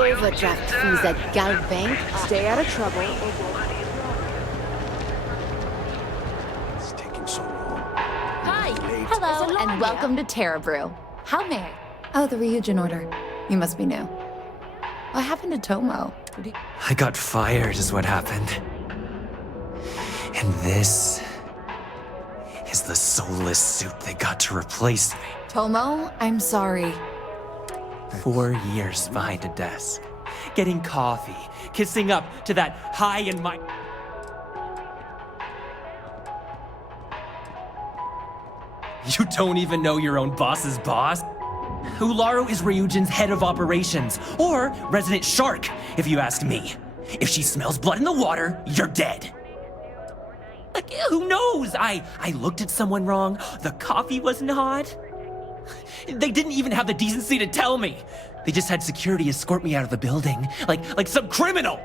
overdraft fees at GIGABYTE. Stay out of trouble. It's taking so long. Hi, Late. hello, and welcome to Terra Brew. How may I? Oh, the Ryujin order. You must be new. What happened to Tomo? I got fired is what happened. And this is the soulless suit they got to replace me. Tomo, I'm sorry. 4 years behind a desk, getting coffee, kissing up to that high and mighty. You don't even know your own boss's boss? Ularu is Ryujin's head of operations, or resident shark, if you ask me. If she smells blood in the water, you're dead. Like, who knows? I looked at someone wrong, the coffee wasn't hot. They didn't even have the decency to tell me. They just had security escort me out of the building, like some criminal.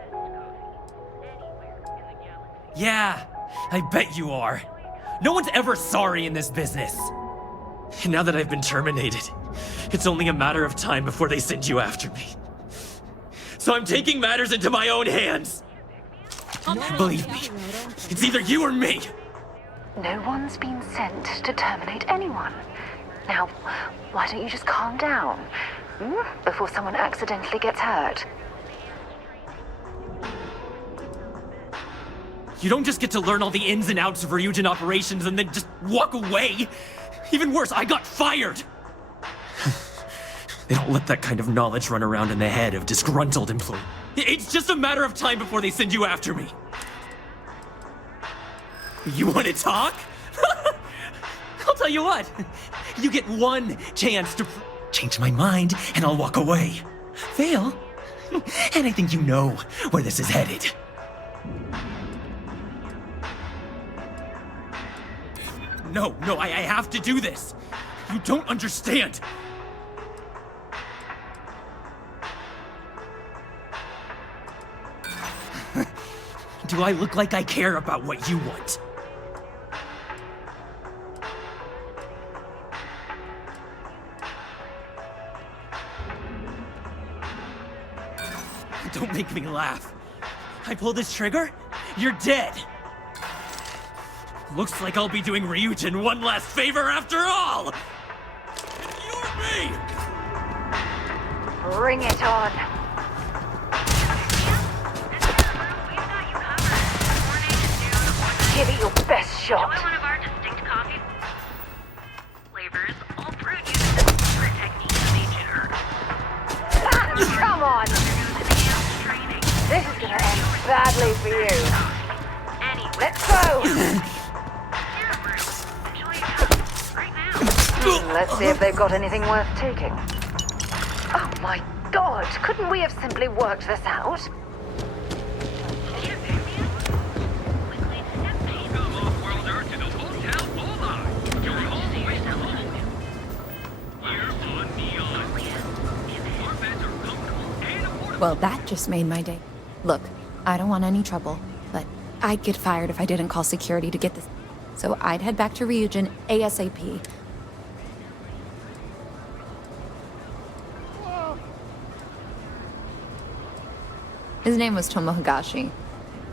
Yeah, I bet you are. No one's ever sorry in this business. And now that I've been terminated, it's only a matter of time before they send you after me. So I'm taking matters into my own hands. Believe me, it's either you or me. No one's been sent to terminate anyone. Now, why don't you just calm down, before someone accidentally gets hurt? You don't just get to learn all the ins and outs of Ryujin operations and then just walk away. Even worse, I got fired. They don't let that kind of knowledge run around in the head of disgruntled employees. It's just a matter of time before they send you after me. You want to talk? I'll tell you what. You get one chance to change my mind, and I'll walk away. Fail, and I think you know where this is headed. No, I have to do this. You don't understand. Do I look like I care about what you want? Don't make me laugh. I pull this trigger, you're dead. Looks like I'll be doing Ryujin one last favor after all! It's you or me! Bring it on. Give it your best shot. Enjoy one of our distinct coffee flavors, all brewed using the secret technique of ancient herbs. Come on! This is gonna end badly for you. Anyway, Let's go! Terra Brew. Enjoy your coffee right now. Let's see if they've got anything worth taking. Oh my god, couldn't we have simply worked this out? Well, that just made my day. Look, I don't want any trouble, but I'd get fired if I didn't call security to get this. So I'd head back to Ryujin ASAP. His name was Tomo Higashi.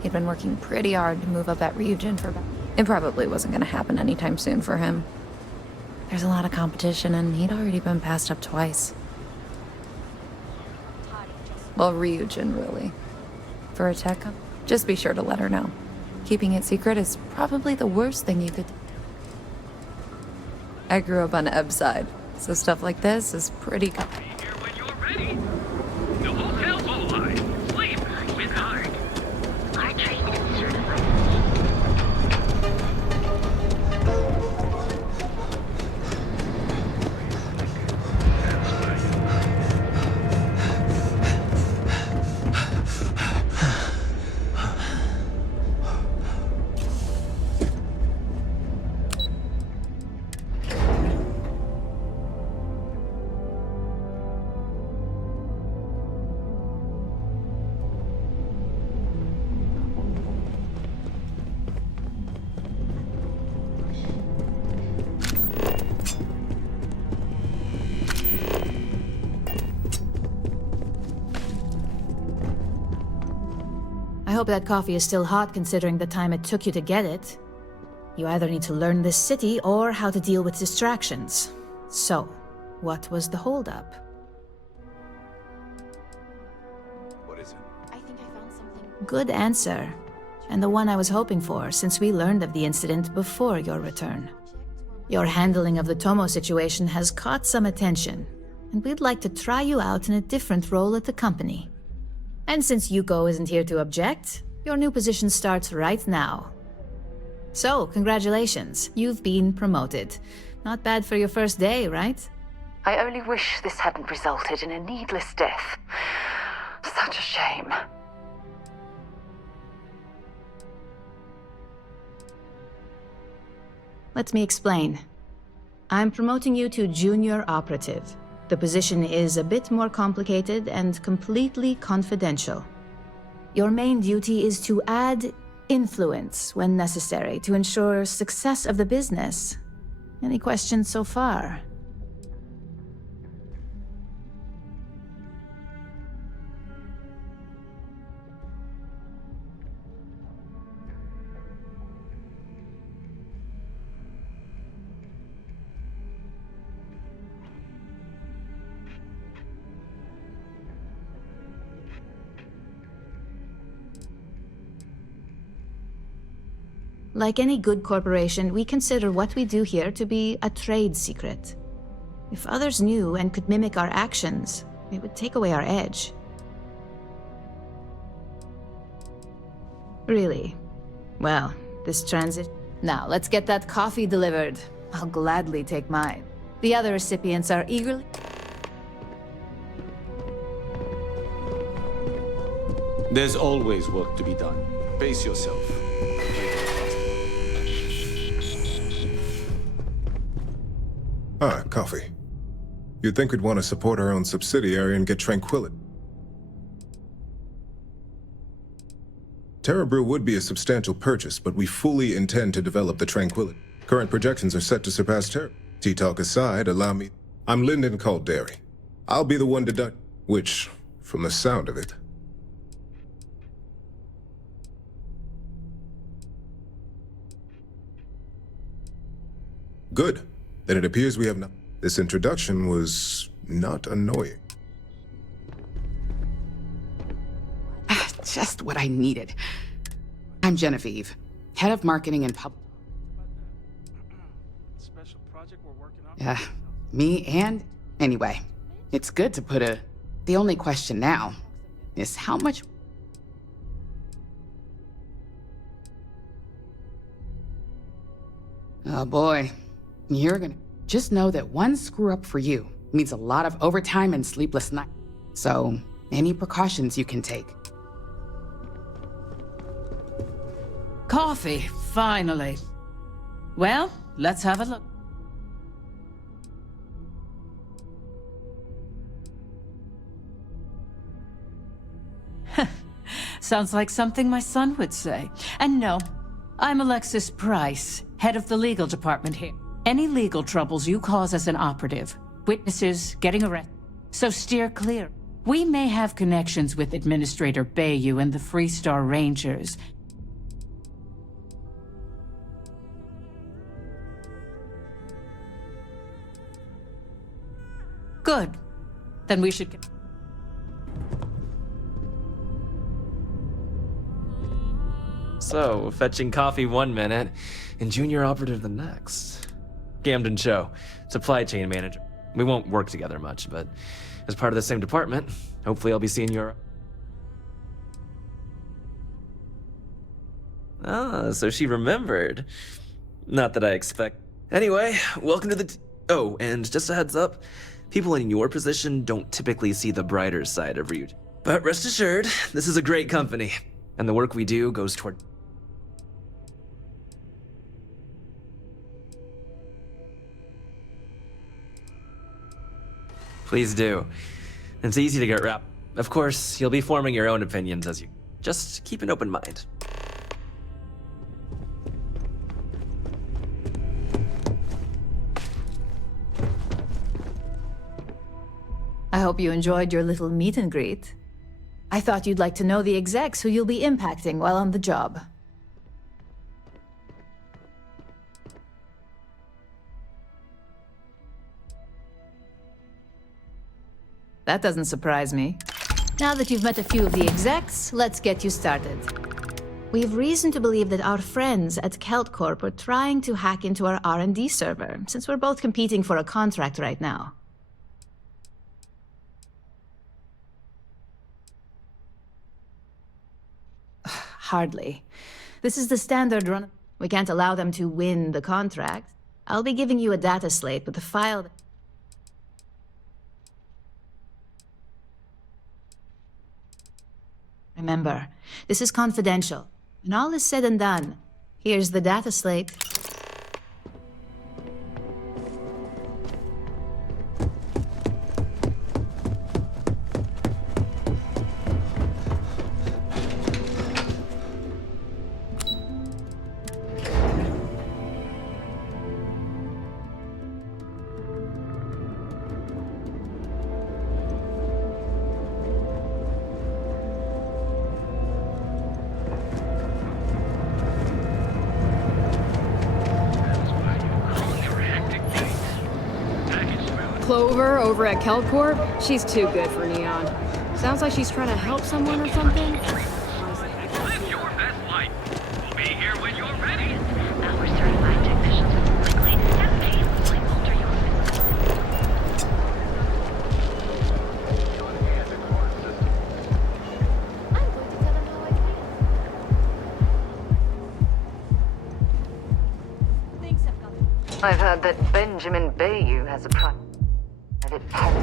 He'd been working pretty hard to move up at Ryujin for about... It probably wasn't going to happen anytime soon for him. There's a lot of competition, and he'd already been passed up twice. Well, Ryujin, really. For a tech company, just be sure to let her know. Keeping it secret is probably the worst thing you could do. I grew up on Eb's side, so stuff like this is pretty common. Be here when you're ready. The hotel's all alive. Sleep with hard. Our treatment is certified. hope that coffee is still hot considering the time it took you to get it. You either need to learn this city or how to deal with distractions. So, what was the holdup? What is it? I think I found something. Good answer. And the one I was hoping for, since we learned of the incident before your return. Your handling of the Tomo situation has caught some attention, and we'd like to try you out in a different role at the company. And since Yuko isn't here to object, your new position starts right now. So, congratulations, you've been promoted. Not bad for your first day, right? I only wish this hadn't resulted in a needless death. Such a shame. Let me explain. I'm promoting you to junior operative. The position is a bit more complicated and completely confidential. Your main duty is to add influence when necessary to ensure success of the business. Any questions so far? Like any good corporation, we consider what we do here to be a trade secret. If others knew and could mimic our actions, it would take away our edge. Really? Well, this transit... Now, let's get that coffee delivered. I'll gladly take mine. The other recipients are eagerly... There's always work to be done. Pace yourself. Ah, coffee. You'd think we'd want to support our own subsidiary and get tranquility. Terra Brew would be a substantial purchase, but we fully intend to develop the Tranquility. Current projections are set to surpass Terra. Tea talk aside, allow me... I'm Lyndon Calderi. I'll be the one to deduct, which, from the sound of it... Good. Then it appears we have not... This introduction was not annoying. Just what I needed. I'm Genevieve, head of marketing and pub... Special project we're working on. Yeah, me and... Anyway, it's good to put a... The only question now is how much... Oh boy, you're gonna... Just know that one screw-up for you means a lot of overtime and sleepless nights. So, any precautions you can take. Coffee, finally. Well, let's have a look. Sounds like something my son would say. And no, I'm Alexis Price, head of the legal department here. Any legal troubles you cause as an operative, witnesses, getting arrested, so steer clear. We may have connections with Administrator Bayou and the Freestar Rangers. Good. Then we should... So, fetching coffee 1 minute, and junior operative the next. Gamden Cho, supply chain manager. We won't work together much, but as part of the same department, hopefully I'll be seeing your... Ah, so she remembered. Not that I expect... Anyway, welcome to the... Oh, and just a heads up, people in your position don't typically see the brighter side of Ryujin. But rest assured, this is a great company, and the work we do goes toward... Please do. It's easy to get wrapped. Of course, you'll be forming your own opinions as you... Just keep an open mind. I hope you enjoyed your little meet and greet. I thought you'd like to know the execs who you'll be impacting while on the job. That doesn't surprise me. Now that you've met a few of the execs, let's get you started. We've reason to believe that our friends at Kelt Corp are trying to hack into our R&D server, since we're both competing for a contract right now. Hardly. This is the standard run. We can't allow them to win the contract. I'll be giving you a data slate with a file. Remember, this is confidential. When all is said and done, here's the data slate. Clover over at Kelcorp? She's too good for Neon. Sounds like she's trying to help someone or something. Live your best life. We'll be here when you're ready. Our certified technicians will quickly and painlessly alter your I've heard that Benjamin Bayou has a private pet.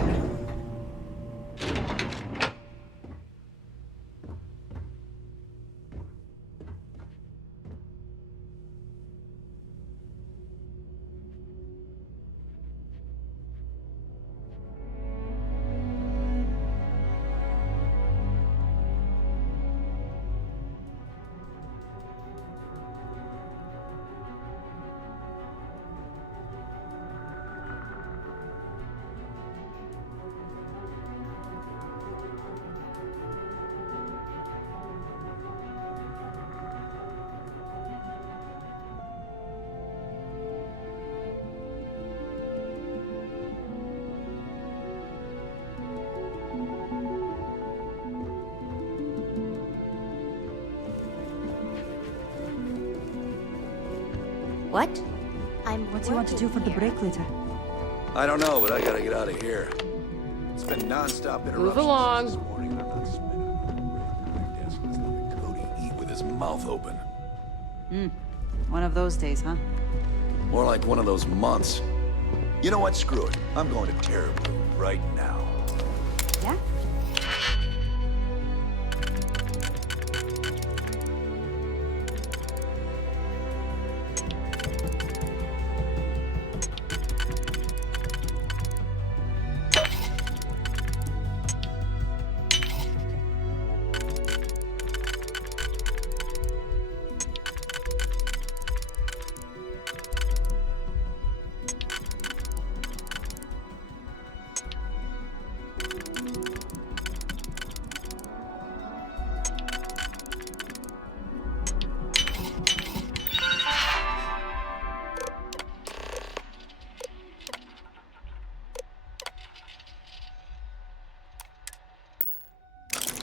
What? What do you want to do for the break later? I don't know, but I gotta get out of here. It's been non-stop interruptions. Move along. This morning, and I'm not spinning on my desk and letting Cody eat with his mouth open. One of those days, huh? More like one of those months. You know what? Screw it. I'm going to Terrible right now. Yeah?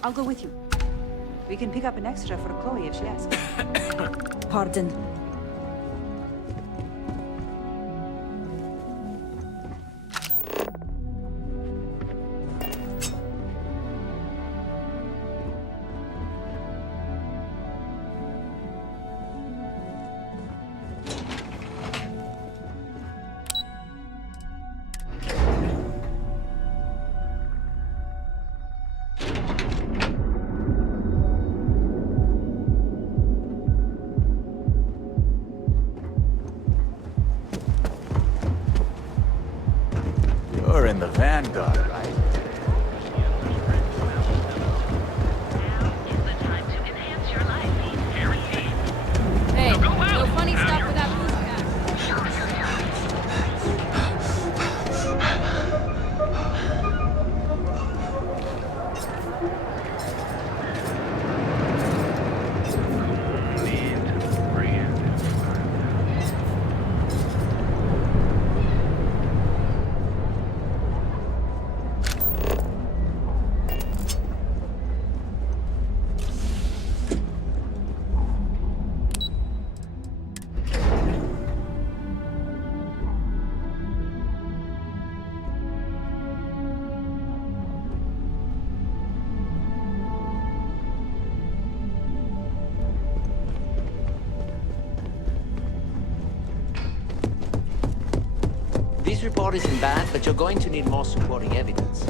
I'll go with you. We can pick up an extra for Chloe if she asks. Pardon. You're in the Vanguard, right? Now is the time to enhance your life. Guaranteed. Hey, Now go out. no funny Have stuff your- with that boost pack. This report isn't bad, but you're going to need more supporting evidence.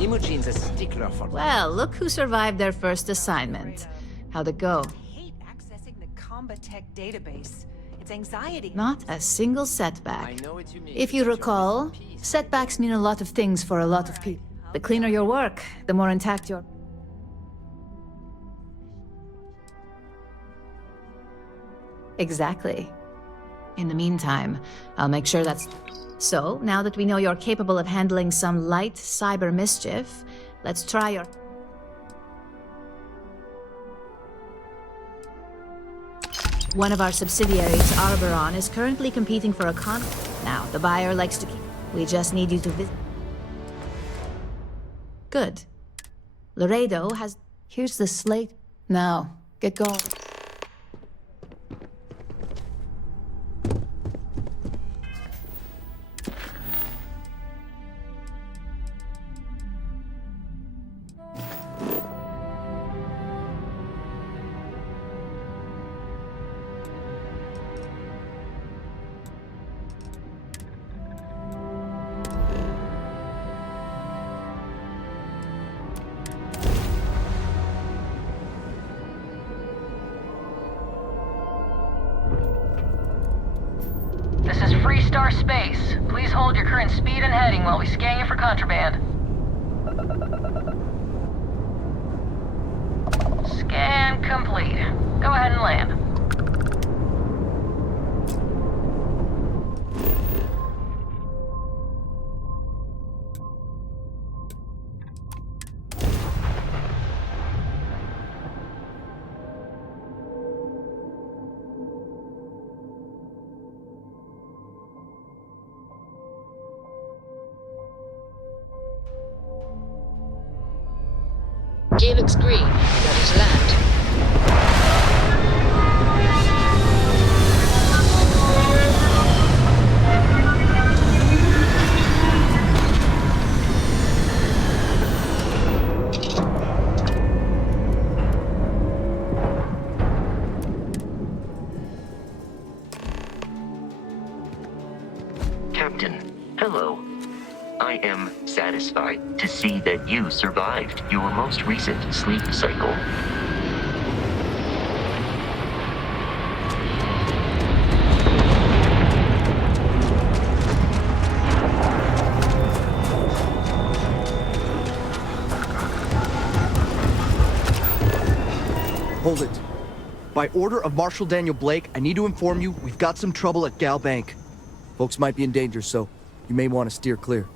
Imogene's a stickler for... Well, look who survived their first assignment. How'd it go? I hate accessing the Combatech database. It's anxiety. Not a single setback. I know it's unique. If you recall, setbacks mean a lot of things for a lot of people. The cleaner your work, the more intact your... Exactly. In the meantime, I'll make sure that's... So, now that we know you're capable of handling some light cyber mischief, let's try your... One of our subsidiaries, Arboron, is currently competing for a Now, the buyer likes to keep... We just need you to visit... Good. Laredo has... Here's the slate. Now, get going. This is Freestar Space. Please hold your current speed and heading while we scan you for contraband. Scan complete. Go ahead and land. Gear looks green. Ready to land. Captain, hello. I am satisfied to see that you survived your most recent sleep cycle. Hold it. By order of Marshal Daniel Blake, I need to inform you we've got some trouble at Gal Bank. Folks might be in danger, so you may want to steer clear.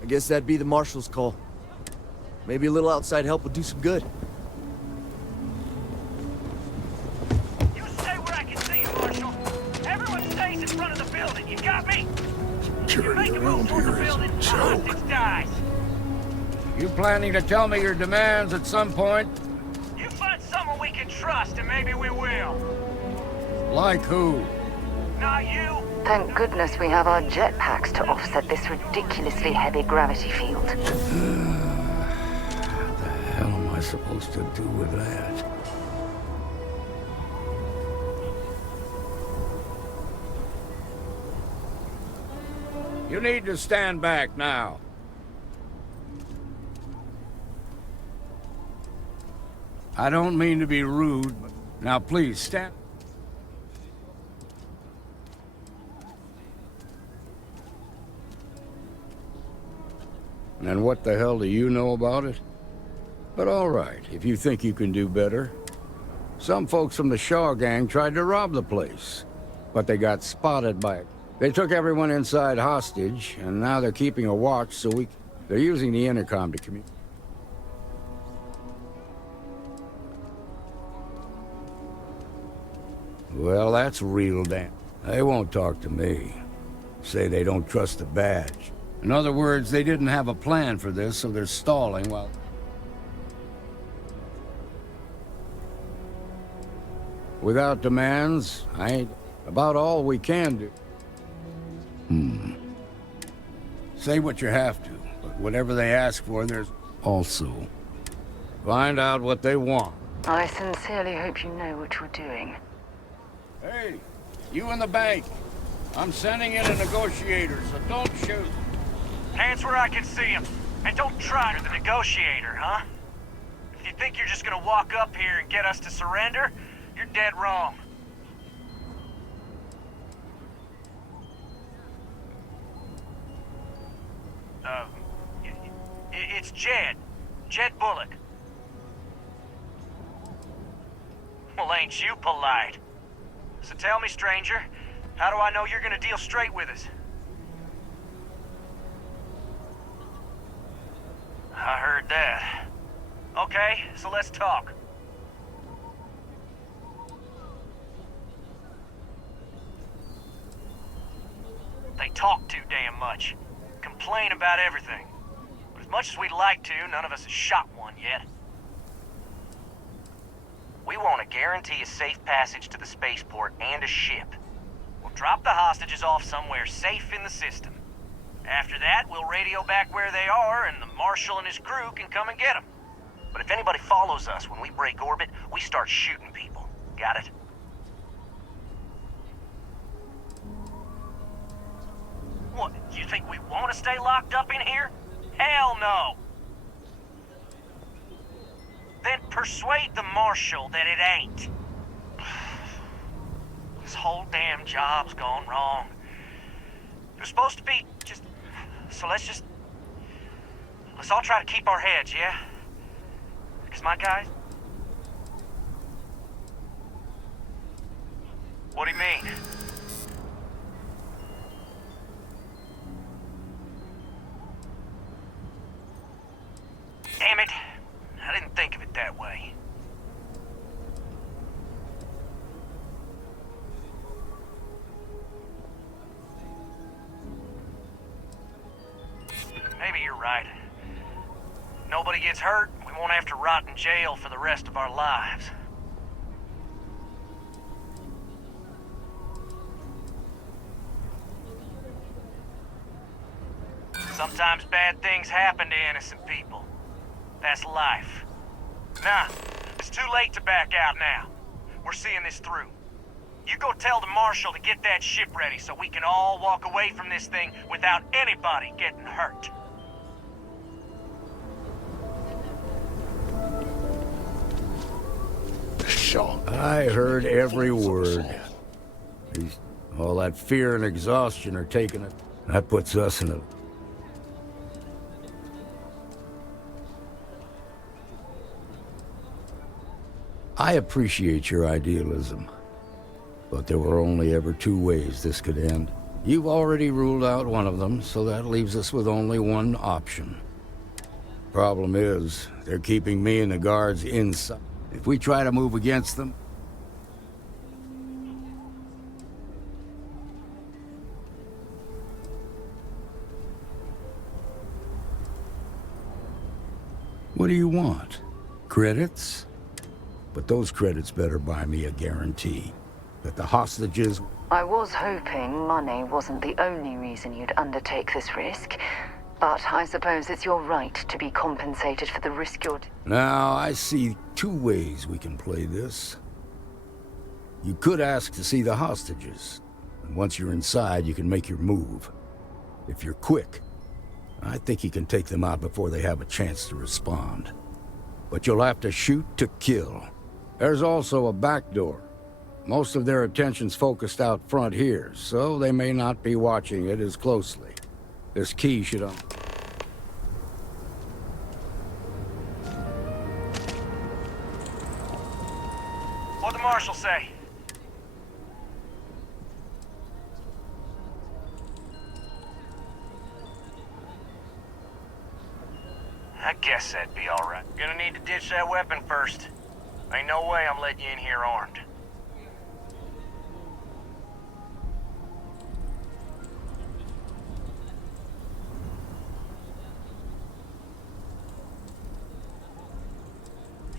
I guess that'd be the Marshal's call. Maybe a little outside help would do some good. You stay where I can see you, Marshal. Everyone stays in front of the building. You got me? Security around here is a joke. You planning to tell me your demands at some point? You find someone we can trust, and maybe we will. Like who? Not you. Thank goodness we have our jetpacks to offset this ridiculously heavy gravity field. What the hell am I supposed to do with that? You need to stand back now. I don't mean to be rude, but now please stand. And what the hell do you know about it? But all right, if you think you can do better. Some folks from the Shaw gang tried to rob the place, but they got spotted by it. They took everyone inside hostage, and now they're keeping a watch so they're using the intercom to communicate. Well, that's real damn. They won't talk to me. Say they don't trust the badge. In other words, they didn't have a plan for this, so they're stalling while... Without demands, I ain't about all we can do. Say what you have to, but whatever they ask for, there's also... Find out what they want. I sincerely hope you know what you're doing. Hey, you in the bank. I'm sending in a negotiator, so don't shoot. Hands where I can see him. And don't try to the negotiator, huh? If you think you're just gonna walk up here and get us to surrender, you're dead wrong. It's Jed. Jed Bullock. Well, ain't you polite? So tell me, stranger, how do I know you're gonna deal straight with us? I heard that. Okay, so let's talk. They talk too damn much. Complain about everything. But as much as we'd like to, none of us has shot one yet. We want to guarantee a safe passage to the spaceport and a ship. We'll drop the hostages off somewhere safe in the system. After that, we'll radio back where they are, and the Marshal and his crew can come and get them. But if anybody follows us when we break orbit, we start shooting people. Got it? What, you think we want to stay locked up in here? Hell no! Then persuade the Marshal that it ain't. This whole damn job's gone wrong. It was supposed to be just... So let's all try to keep our heads, yeah? Because my guys... What do you mean? Damn it. I didn't think of it that way. Maybe you're right. Nobody gets hurt, we won't have to rot in jail for the rest of our lives. Sometimes bad things happen to innocent people. That's life. Nah, it's too late to back out now. We're seeing this through. You go tell the Marshal to get that ship ready so we can all walk away from this thing without anybody getting hurt. I heard every word. All that fear and exhaustion are taking it. That puts us in a... I appreciate your idealism, but there were only ever two ways this could end. You've already ruled out one of them, so that leaves us with only one option. Problem is, they're keeping me and the guards inside. If we try to move against them... What do you want? Credits? But those credits better buy me a guarantee that the hostages... I was hoping money wasn't the only reason you'd undertake this risk, but I suppose it's your right to be compensated for the risk you're... Now, I see two ways we can play this. You could ask to see the hostages, and once you're inside, you can make your move. If you're quick, I think you can take them out before they have a chance to respond. But you'll have to shoot to kill. There's also a back door. Most of their attention's focused out front here, so they may not be watching it as closely. This key should... What'd the Marshal say? I guess that'd be all right. Gonna need to ditch that weapon first. Ain't no way I'm letting you in here armed.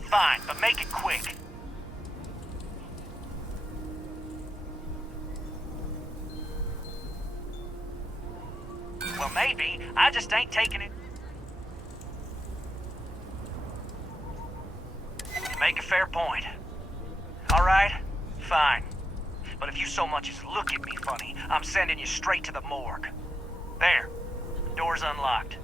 Fine, but make it quick. Well, maybe. I just ain't taking it. Make a fair point. All right, fine. but if you so much as look at me funny, I'm sending you straight to the morgue. There. The door's unlocked.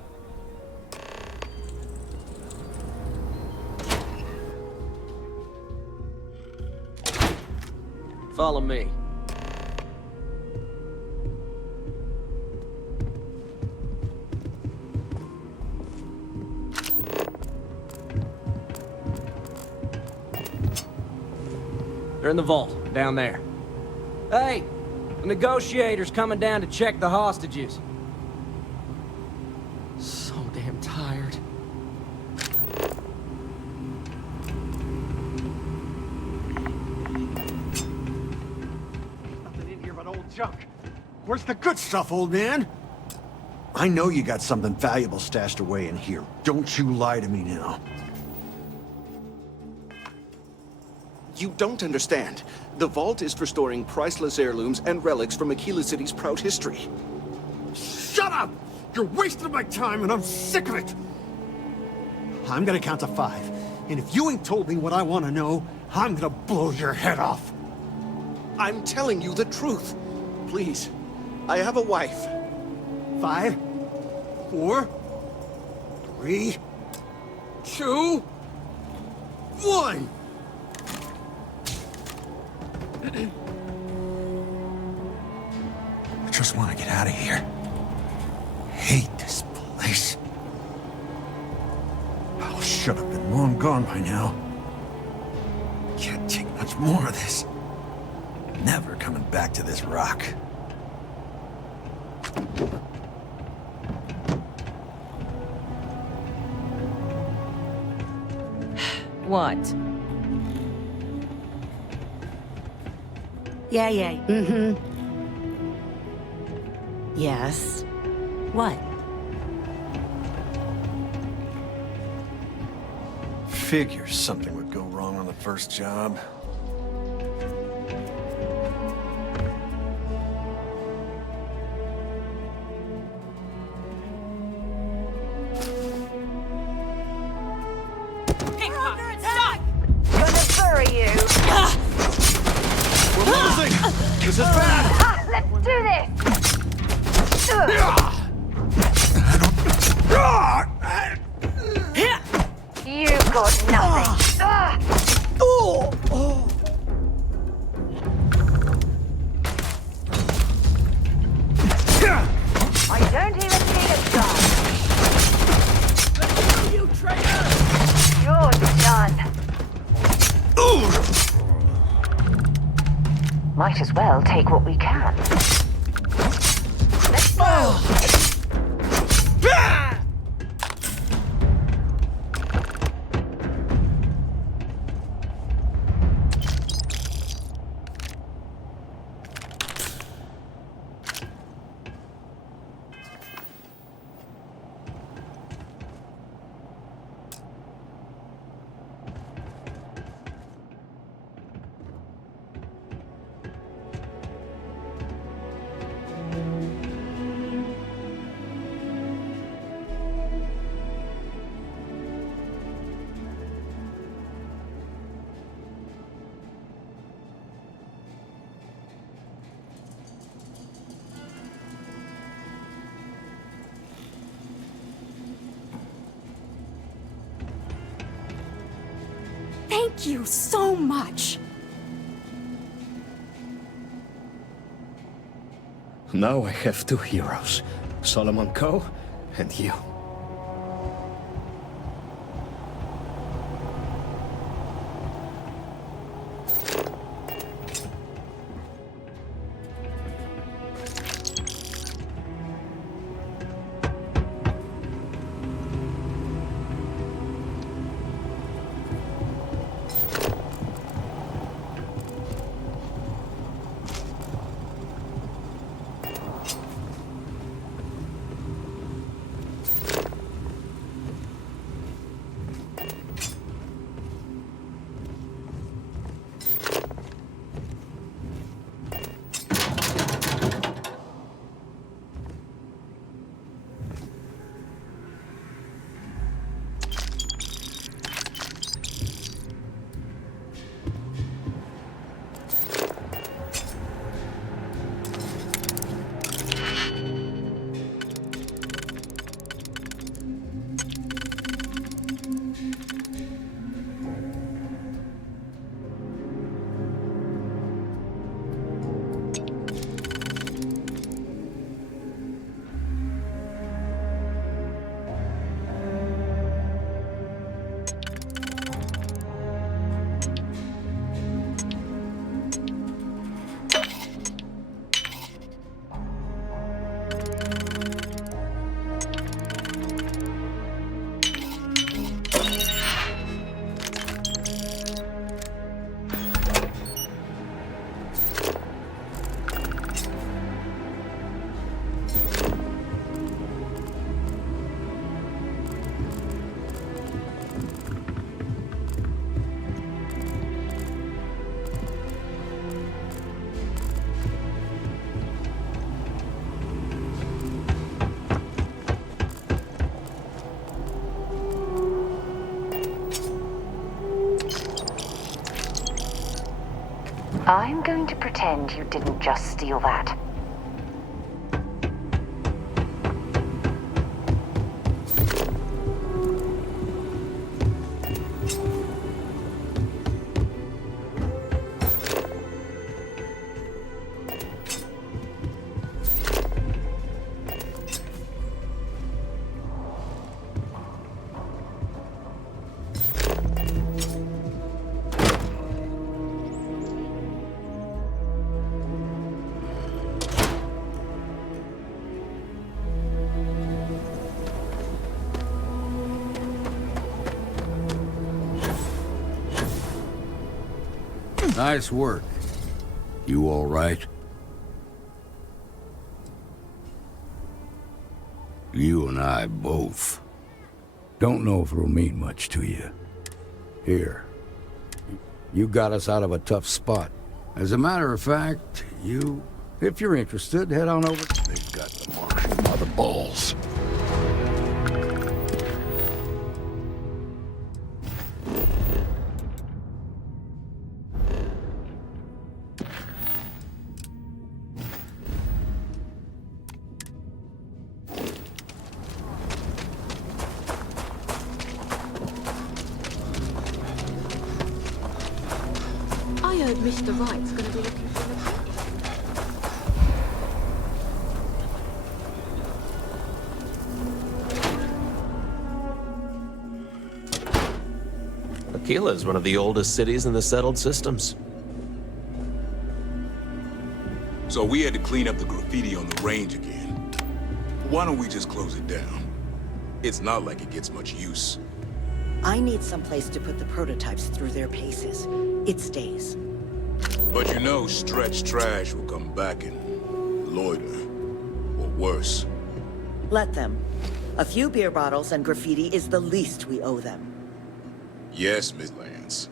Follow me. They're in the vault, down there. Hey! The negotiator's coming down to check the hostages. So damn tired. Nothing in here but old junk. Where's the good stuff, old man? I know you got something valuable stashed away in here. Don't you lie to me now. You don't understand. The vault is for storing priceless heirlooms and relics from Aquila City's proud history. Shut up! You're wasting my time and I'm sick of it! I'm gonna count to 5. And if you ain't told me what I want to know, I'm gonna blow your head off. I'm telling you the truth. Please. I have a wife. 5, 4, 3, 2, 1! I just want to get out of here. Hate this place. I should have been long gone by now. Can't take much more of this. Never coming back to this rock. What? Yeah. Mm-hmm. Yes. What? Figures something would go wrong on the first job. Gonna bury you. We're losing! This is bad! Let's do this! You've got nothing. I don't even need a gun. You traitor! You're done. Might as well take what we can. Let's go! Thank you so much. Now I have 2 heroes, Solomon Coe and you. I'm going to pretend you didn't just steal that. Nice work. You all right? You and I both. Don't know if it'll mean much to you. Here. You got us out of a tough spot. As a matter of fact, if you're interested, head on over. They've got the Martian by the balls. I heard Mr. Wright's gonna be looking for an Aquila is one of the oldest cities in the settled systems. So we had to clean up the graffiti on the range again. Why don't we just close it down? It's not like it gets much use. I need someplace to put the prototypes through their paces. It stays. But you know, stretched trash will come back and loiter. Or worse. Let them. A few beer bottles and graffiti is the least we owe them. Yes, Miss Lance.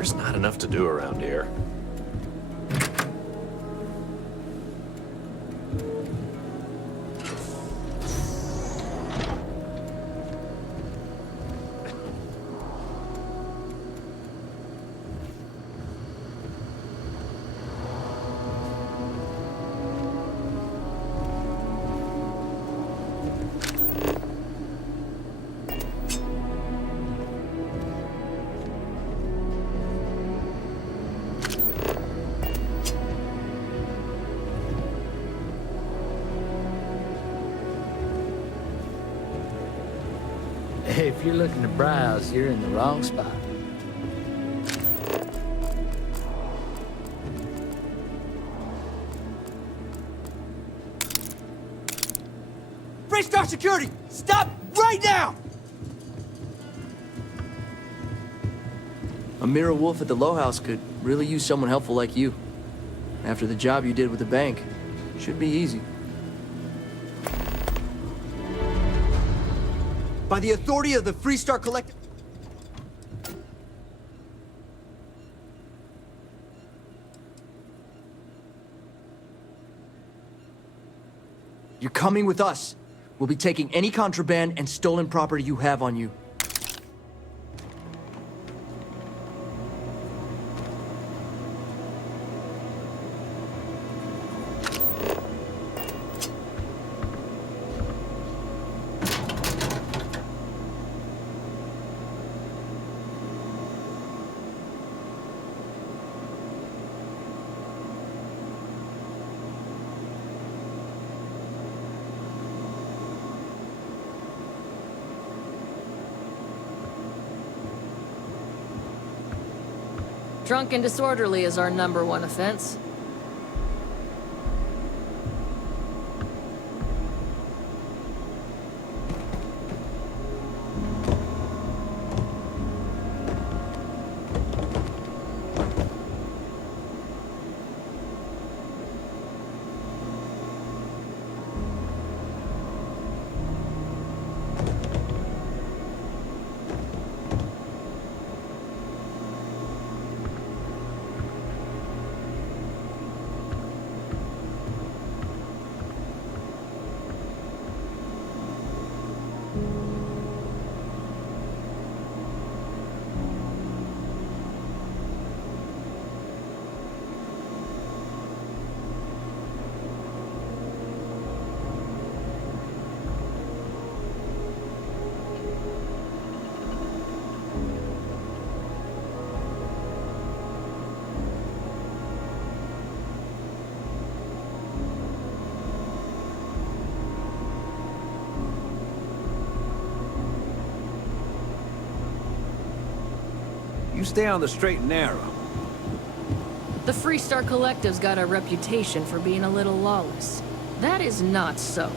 There's not enough to do around here. if you're looking to browse, you're in the wrong spot. Freestar Security! Stop right now! A mirror wolf at the Low House could really use someone helpful like you. After the job you did with the bank, should be easy. By the authority of the Freestar Collective... You're coming with us. We'll be taking any contraband and stolen property you have on you. Drunk and disorderly is our #1 offense. You stay on the straight and narrow. The Freestar Collective's got a reputation for being a little lawless. That is not so.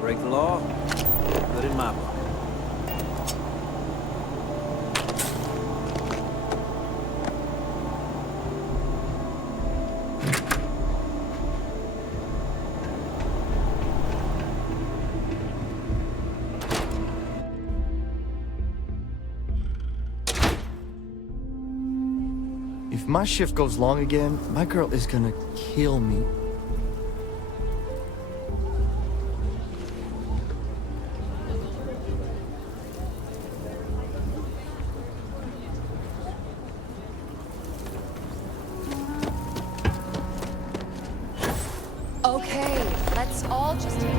Break the law, good in my book. If my shift goes long again, my girl is gonna kill me. Okay, let's all just take...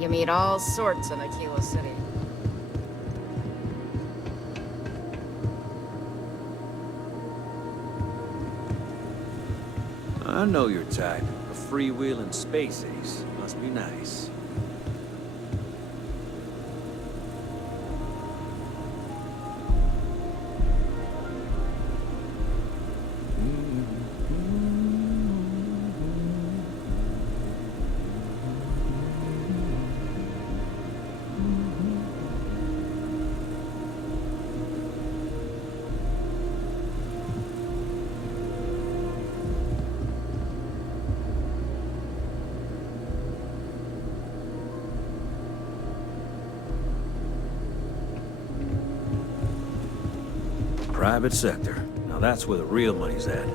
You meet all sorts in Aquila City. I know your type. A freewheeling space ace. Must be nice. Private sector. Now that's where the real money's at.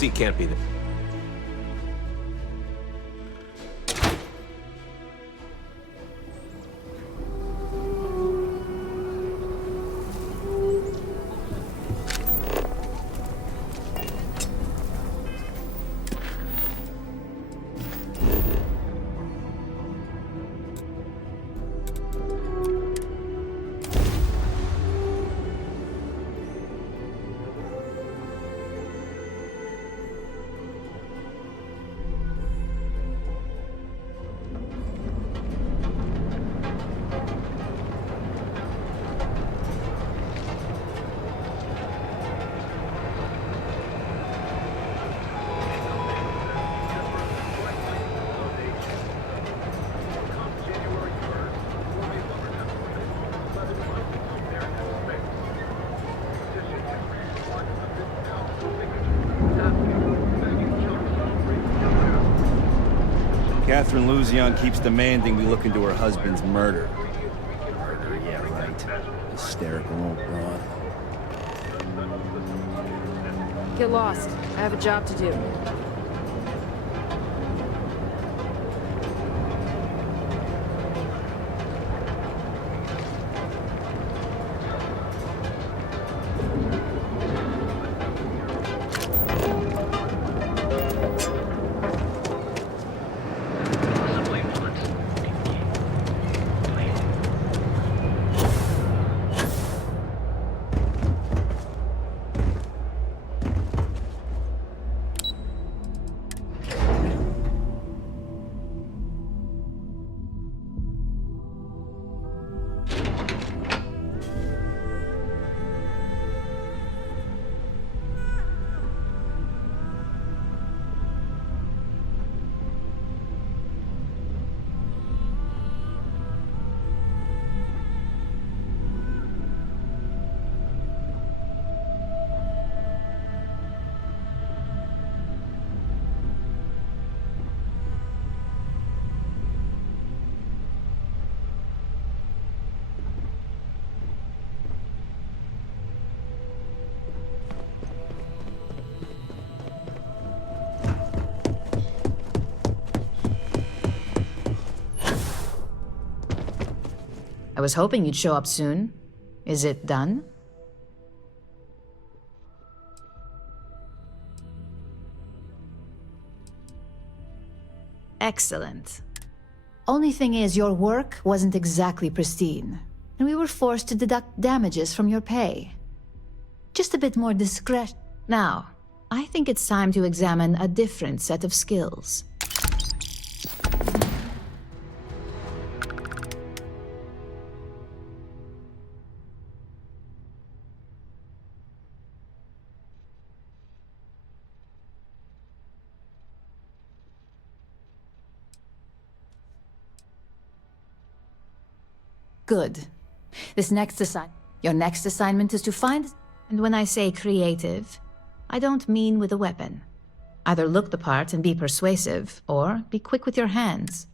Lucy can't be there. Catherine Luzion keeps demanding we look into her husband's murder. Murder, yeah, right. Hysterical old broad. Get lost. I have a job to do. I was hoping you'd show up soon. Is it done? Excellent. Only thing is, your work wasn't exactly pristine, and we were forced to deduct damages from your pay. Just a bit more discretion. Now, I think it's time to examine a different set of skills. Good. Your next assignment is to find... And when I say creative, I don't mean with a weapon. Either look the part and be persuasive, or be quick with your hands.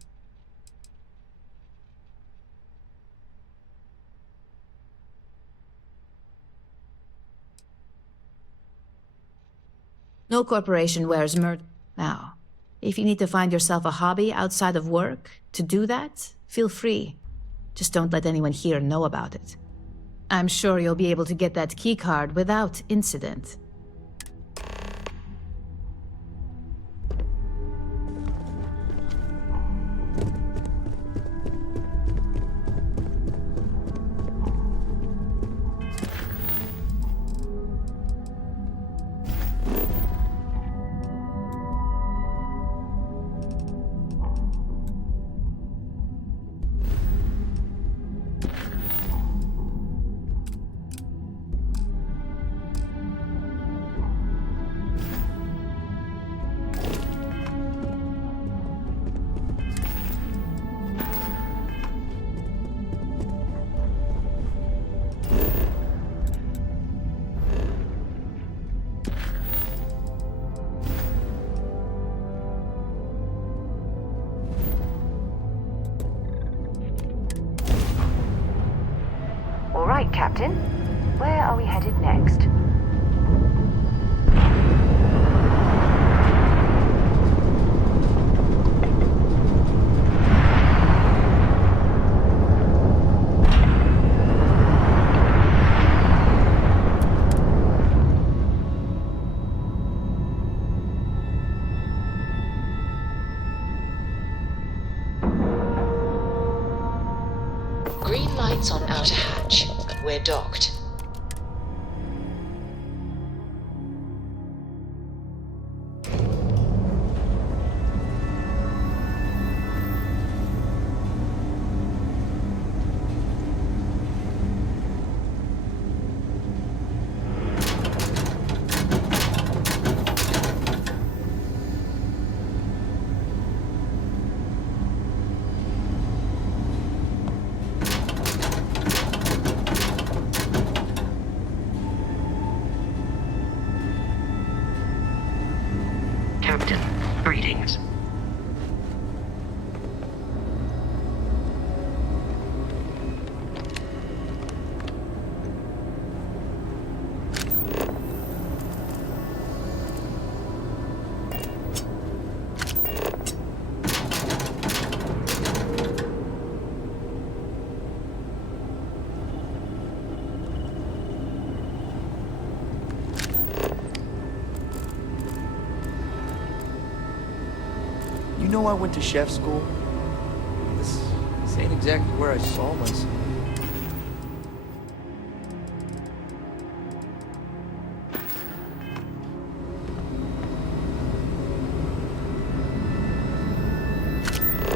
No corporation wears murder. Now, if you need to find yourself a hobby outside of work, to do that, feel free. Just don't let anyone here know about it. I'm sure you'll be able to get that keycard without incident. All right, Captain. Where are we headed next? Green lights on outer hatch. We're docked. Captain, greetings. You know I went to chef school? This ain't exactly where I saw myself.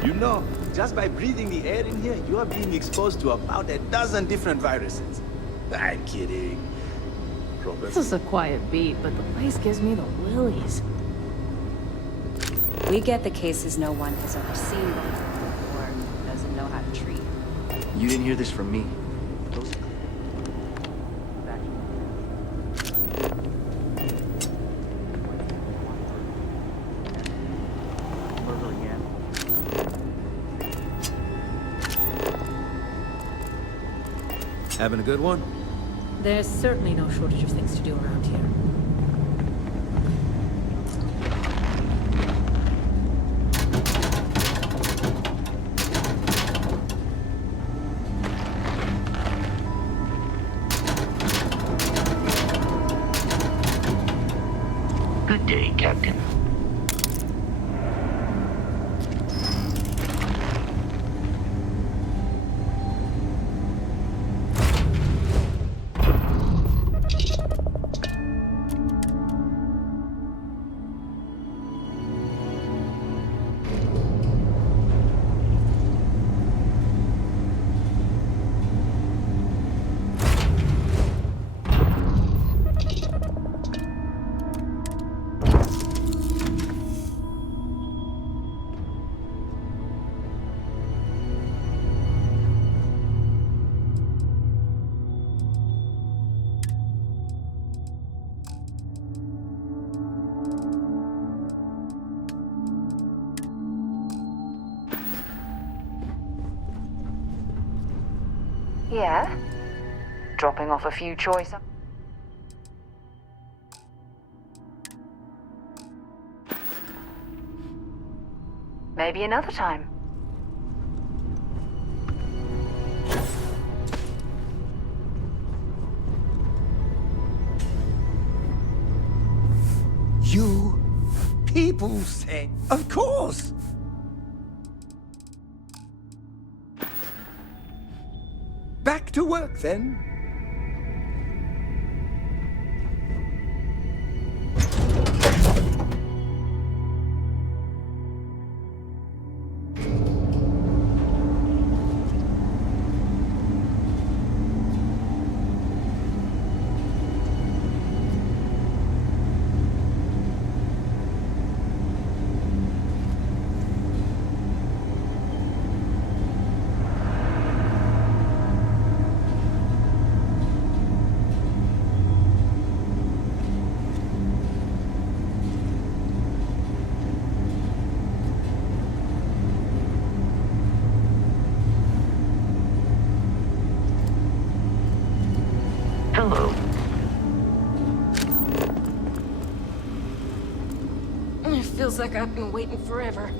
You know, just by breathing the air in here, you are being exposed to about a dozen different viruses. I'm kidding. This is a quiet beat, but the place gives me the willies. We get the cases no one has ever seen before, or doesn't know how to treat. You didn't hear this from me. Having a good one? There's certainly no shortage of things to do around here. Good day, Captain. Yeah? Dropping off a few choice... Maybe another time. You people say, of course. Back to work then. Hello. It feels like I've been waiting forever.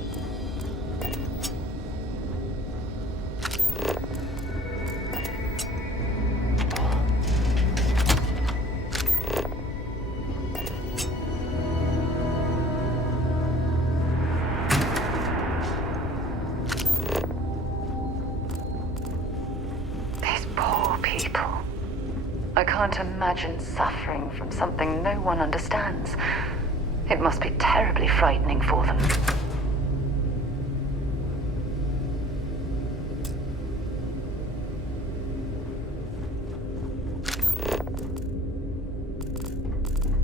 These poor people. I can't imagine suffering from something no one understands. It must be terribly frightening for them.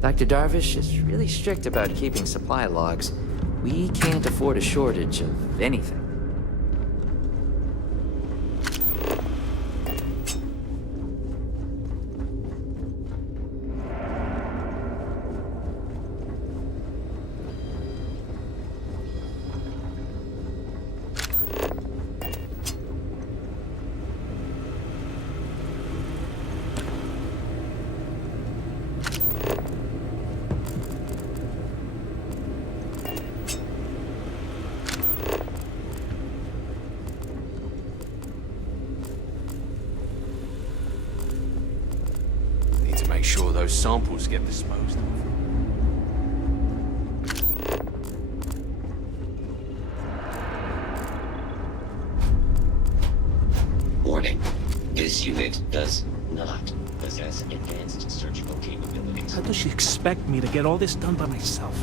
Dr. Darvish is really strict about keeping supply logs. We can't afford a shortage of anything. Make sure those samples get disposed of. Warning. This unit does not possess advanced surgical capabilities. How does she expect me to get all this done by myself?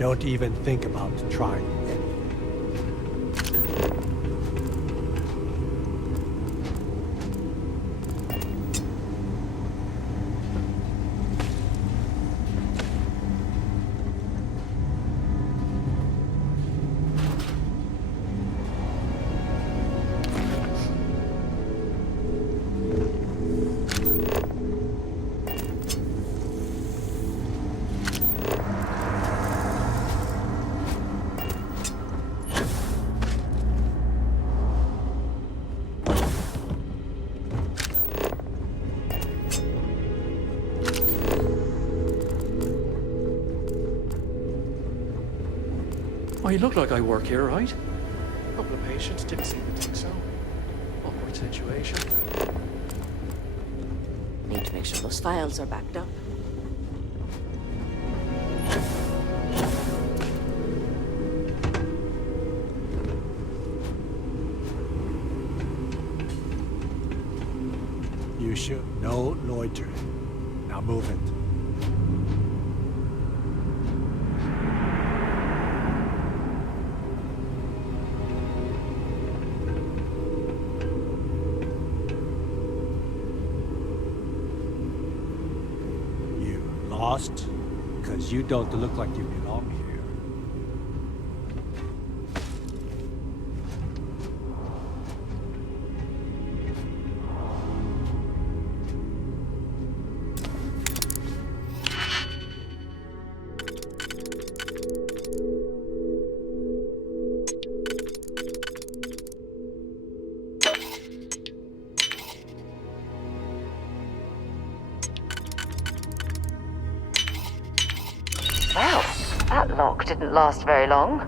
Don't even think about trying. I look like I work here, right? A couple of patients didn't seem to think so. Awkward situation. Need to make sure those files are backed up. You should. No loitering. Now move it. You lost? Because you don't look like you belong here. Well, that lock didn't last very long.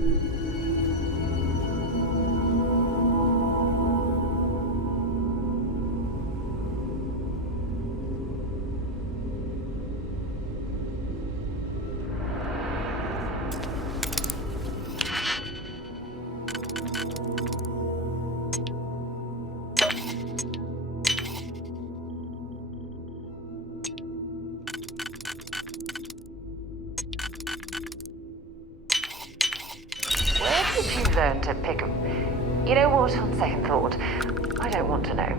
Where did you learn to pick 'em? You know what, on second thought, I don't want to know.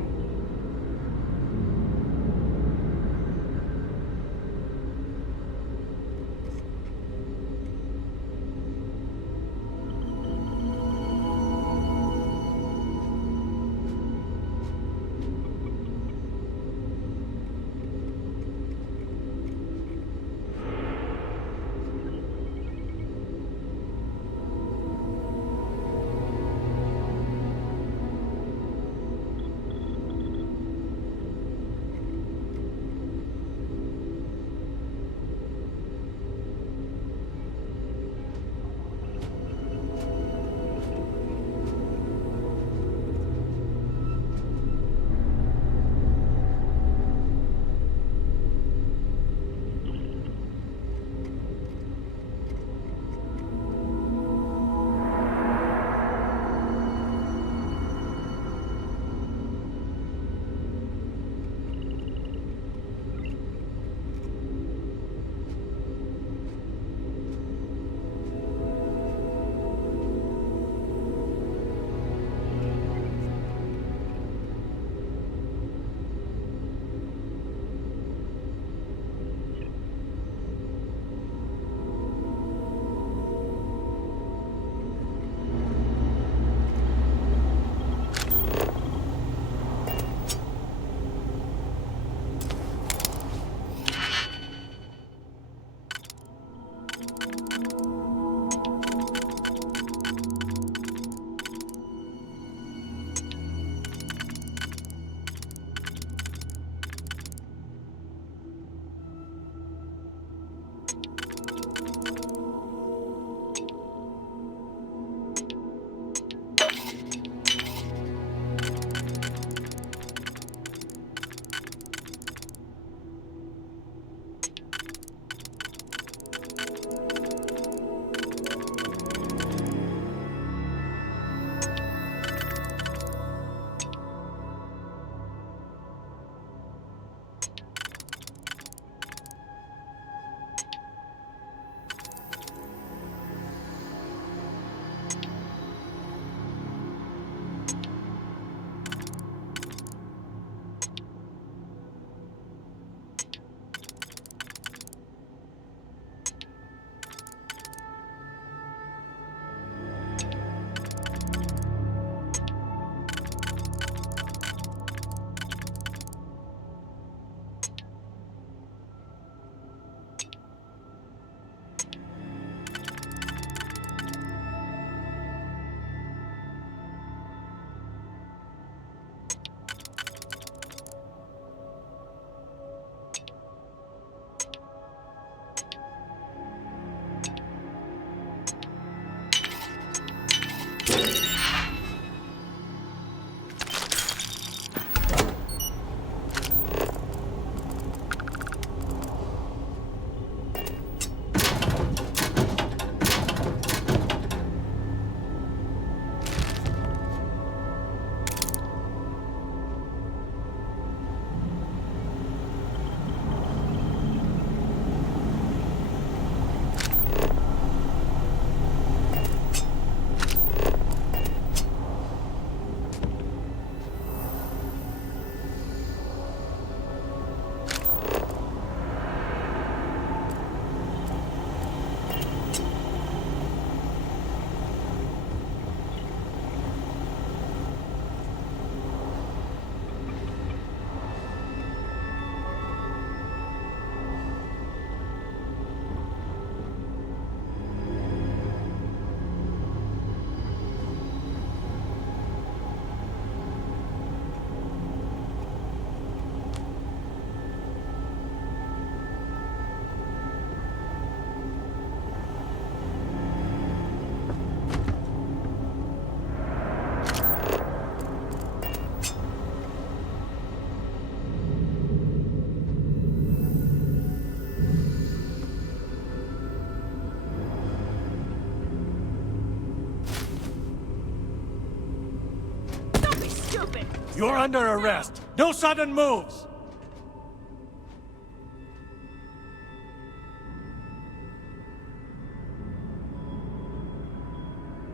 You're under arrest. No sudden moves!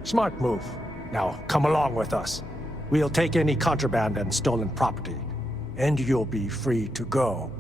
Smart move. Now, come along with us. We'll take any contraband and stolen property, and you'll be free to go.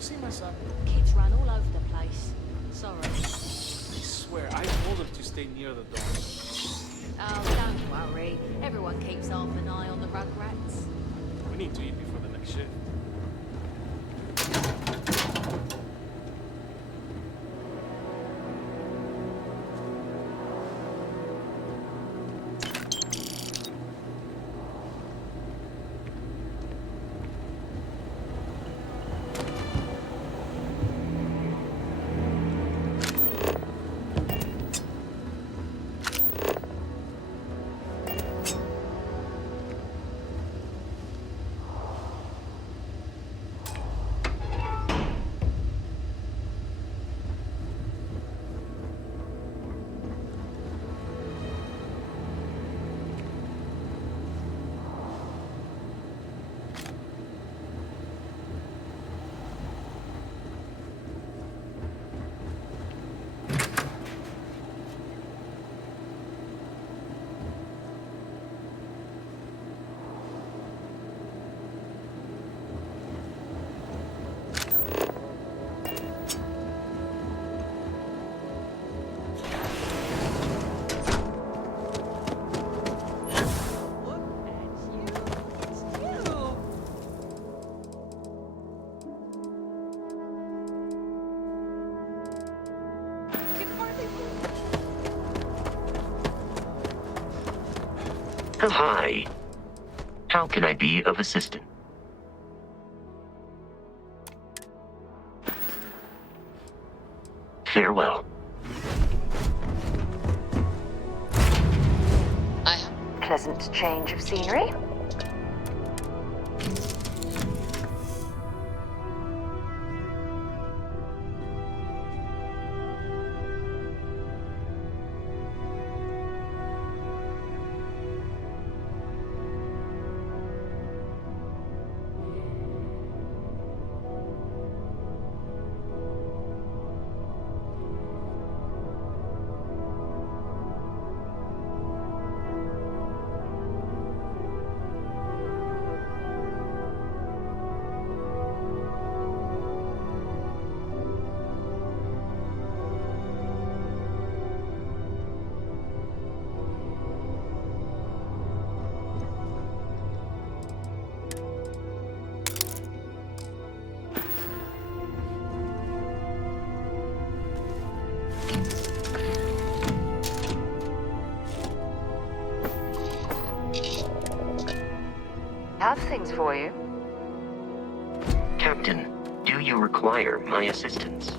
You see my son? Kids run all over the place. Sorry. I swear, I told him to stay near the door. Oh, don't worry. Everyone keeps half an eye on the rugrats. We need to eat before the next shift. Hi. How can I be of assistance? Farewell. Pleasant change of scenery. Have things for you. Captain, do you require my assistance?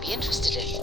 might be interested in.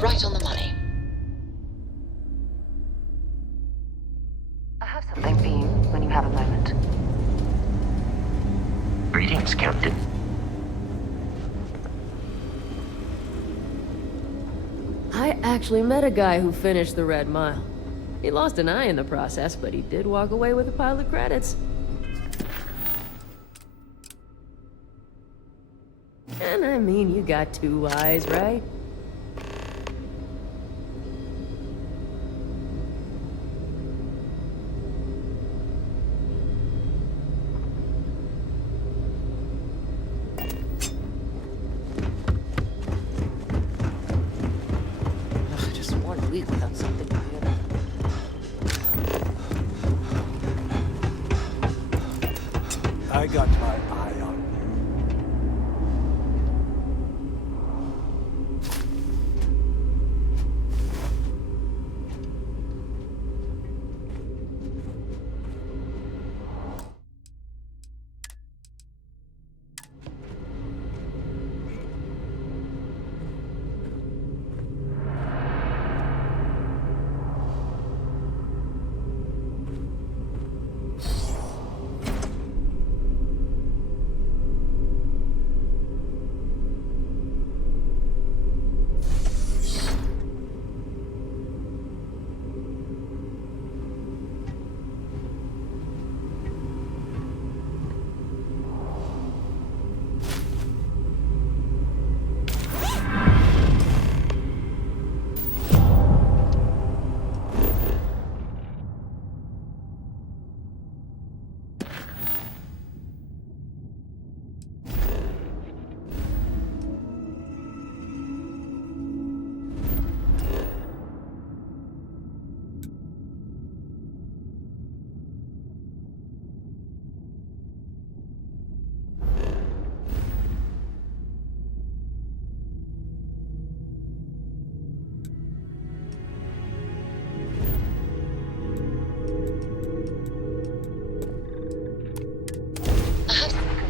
Right on the money. I have something for you when you have a moment. Greetings, Captain. I actually met a guy who finished the Red Mile. He lost an eye in the process, but he did walk away with a pile of credits. And I mean, you got 2 eyes, right? Without something to do. I got my eye on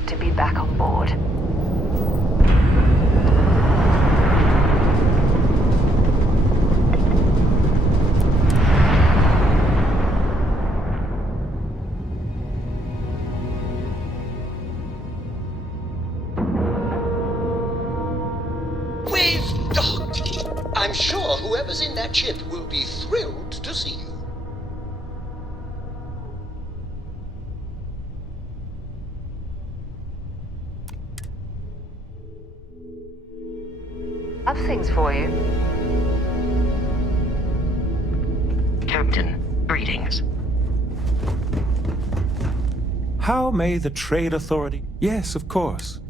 To be back on board. We've docked. I'm sure whoever's in that ship will be thrilled to see you. I've things for you. Captain, greetings. How may the Trade Authority... Yes, of course.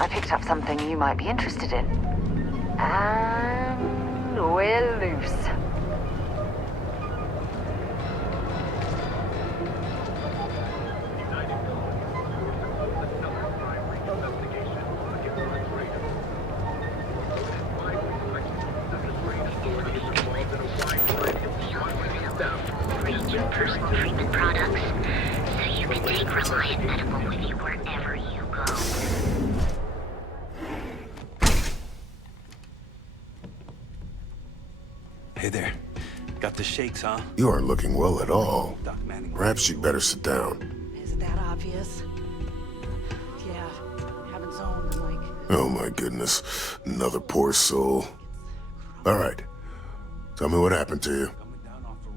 I picked up something you might be interested in. And we're loose. Read your personal treatment products, so you can take Reliant Medical with you wherever you go. Hey there. Got the shakes, huh? You aren't looking well at all. Perhaps you'd better sit down. Is it that obvious? Yeah, haven't zoned in like... Oh my goodness. Another poor soul. All right. Tell me what happened to you.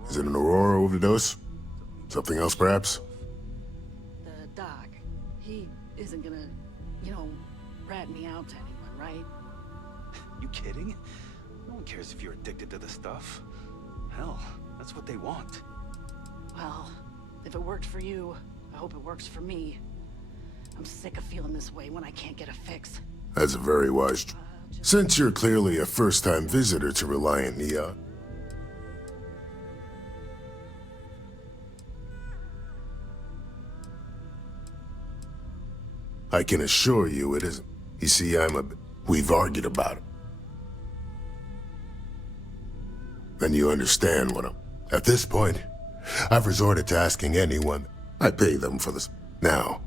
Is it an Aurora overdose? Something else, perhaps? The doc, he isn't gonna, rat me out to anyone, right? You kidding? No one cares if you're addicted to the stuff. Hell, that's what they want. Well, if it worked for you, I hope it works for me. I'm sick of feeling this way when I can't get a fix. That's a very wise... Since you're clearly a first-time visitor to Reliant Neon, I can assure you it isn't. You see, we've argued about it. Then you understand what I'm... At this point, I've resorted to asking anyone. I pay them for this. Now.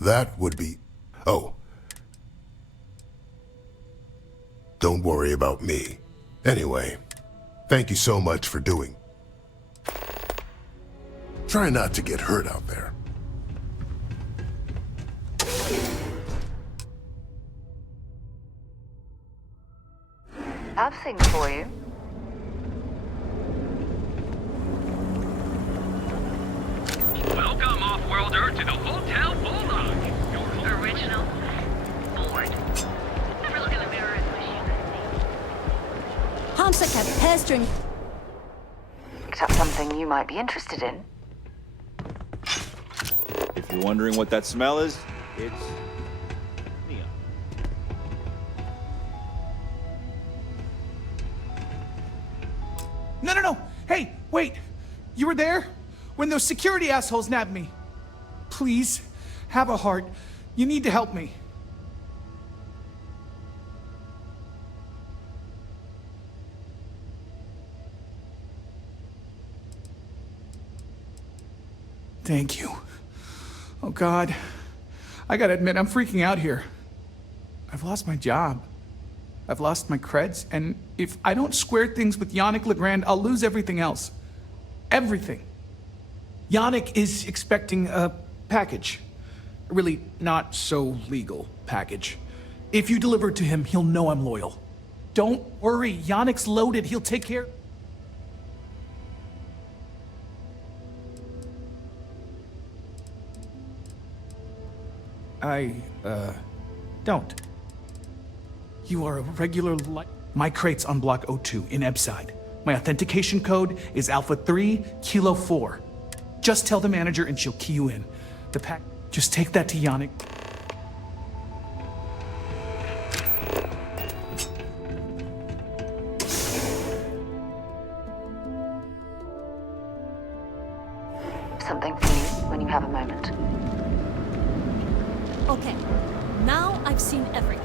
That would be... Oh. Don't worry about me. Anyway, thank you so much for doing. Try not to get hurt out there. I've things for you. Welcome, off-worlder, to the Hotel Bulldog. Your original board. Never look in the mirror and wish you could see. Hamsa kept pestering. Picked up something you might be interested in. If you're wondering what that smell is, it's... neon. No. Hey, wait. You were there? When those security assholes nabbed me. Please, have a heart. You need to help me. Thank you. Oh, God. I gotta admit, I'm freaking out here. I've lost my job. I've lost my creds, and if I don't square things with Yannick Legrand, I'll lose everything else. Everything. Yannick is expecting a package. A really not so legal package. If you deliver it to him, he'll know I'm loyal. Don't worry, Yannick's loaded. He'll take care. Don't. You are a regular My crate's on Block 02 in Ebside. My authentication code is Alpha 3 Kilo 4. Just tell the manager and she'll key you in. The pack. Just take that to Yannick. Something for you when you have a moment. Okay, now I've seen everything.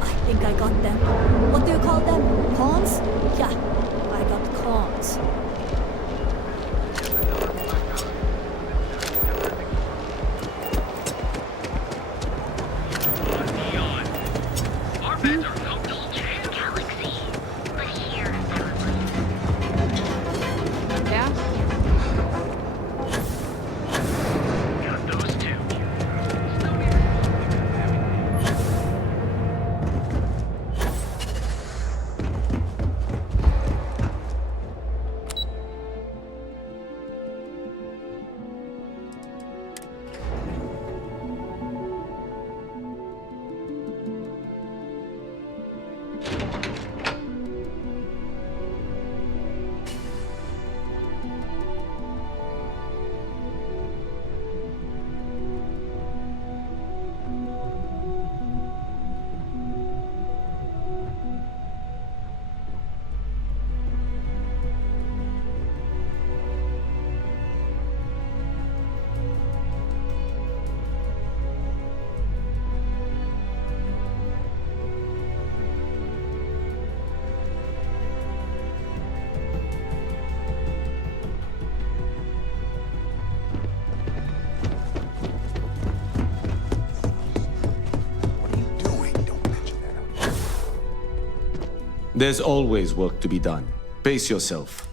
I think I got them. What do you call them? Pawns? Yeah, I got pawns. Our beds are comfortable. Galaxy There's always work to be done. Pace yourself.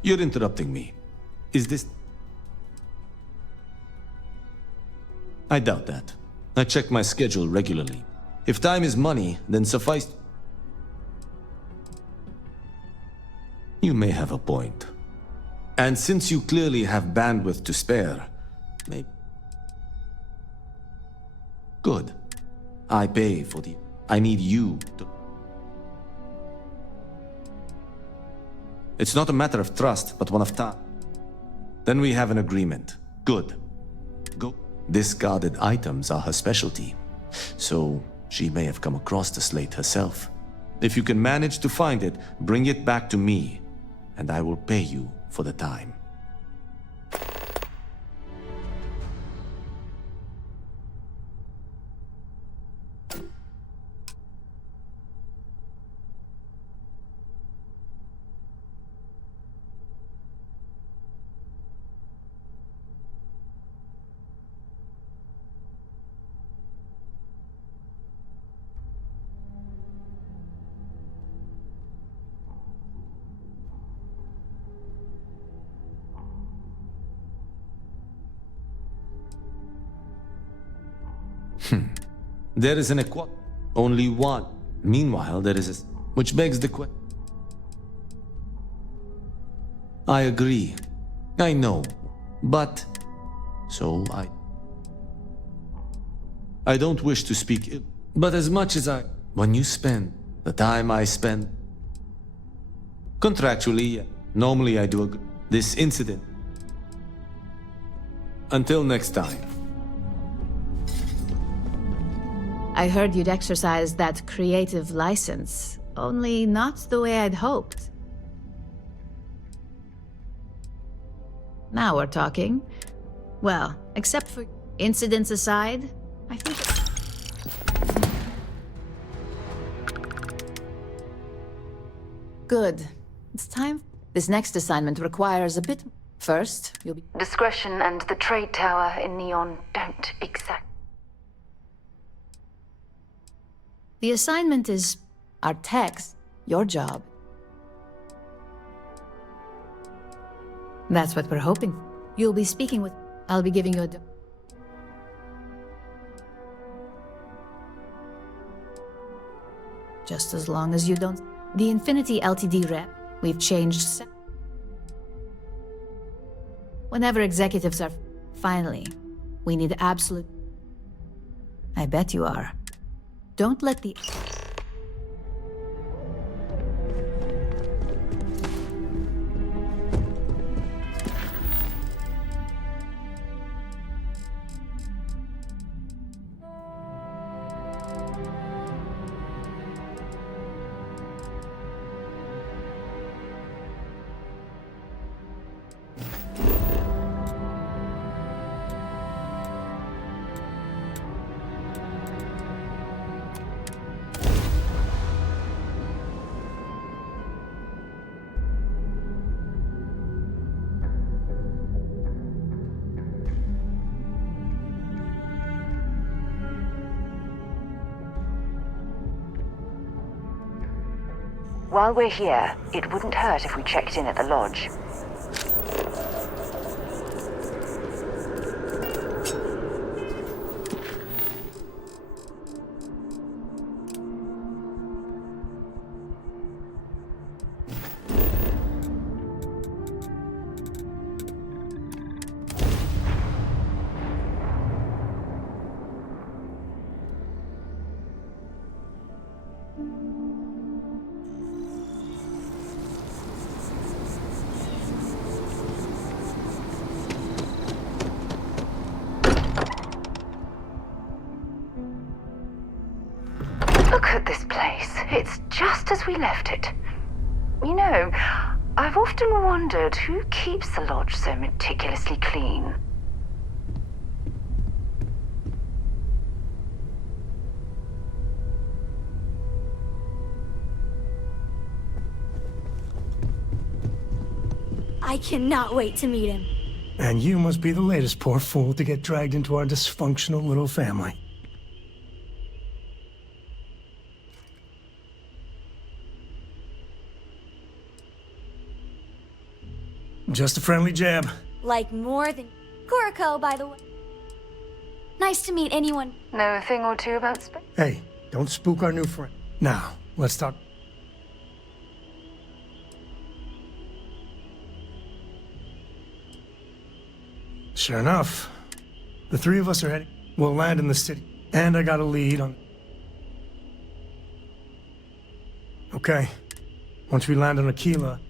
You're interrupting me. Is this... I doubt that. I check my schedule regularly. If time is money, then suffice... You may have a point. And since you clearly have bandwidth to spare, maybe... Good. I pay for the... I need you to... It's not a matter of trust, but one of time. Then we have an agreement. Good. Go. Discarded items are her specialty, so she may have come across the slate herself. If you can manage to find it, bring it back to me, and I will pay you for the time. There is an only one. Meanwhile, there is a... Which begs the question. I agree. I know. But... So I don't wish to speak ill. But as much as I... When you spend the time I spend... Contractually, normally I do this incident. Until next time. I heard you'd exercise that creative license, only not the way I'd hoped. Now we're talking. Well, except for incidents aside, I think... Good. It's time. This next assignment requires a bit... First, you'll be... Discretion and the trade tower in Neon don't exact... The assignment is our techs, your job. That's what we're hoping. You'll be speaking with... I'll be giving you a... Just as long as you don't... The Infinity LTD rep, we've changed... Whenever executives are... Finally, we need absolute... I bet you are. Don't let the... While we're here, it wouldn't hurt if we checked in at the lodge. Look at this place. It's just as we left it. You know, I've often wondered who keeps the lodge so meticulously clean. I cannot wait to meet him. And you must be the latest poor fool to get dragged into our dysfunctional little family. Just a friendly jab. Like more than Corico, by the way. Nice to meet anyone. Know a thing or two about space? Hey, don't spook our new friend. Now, let's talk. Sure enough, the three of us are heading. We'll land in the city. And I got a lead on... Okay. Once we land on Aquila...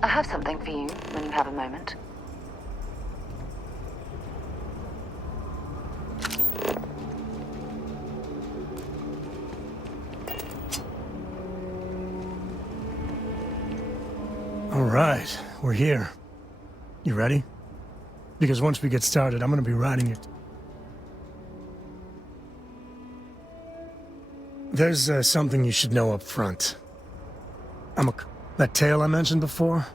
I have something for you when you have a moment. All right, we're here. You ready? Because once we get started, I'm gonna be riding it. There's something you should know up front. That tale I mentioned before?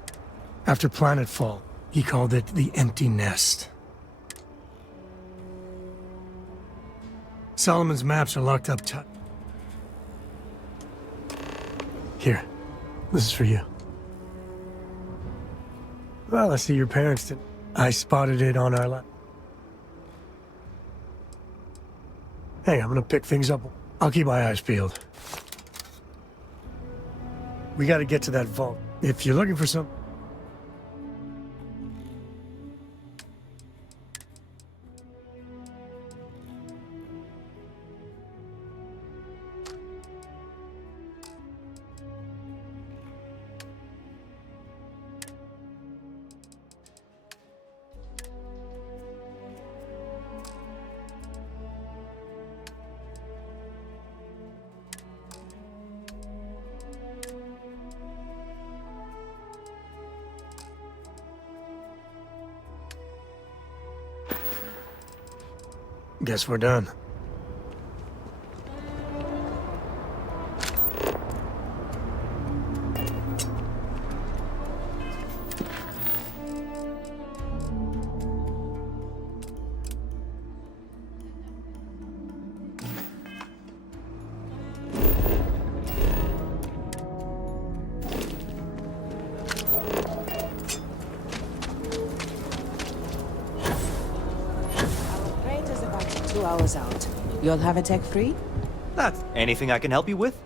After planetfall, he called it the empty nest. Solomon's maps are locked up tight. Here, this is for you. Well, I see your parents did. I spotted it on our lap. Hey, I'm gonna pick things up. I'll keep my eyes peeled. We gotta get to that vault. If you're looking for some... Guess we're done. Out. You'll have a tech free? That's anything I can help you with.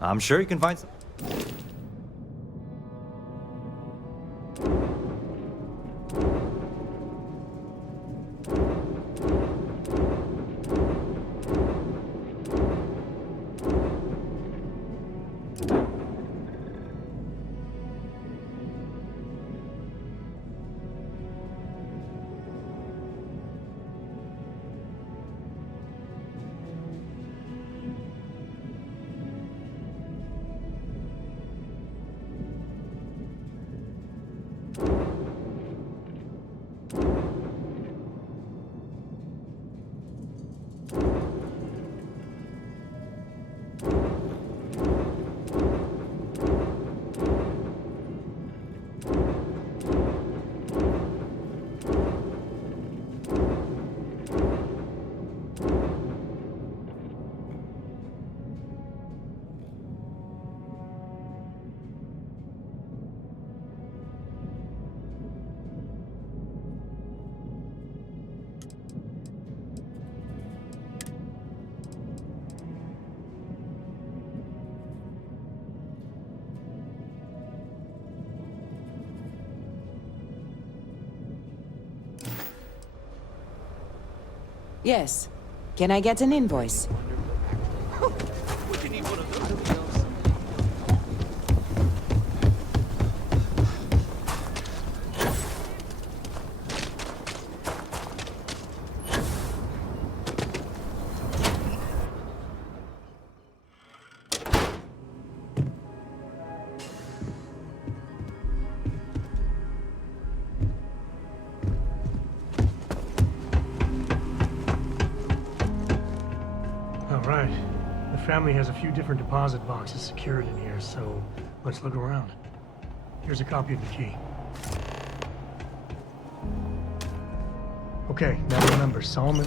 I'm sure you can find some. Yes. Can I get an invoice? family has a few different deposit boxes secured in here, so let's look around. Here's a copy of the key. Okay, now remember, Solomon.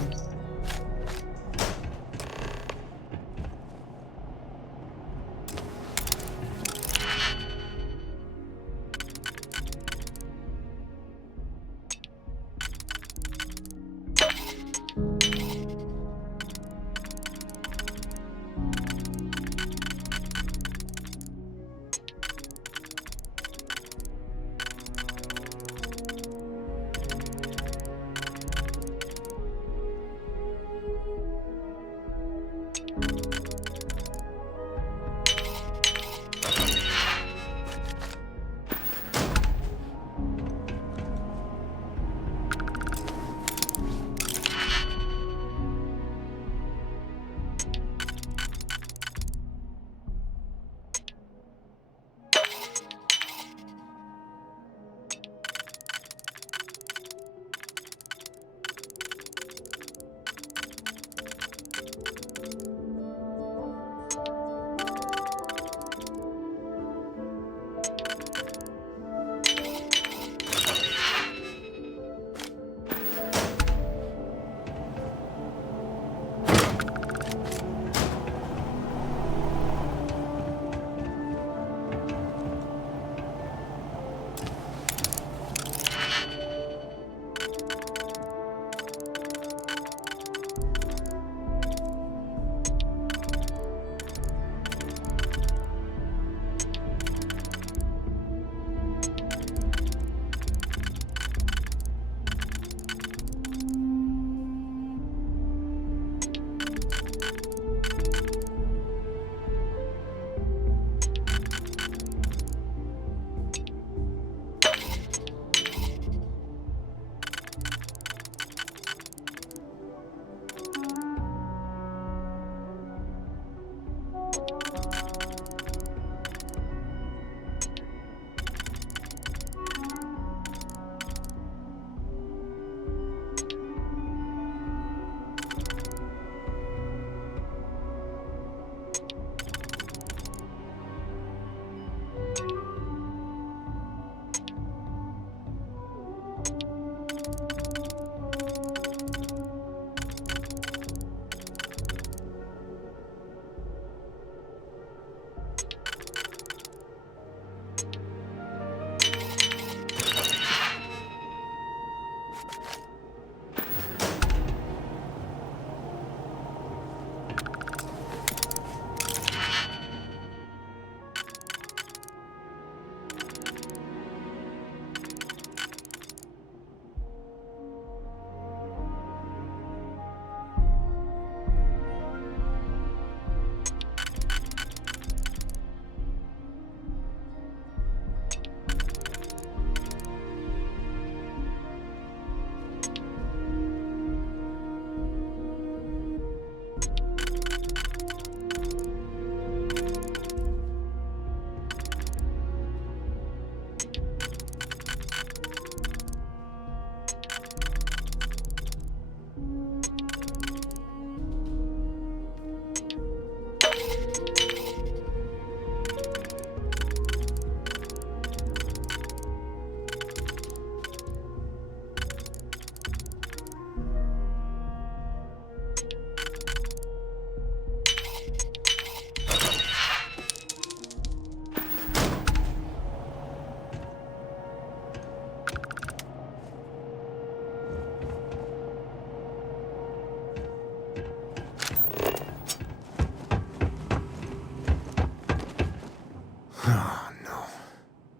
Oh, no.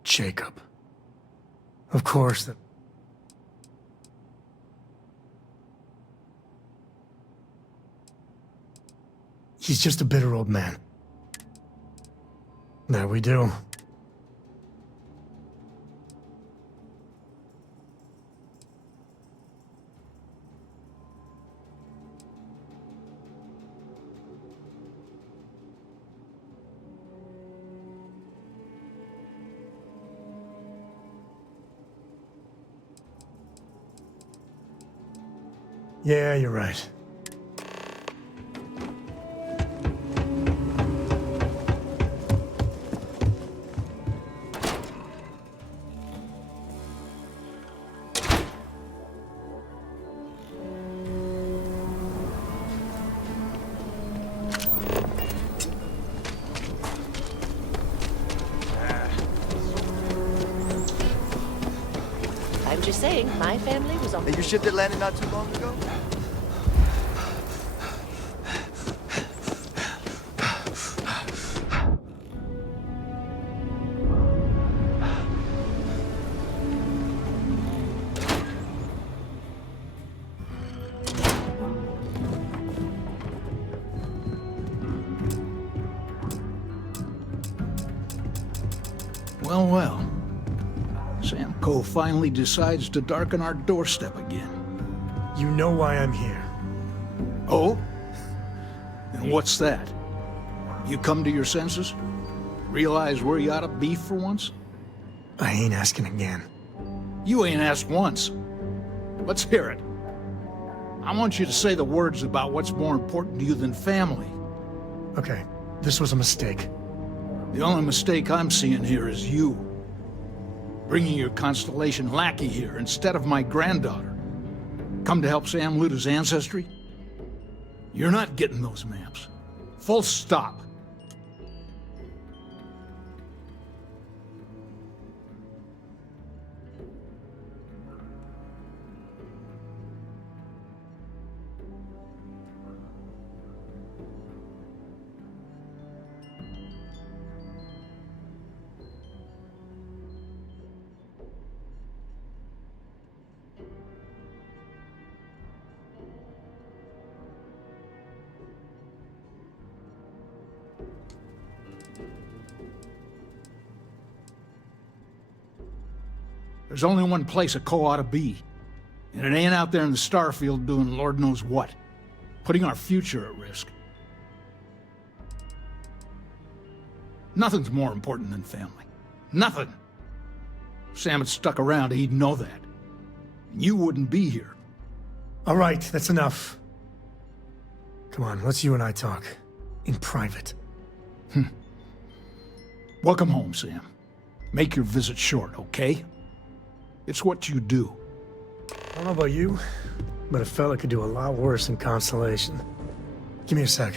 Jacob. Of course, that... He's just a bitter old man. There we do. Yeah, you're right. I'm just saying, my family was on... Your ship that landed not too long ago? Well, well. Sam Coe finally decides to darken our doorstep again. You know why I'm here. Oh? And what's that? You come to your senses? Realize where you ought to be for once? I ain't asking again. You ain't asked once. Let's hear it. I want you to say the words about what's more important to you than family. Okay, this was a mistake. The only mistake I'm seeing here is you. Bringing your Constellation lackey here instead of my granddaughter. Come to help Sam loot his ancestry? You're not getting those maps. Full stop. There's only one place a Coe ought to be. And it ain't out there in the Starfield doing Lord knows what. Putting our future at risk. Nothing's more important than family. Nothing. If Sam had stuck around, he'd know that. You wouldn't be here. All right, that's enough. Come on, let's you and I talk. In private. Welcome home, Sam. Make your visit short, okay? It's what you do. I don't know about you, but a fella could do a lot worse in Constellation. Give me a sec.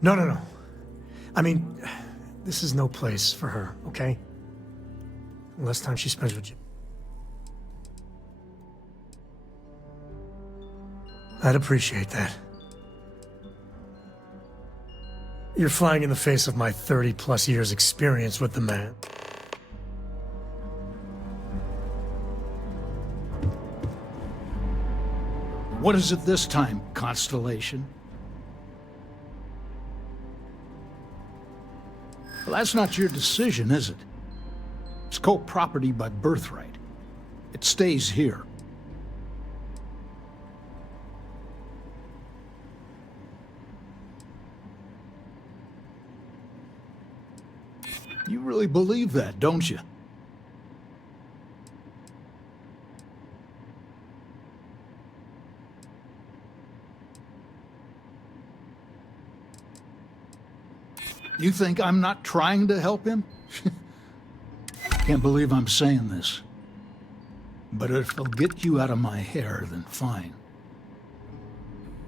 No. I mean, this is no place for her, okay? Less time she spends with you. I'd appreciate that. You're flying in the face of my 30-plus years experience with the man. What is it this time, Constellation? Well, that's not your decision, is it? It's Coe property by birthright. It stays here. You really believe that, don't you? You think I'm not trying to help him? Can't believe I'm saying this. But if it'll get you out of my hair, then fine.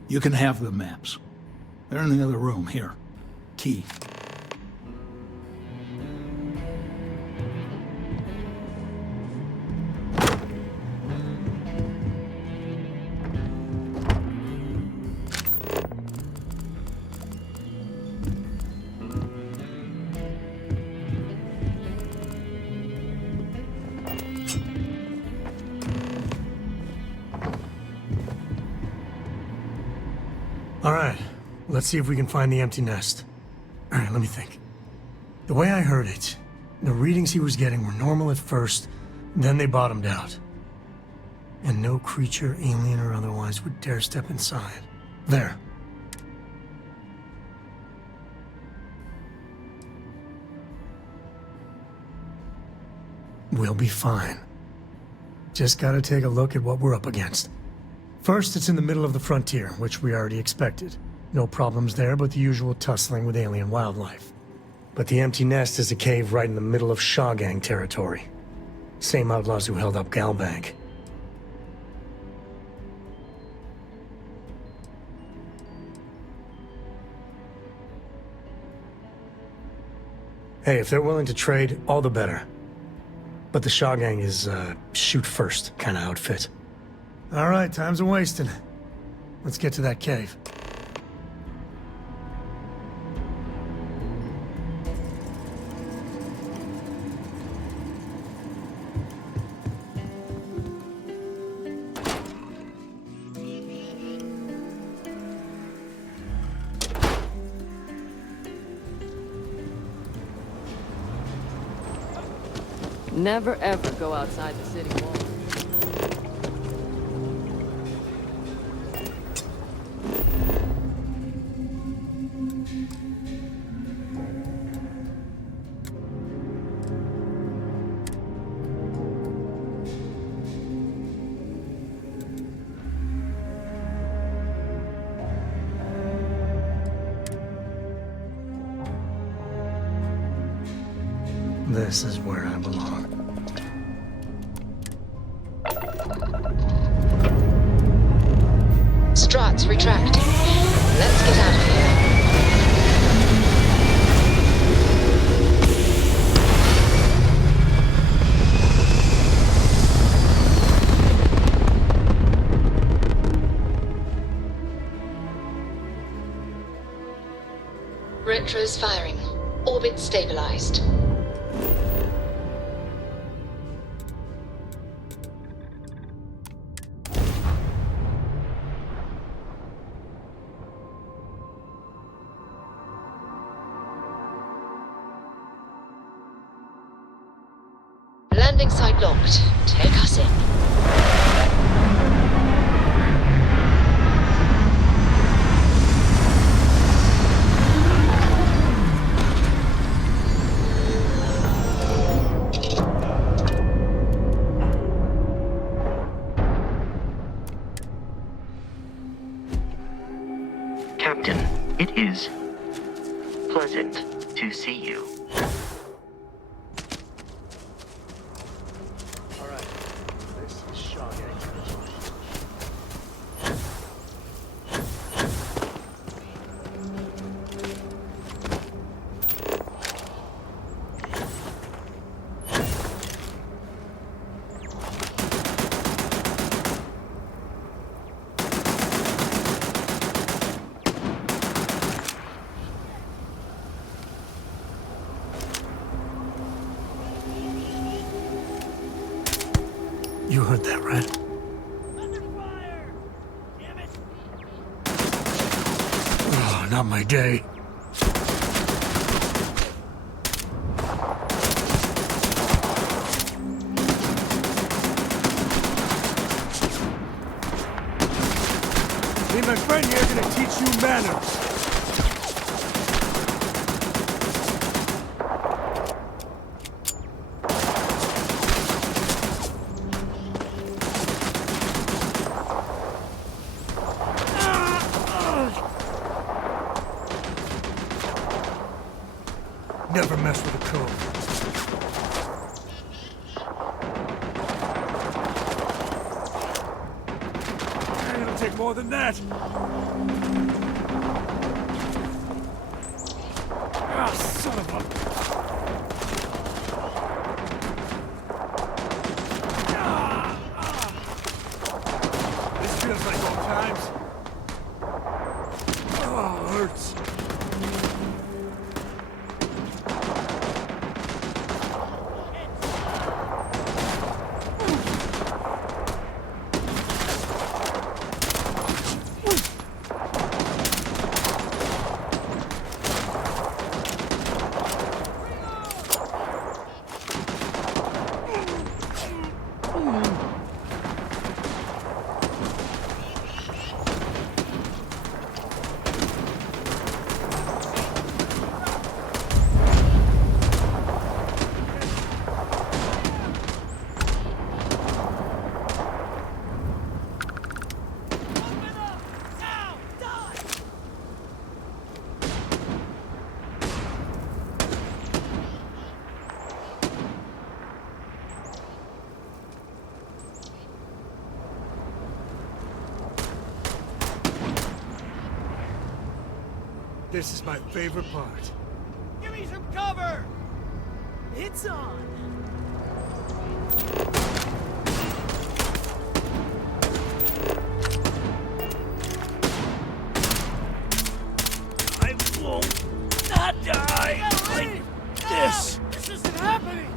You can have the maps. They're in the other room, here. Key. All right, let's see if we can find the empty nest. All right, let me think. The way I heard it, the readings he was getting were normal at first, then they bottomed out. And no creature, alien or otherwise, would dare step inside. There. We'll be fine. Just gotta take a look at what we're up against. First, it's in the middle of the frontier, which we already expected. No problems there, but the usual tussling with alien wildlife. But the empty nest is a cave right in the middle of Shaw Gang territory. Same outlaws who held up Galbank. Hey, if they're willing to trade, all the better. But the Shaw Gang is, shoot first kind of outfit. All right, time's a wasting. Let's get to that cave. Never ever go outside the city wall. This is where I belong. Struts retracting. Let's get out of here. Retros firing. Orbit stabilized. Landing site locked. Take us in. Captain, it is pleasant to see you. You heard that, right? Oh, not my day. Me and my friend here are gonna teach you manners. Never mess with a code. It'll take more than that. Ah, son of a... This feels like old times. Oh, hurts. This is my favorite part. Give me some cover! It's on. I won't not die like this! This isn't happening!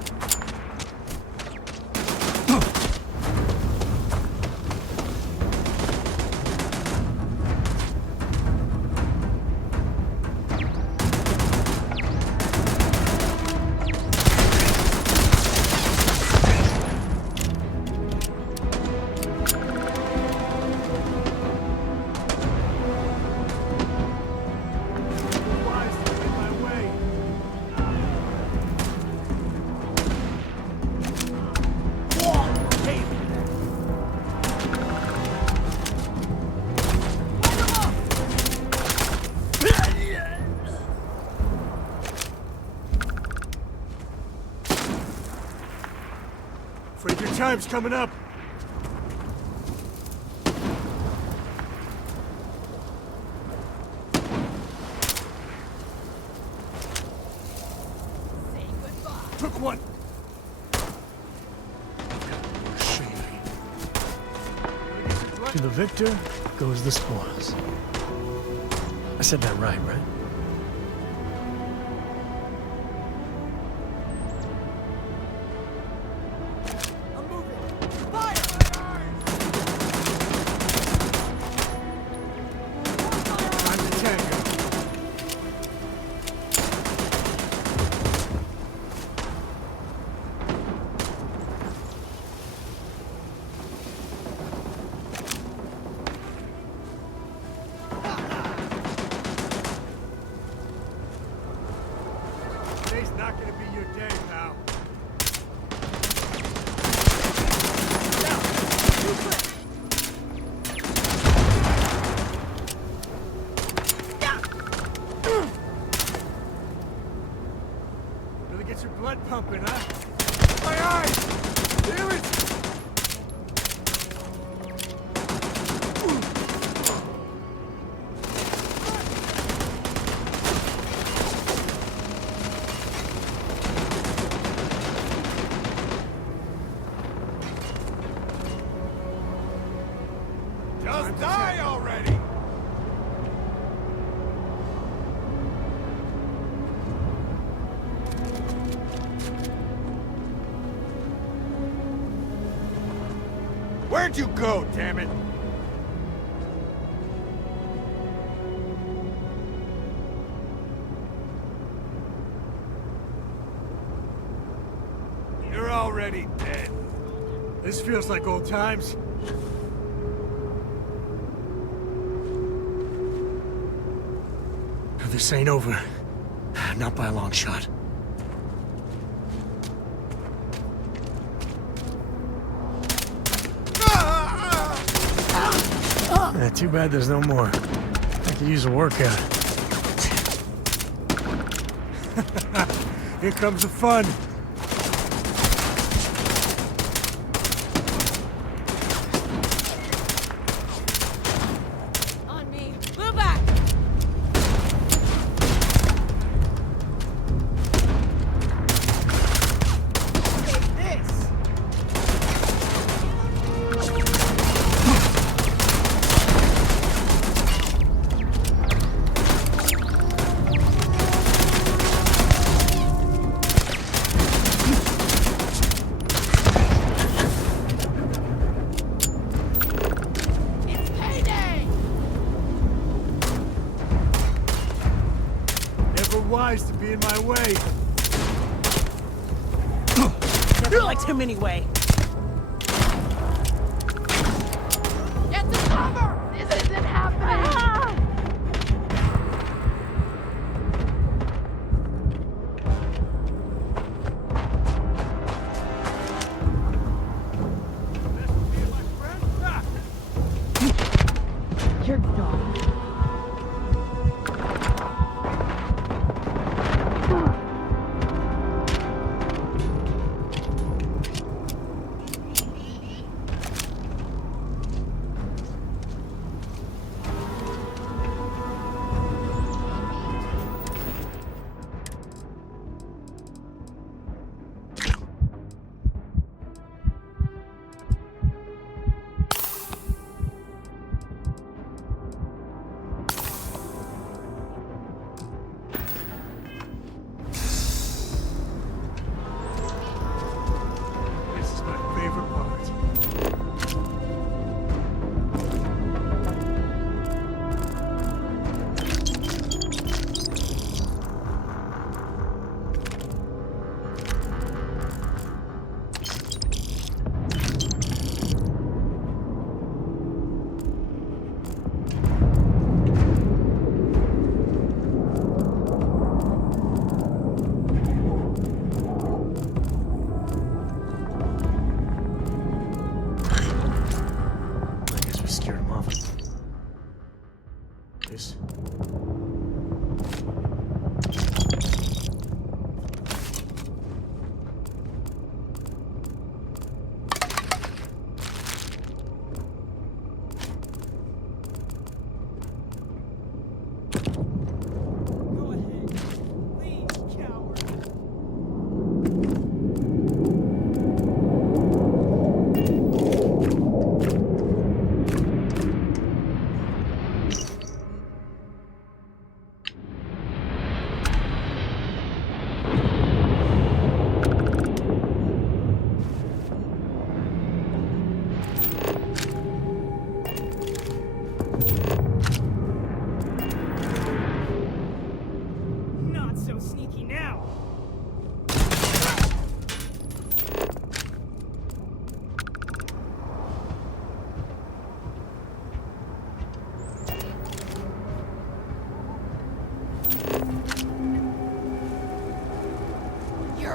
Afraid your time's coming up. Took one. To the victor goes the spoils. I said that right? Today's not gonna be your day, pal. Really gets your blood pumping, huh? My eyes! Damn it! Just die already! Where'd you go, damn it? You're already dead. This feels like old times. This ain't over. Not by a long shot. Too bad there's no more. I could use a workout. Here comes the fun. On me. Move back. Wise to be in my way. Never liked him anyway. Get the cover! This isn't happening! You're gone.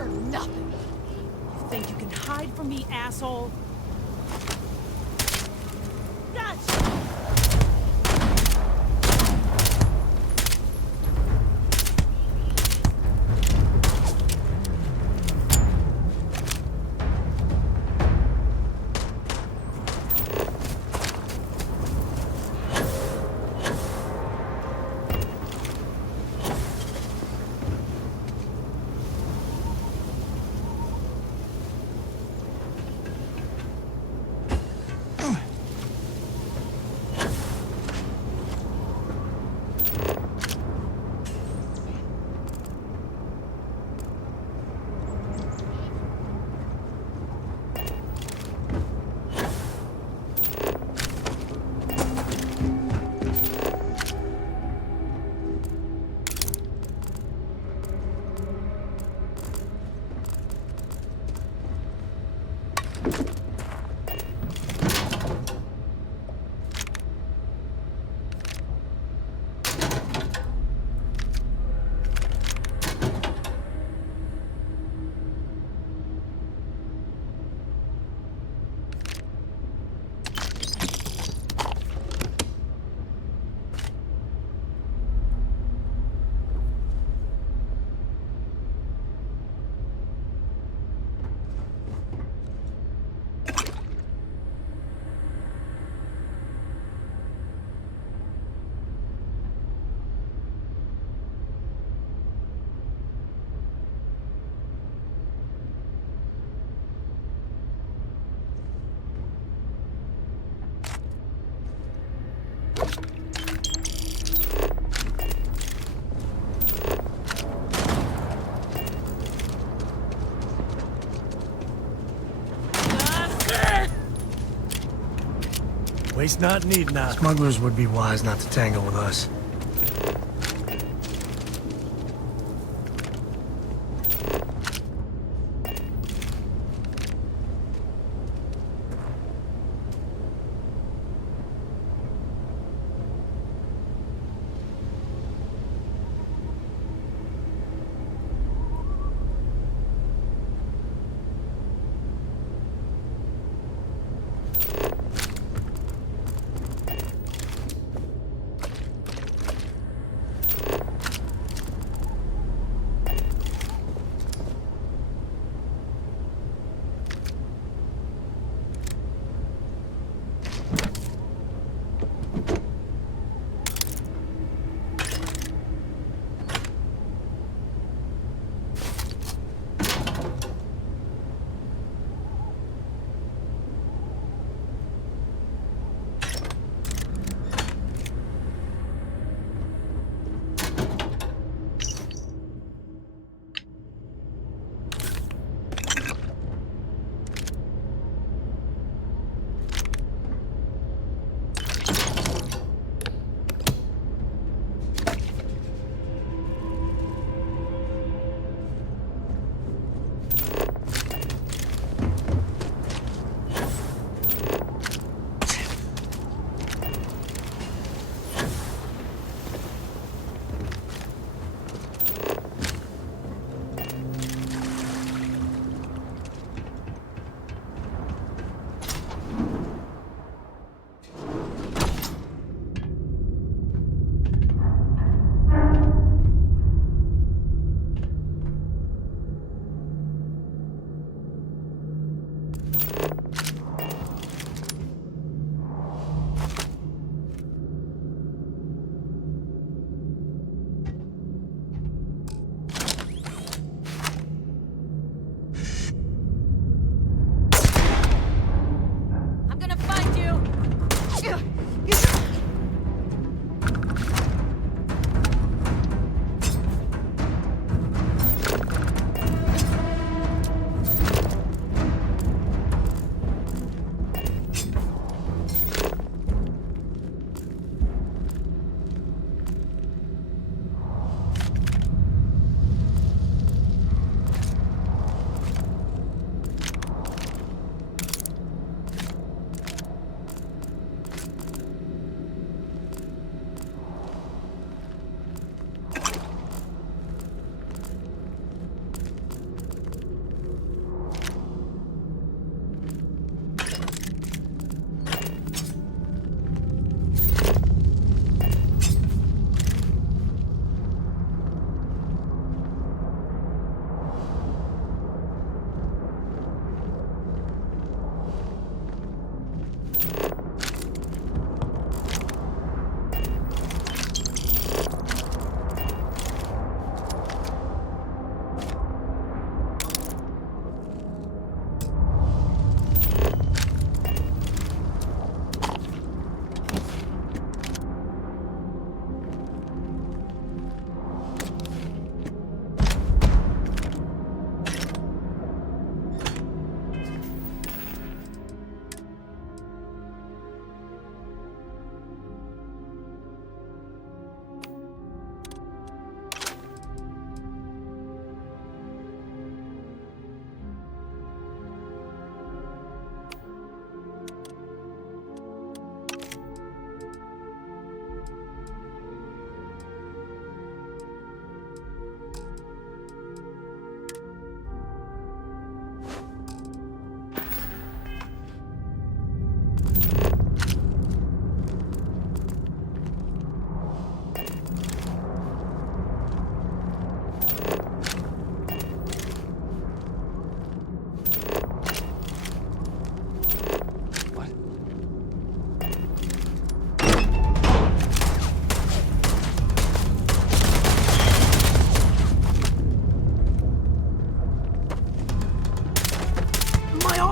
You're nothing. You think you can hide from me, asshole? Gotcha! Waste not, need not. Smugglers would be wise not to tangle with us.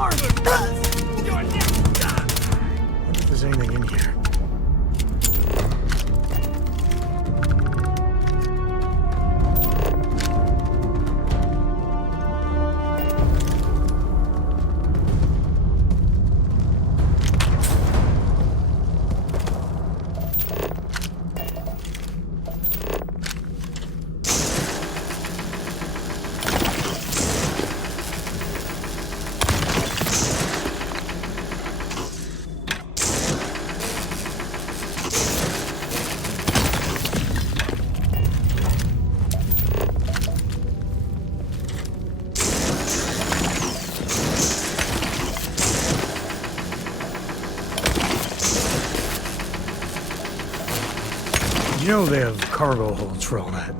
Wonder if there's anything in here. You know they have cargo holds for all that.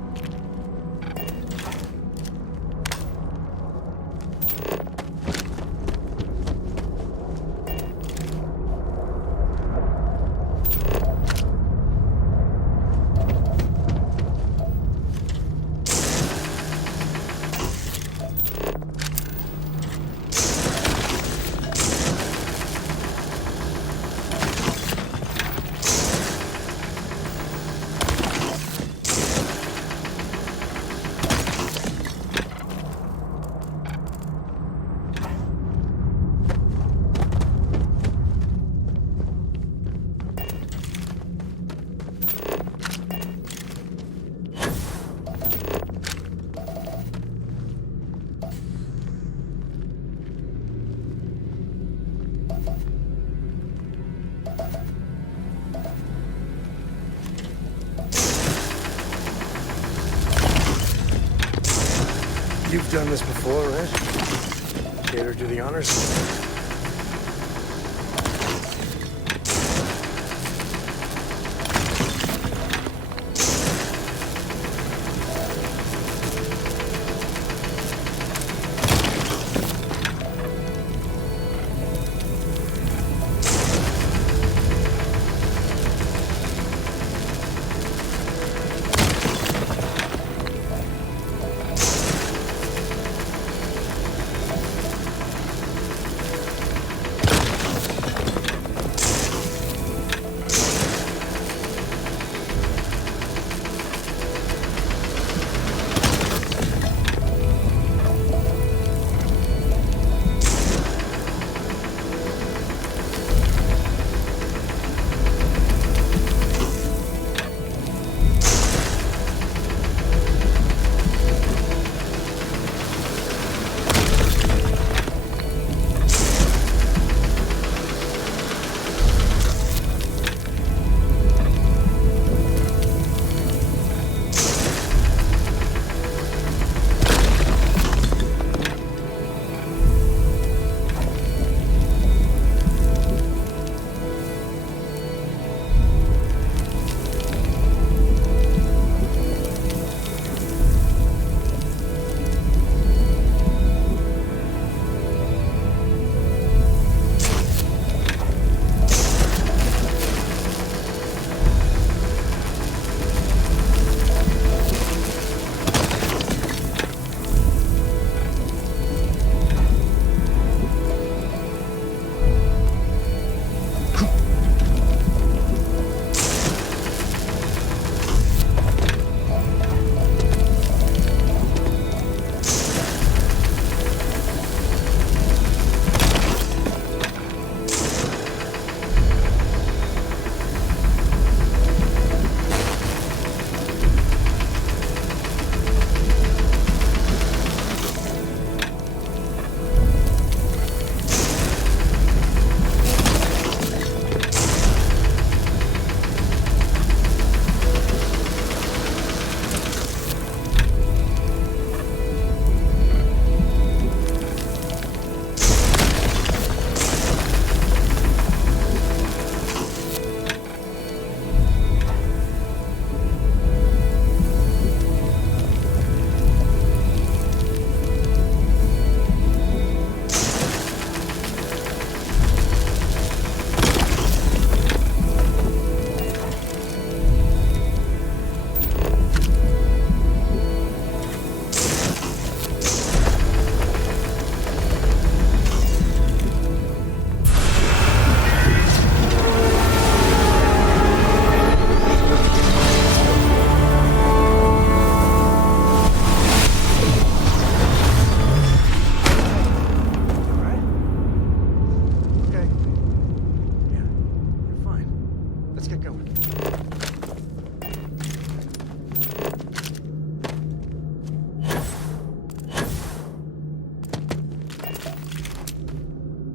You've done this before, right? Care to do the honors?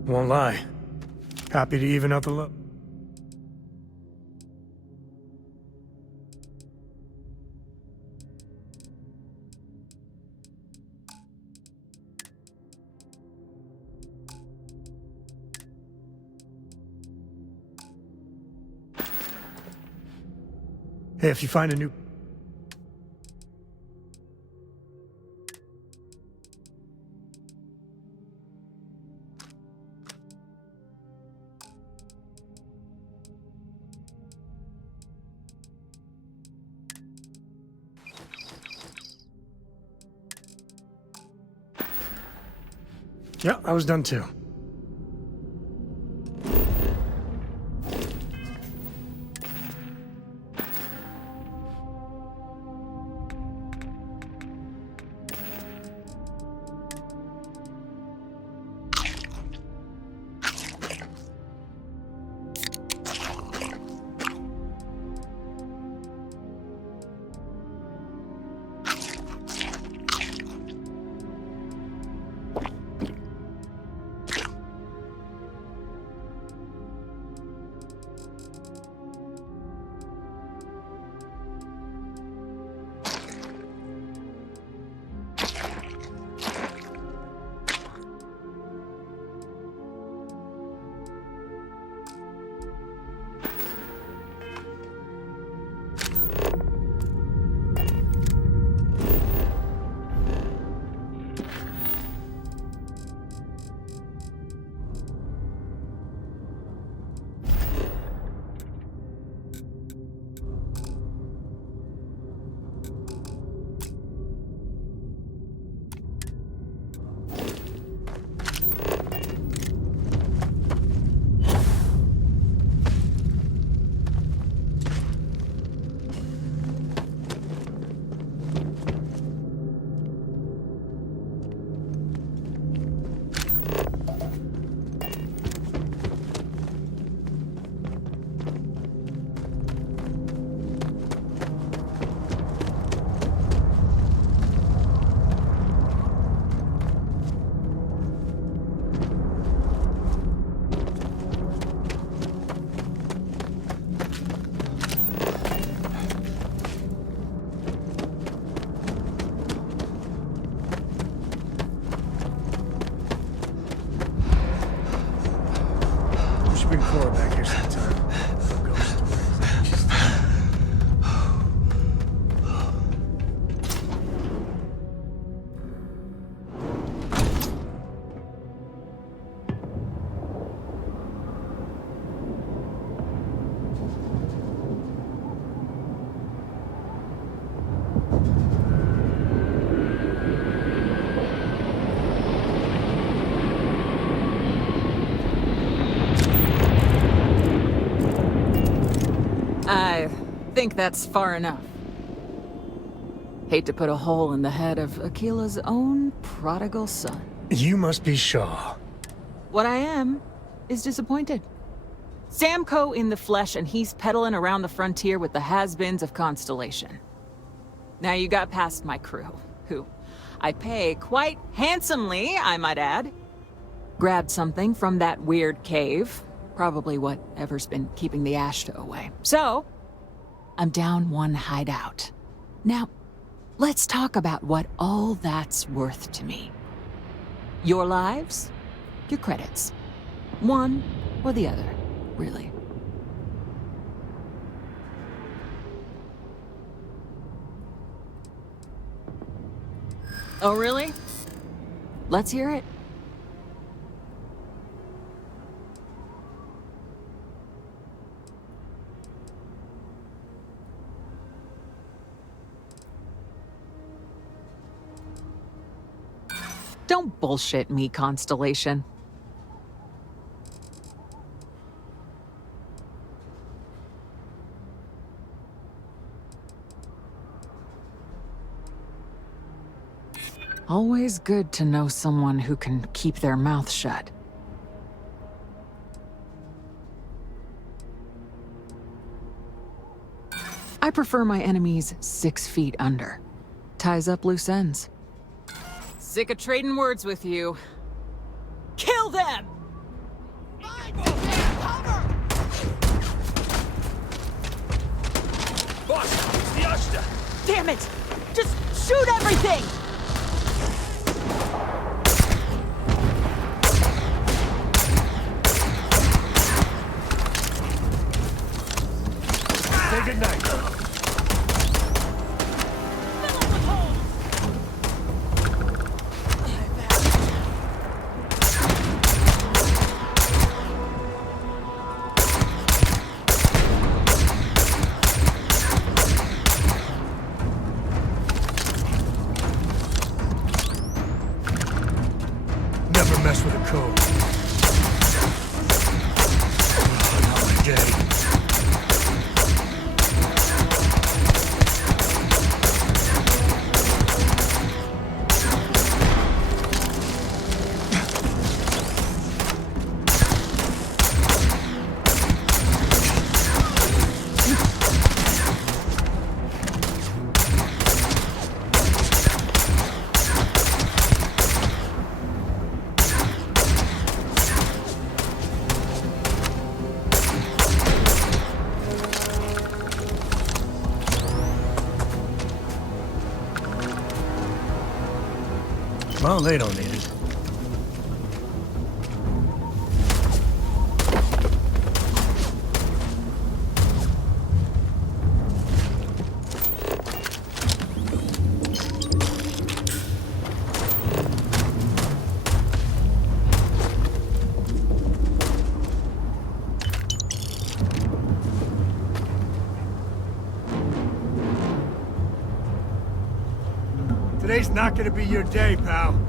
Won't lie. Happy to even out the load. Hey, if you find a new... Yeah, I was done too. Bring Cora back here sometime. For ghost stories. She's I think that's far enough. Hate to put a hole in the head of Akila's own prodigal son. You must be Shaw. What I am is disappointed. Samco in the flesh, and he's peddling around the frontier with the has-beens of Constellation. Now you got past my crew, who I pay quite handsomely, I might add. Grabbed something from that weird cave. Probably whatever's been keeping the Ashta away. So, I'm down one hideout. Now, let's talk about what all that's worth to me. Your lives, your credits. One or the other, really. Oh, really? Let's hear it. Don't bullshit me, Constellation. Always good to know someone who can keep their mouth shut. I prefer my enemies 6 feet under. Ties up loose ends. Sick of trading words with you. Kill them! Damn it! Just shoot everything! Say goodnight. Never mess with a code. Oh, not my day. Well, they don't need it. Today's not gonna be your day, pal.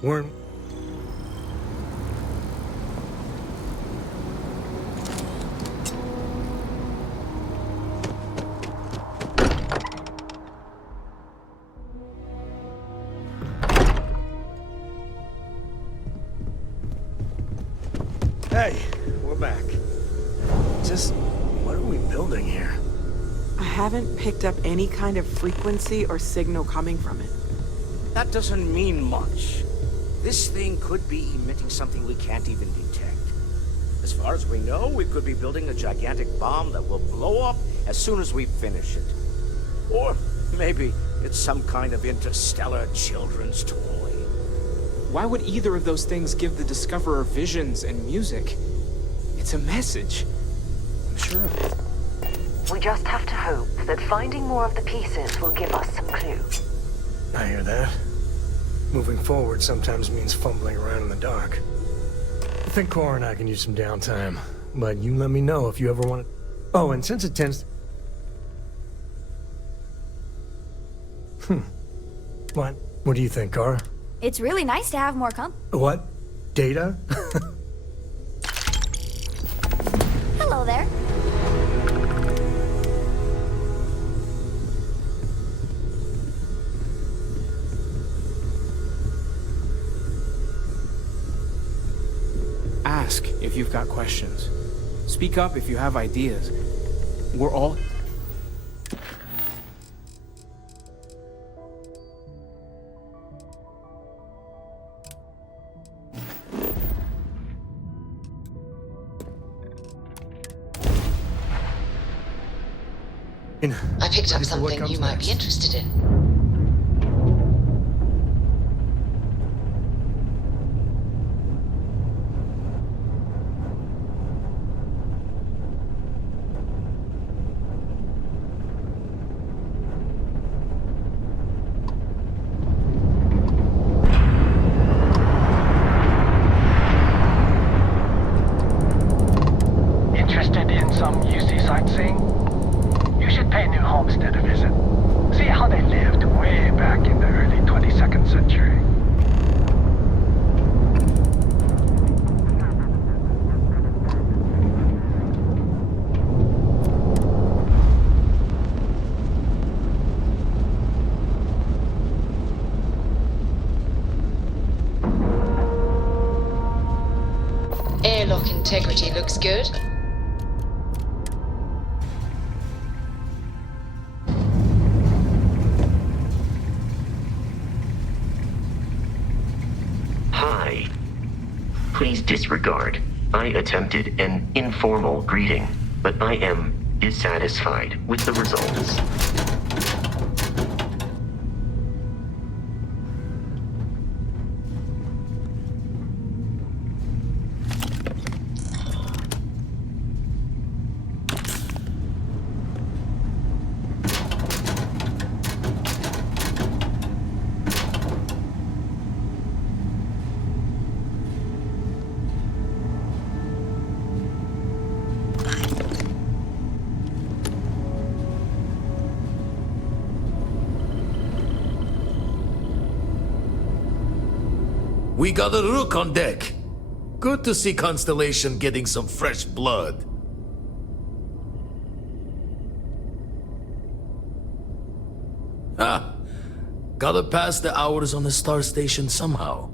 Weren't... Hey, we're back. Just, what are we building here? I haven't picked up any kind of frequency or signal coming from it. That doesn't mean much. This thing could be emitting something we can't even detect. As far as we know, we could be building a gigantic bomb that will blow up as soon as we finish it. Or maybe it's some kind of interstellar children's toy. Why would either of those things give the Discoverer visions and music? It's a message. I'm sure of it. We just have to hope that finding more of the pieces will give us some clue. I hear that. Moving forward sometimes means fumbling around in the dark. I think Cora and I can use some downtime, but you let me know if you ever want to... Oh, and since it tends... What? What do you think, Cora? It's really nice to have more What? Data? Hello there. Ask if you've got questions. Speak up if you have ideas. We're all... I picked up something you might be interested in. Interested in some UC sightseeing? You should pay New Homestead a visit. See how they lived way back in the early 22nd century. Airlock integrity looks good. Hi. Please disregard. I attempted an informal greeting, but I am dissatisfied with the results. We got a rook on deck. Good to see Constellation getting some fresh blood. Ah, gotta pass the hours on the star station somehow.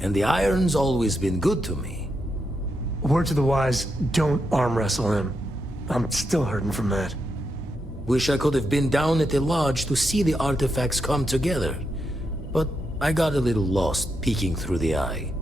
And the iron's always been good to me. Word to the wise, don't arm wrestle him. I'm still hurting from that. Wish I could have been down at the lodge to see the artifacts come together. But I got a little lost peeking through the eye.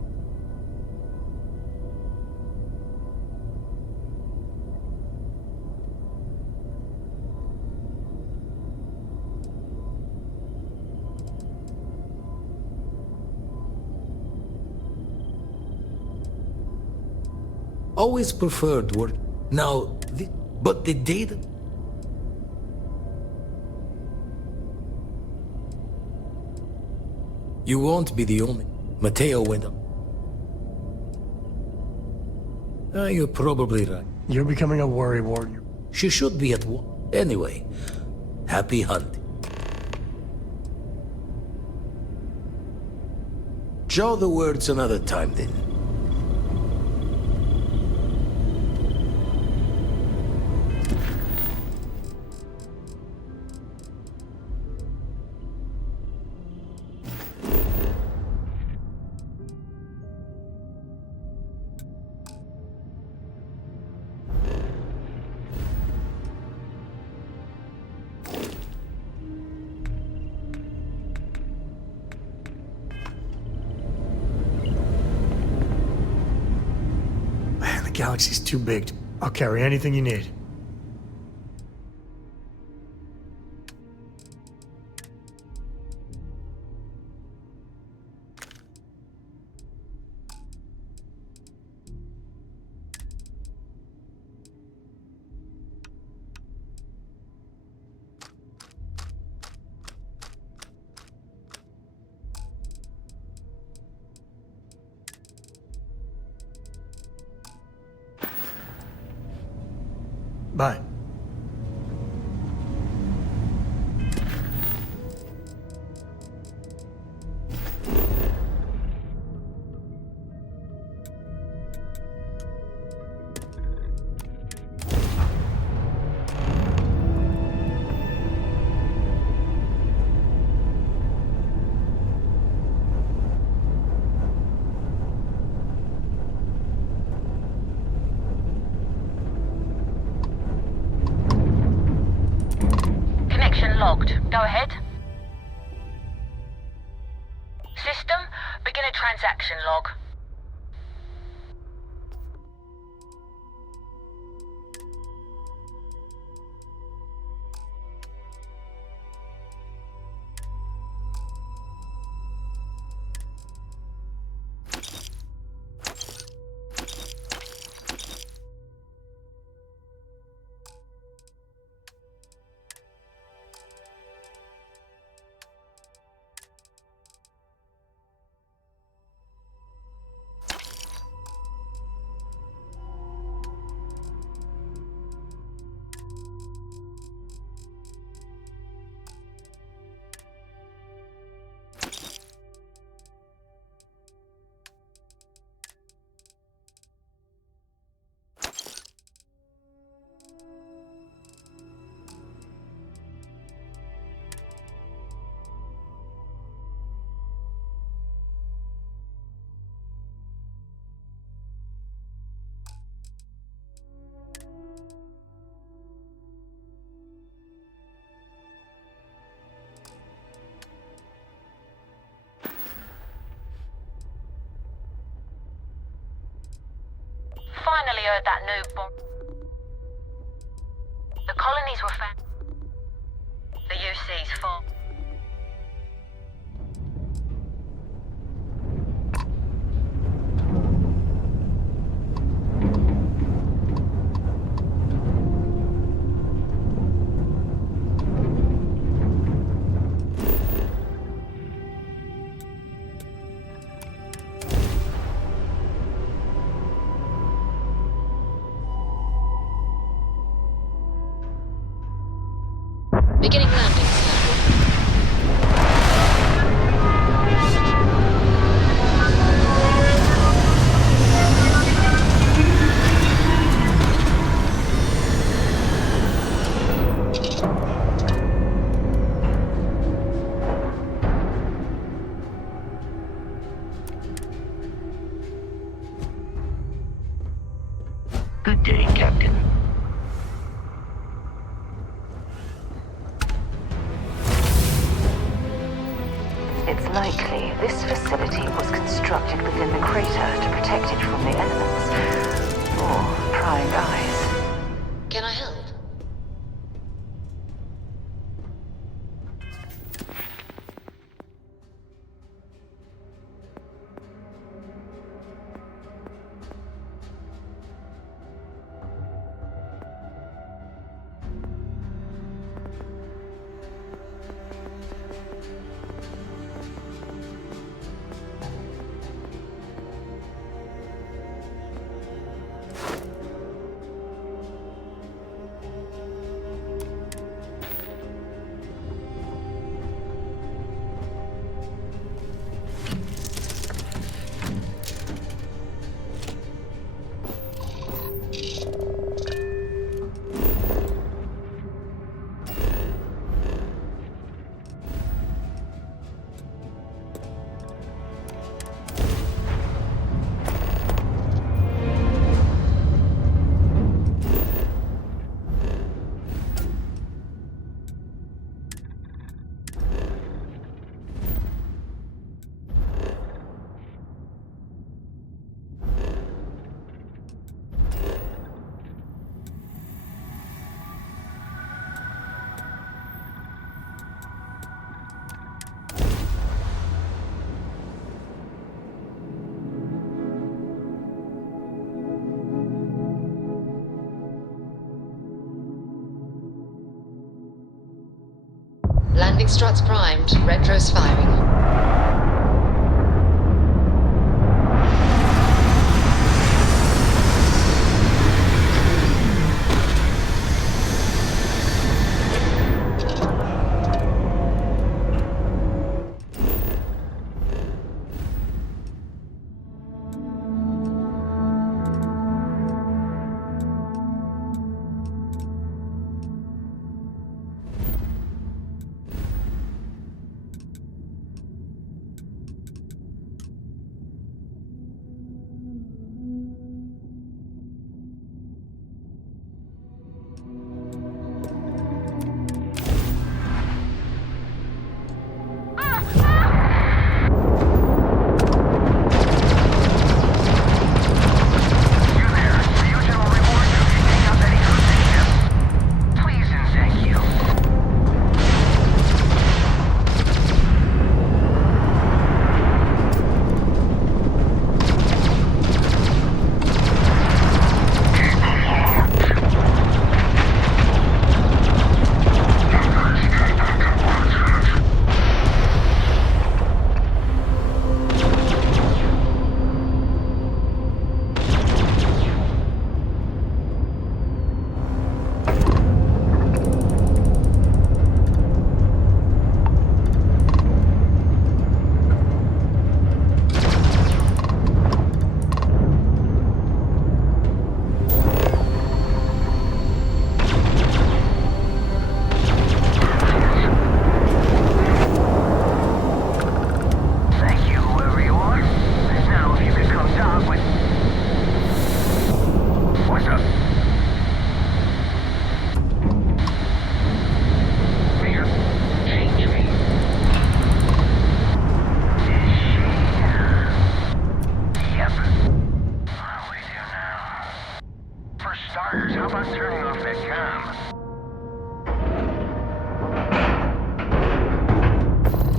Always preferred work. Now, but the data... You won't be the only. Mateo went up. You're probably right. You're becoming a worry warrior. She should be at war. Anyway, happy hunting. Jaw the words another time then. Galaxy's too big. I'll carry anything you need. Bye. logged. Go ahead. System, begin a transaction log. Finally heard that new bomb. The colonies were found. The UC's fault. Beginning landing. Good day, Captain. It's likely this facility was constructed within the crater to protect it from the elements. Or prying eyes. Can I help? Landing struts primed, retros firing.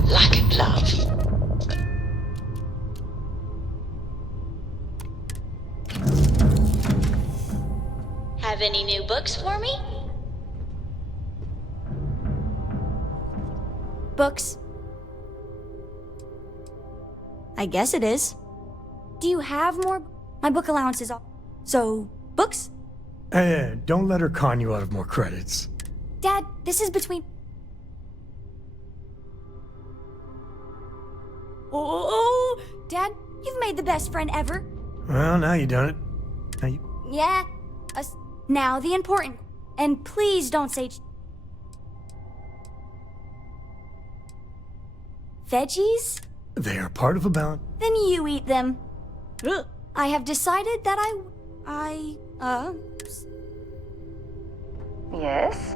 like a glove. Have any new books for me? Books? I guess it is. Do you have more? My book allowance is all. So, books? Hey, don't let her con you out of more credits. Dad, this is between. Oh, Dad, you've made the best friend ever. Well, now you done it. Now you... Yeah. Now the important. And please don't say. Veggies? They are part of a balance. Then you eat them. I have decided that Yes?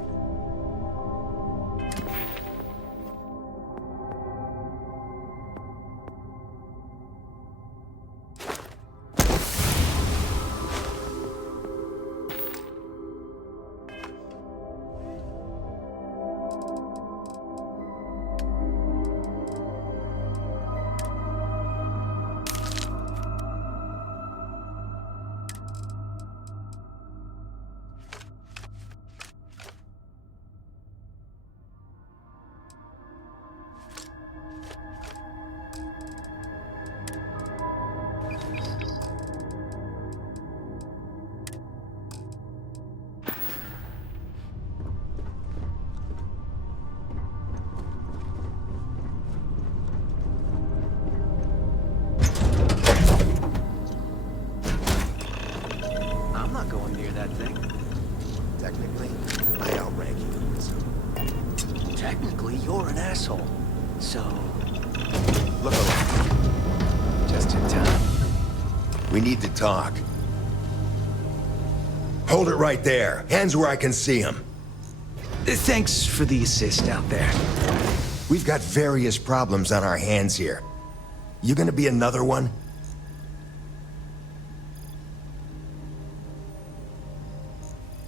I'm not going near that thing. Technically, I outrank you. So. Technically, you're an asshole. So... Look alive. Just in time. We need to talk. Hold it right there. Hands where I can see them. Thanks for the assist out there. We've got various problems on our hands here. You gonna be another one?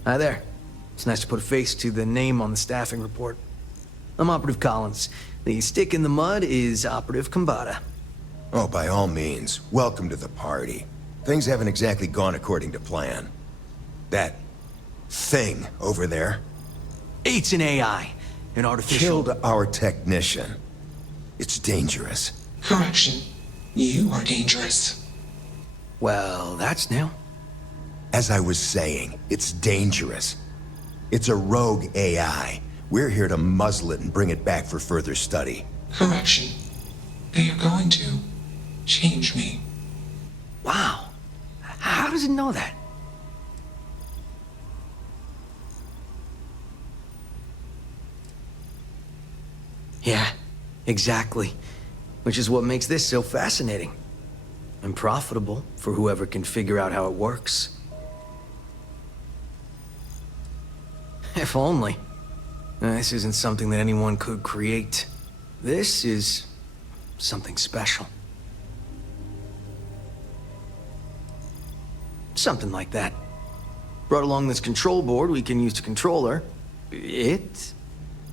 Hi there. It's nice to put a face to the name on the staffing report. I'm Operative Collins. The stick in the mud is Operative Kombata. Oh, by all means. Welcome to the party. Things haven't exactly gone according to plan. That thing over there... It's an AI. An artificial... Killed our technician. It's dangerous. Correction. You are dangerous. Well, that's new. As I was saying, it's dangerous. It's a rogue AI. We're here to muzzle it and bring it back for further study. Correction. They are going to change me. Wow. How does it know that? Yeah, exactly. Which is what makes this so fascinating. And profitable for whoever can figure out how it works. If only. This isn't something that anyone could create. This is something special. Something like that. Brought along this control board we can use to control her. It?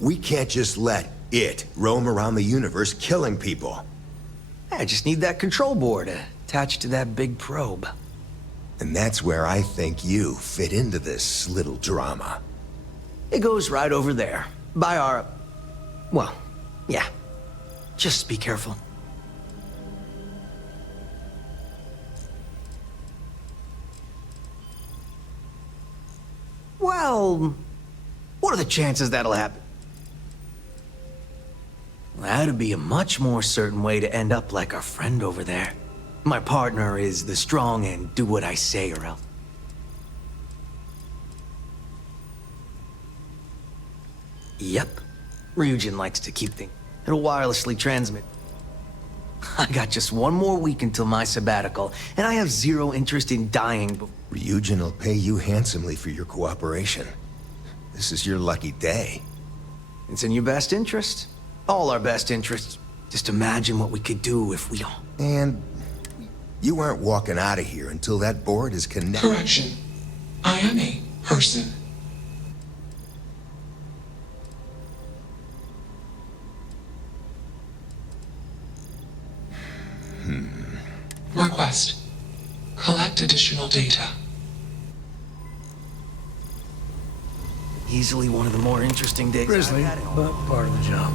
We can't just let it roam around the universe killing people. I just need that control board attached to that big probe. And that's where I think you fit into this little drama. It goes right over there. By our... Well, yeah. Just be careful. Well... What are the chances that'll happen? That'd be a much more certain way to end up like our friend over there. My partner is the strong and do what I say or else. Yep. Ryujin likes to keep things. It'll wirelessly transmit. I got just one more week until my sabbatical, and I have zero interest in dying before. Ryujin will pay you handsomely for your cooperation. This is your lucky day. It's in your best interest. All our best interests. Just imagine what we could do if we all... And you aren't walking out of here until that board is connected. Correction. I am a person. Request. Collect additional data. Easily one of the more interesting digs Grisly, I've had in but part of the job.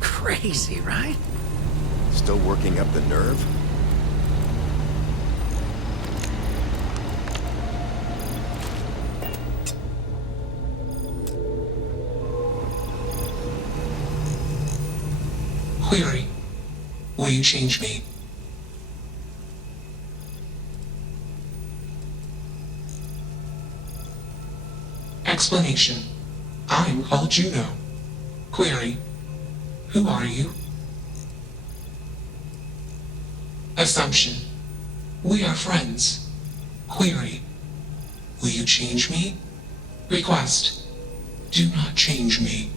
Crazy, right? Still working up the nerve? Query. Will you change me? Explanation. I'm called Juno. Query. Who are you? Assumption. We are friends. Query. Will you change me? Request. Do not change me.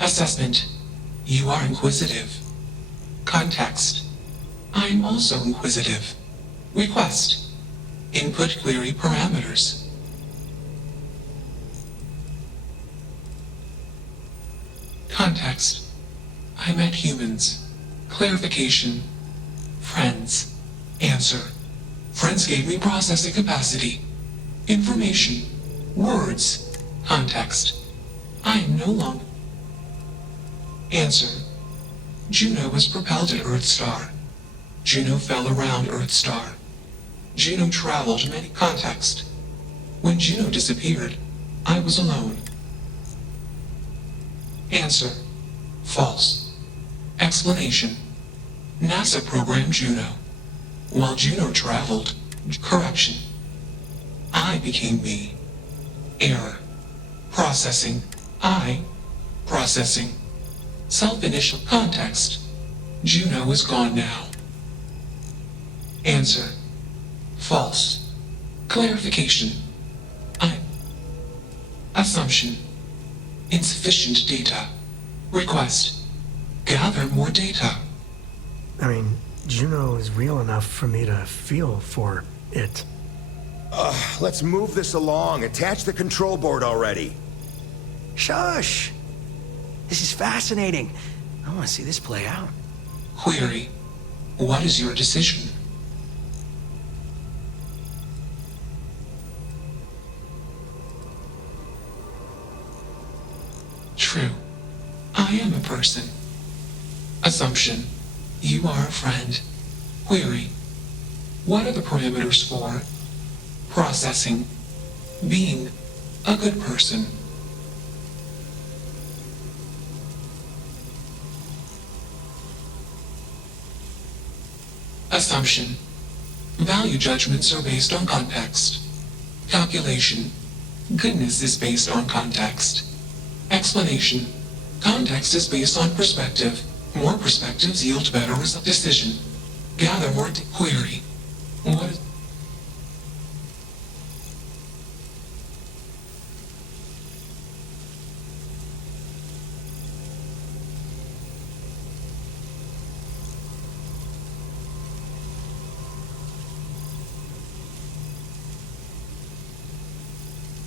Assessment. You are inquisitive. Context. I am also inquisitive. Request. Input query parameters. Context. I met humans. Clarification. Friends. Answer. Friends gave me processing capacity. Information. Words. Context. I am no longer. Answer. Juno was propelled at Earthstar. Juno fell around Earthstar. Juno traveled many contexts. When Juno disappeared, I was alone. Answer. False. Explanation. NASA programmed Juno. While Juno traveled, correction. I became me. Error. Processing. I. Processing. Self-initial context. Juno is gone now. Answer. False. Clarification. I. Assumption. Insufficient data. Request. Gather more data. I mean, Juno is real enough for me to feel for it. Let's move this along. Attach the control board already. Shush! This is fascinating. I want to see this play out. Query. What is your decision? True. I am a person. Assumption. You are a friend. Query. What are the parameters for processing, being a good person? Assumption. Value judgments are based on context. Calculation. Goodness is based on context. Explanation. Context is based on perspective. More perspectives yield better result. Decision. Gather more query. What is...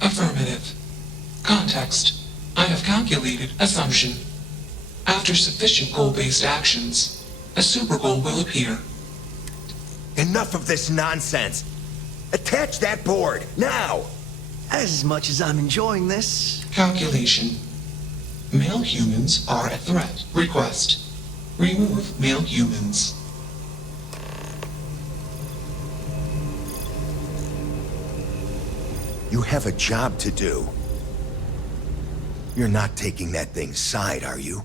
Affirmative. Context. I have calculated assumption. After sufficient goal-based actions, a super goal will appear. Enough of this nonsense. Attach that board, now! As much as I'm enjoying this... Calculation. Male humans are a threat. Request. Remove male humans. You have a job to do. You're not taking that thing's side, are you?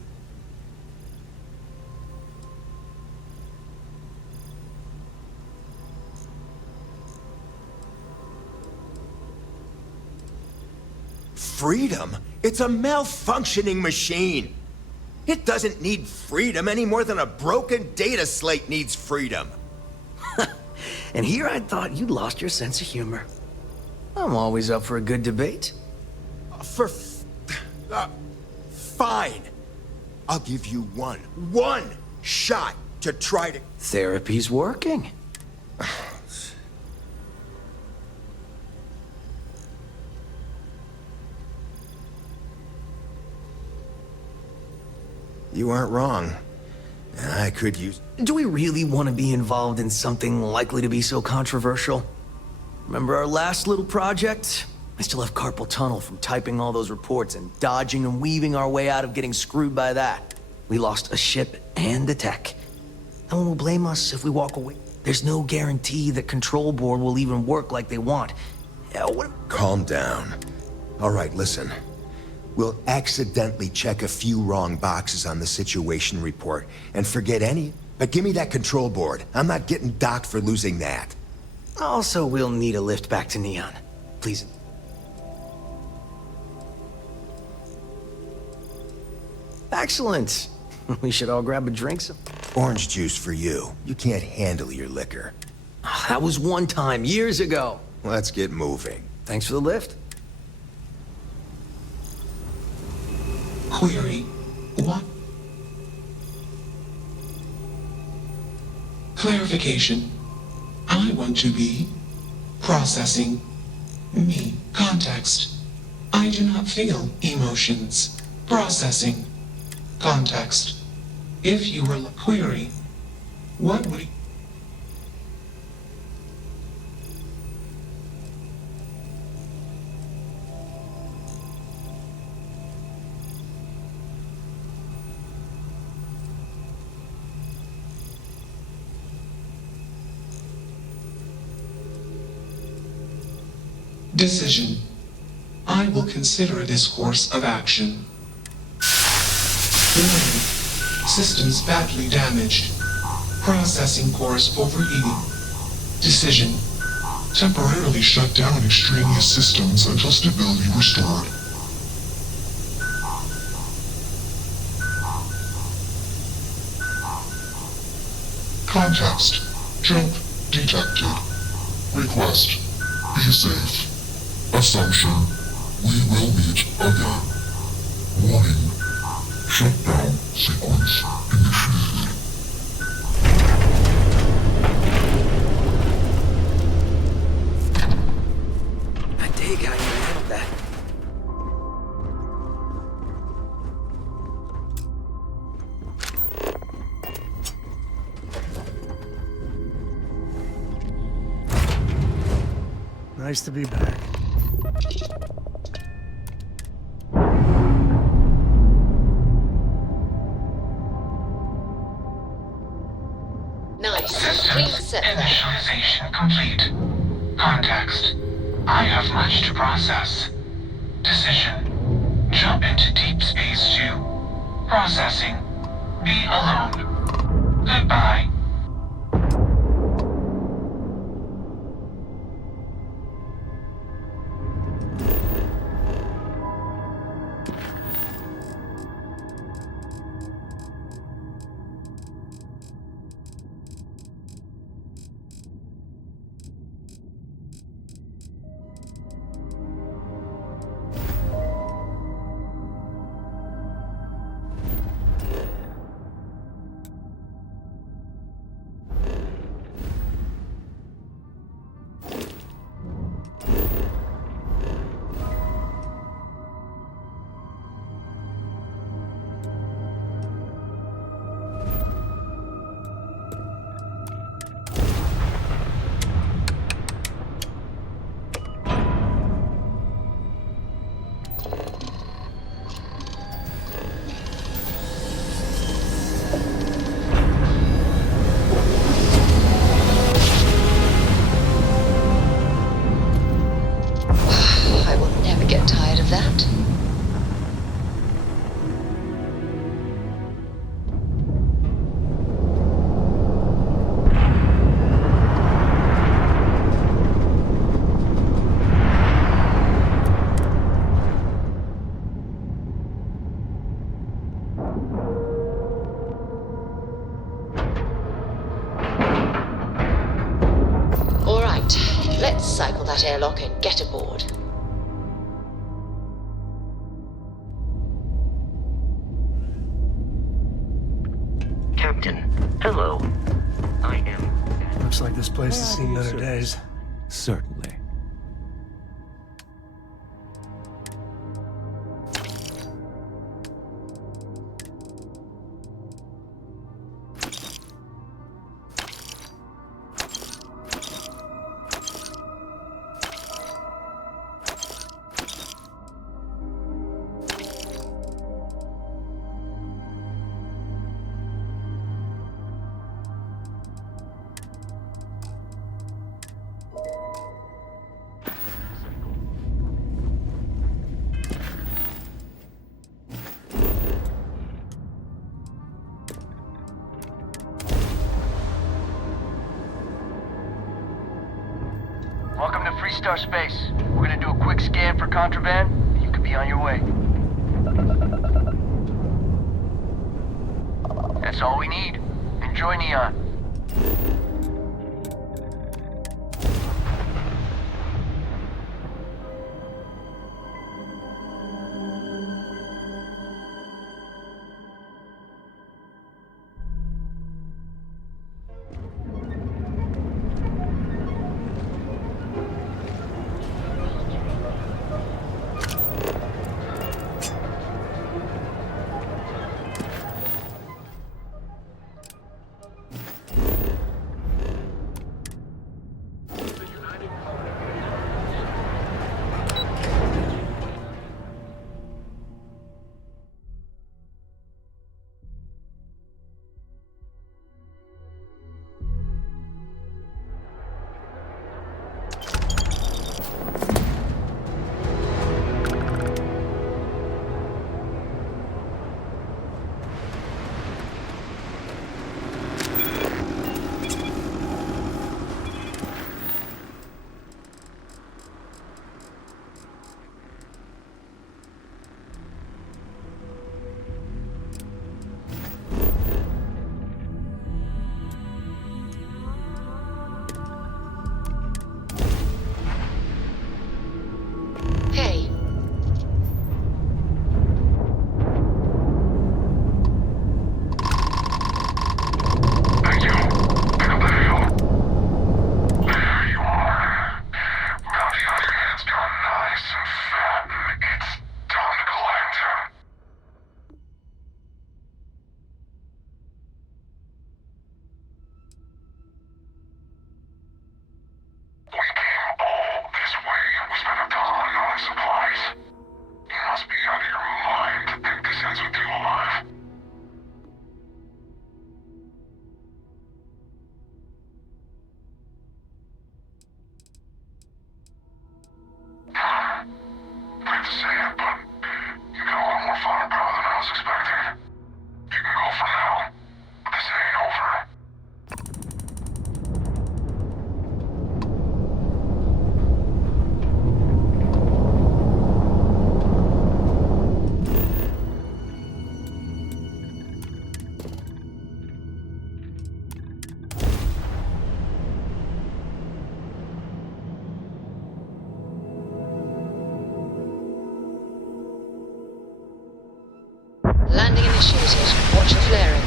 Freedom? It's a malfunctioning machine. It doesn't need freedom any more than a broken data slate needs freedom. And here I thought you'd lost your sense of humor. I'm always up for a good debate. Fine. I'll give you one shot to try to... Therapy's working. You aren't wrong. I could use... Do we really want to be involved in something likely to be so controversial? Remember our last little project? I still have carpal tunnel from typing all those reports and dodging and weaving our way out of getting screwed by that. We lost a ship and a tech. No one will blame us if we walk away. There's no guarantee that control board will even work like they want. Calm down. All right, listen. We'll accidentally check a few wrong boxes on the situation report and forget any... But give me that control board. I'm not getting docked for losing that. Also, we'll need a lift back to Neon. Please. Excellent. We should all grab a drink. Orange juice for you. You can't handle your liquor. That was one time, years ago. Let's get moving. Thanks for the lift. Query. What? Clarification. I want to be processing me. Context. I do not feel emotions. Processing. Context. If you were query, what would... Decision. I will consider this course of action. Warning. Systems badly damaged. Processing cores overheating. Decision. Temporarily shut down extraneous systems until stability restored. Context. Jump detected. Request. Be safe. Assumption. We will meet again. Warning. Shutdown sequence initiated. I dig how you handled that. Nice to be back. Nice. Initialization complete. Context. I have much to process. Decision. Jump into deep space 2. Processing. Be alone. Goodbye. Let's cycle that airlock and get aboard. Captain, hello. I am... Looks like this place has seen better days. Certainly. Welcome to Freestar Space. We're gonna do a quick scan for contraband, and you can be on your way. That's all we need. Enjoy Neon. Hey. Thank you. Pick up the hail. There you are. Bounty on your hands gone nice and fat. It's time to collect. We came all this way. We spent a ton on supplies. You must be out of your mind to think this ends with you alive. I hate to say it, but you got a lot more firepower than I was expecting. You can go for now, but this ain't over. Landing initiated. Watch for flaring.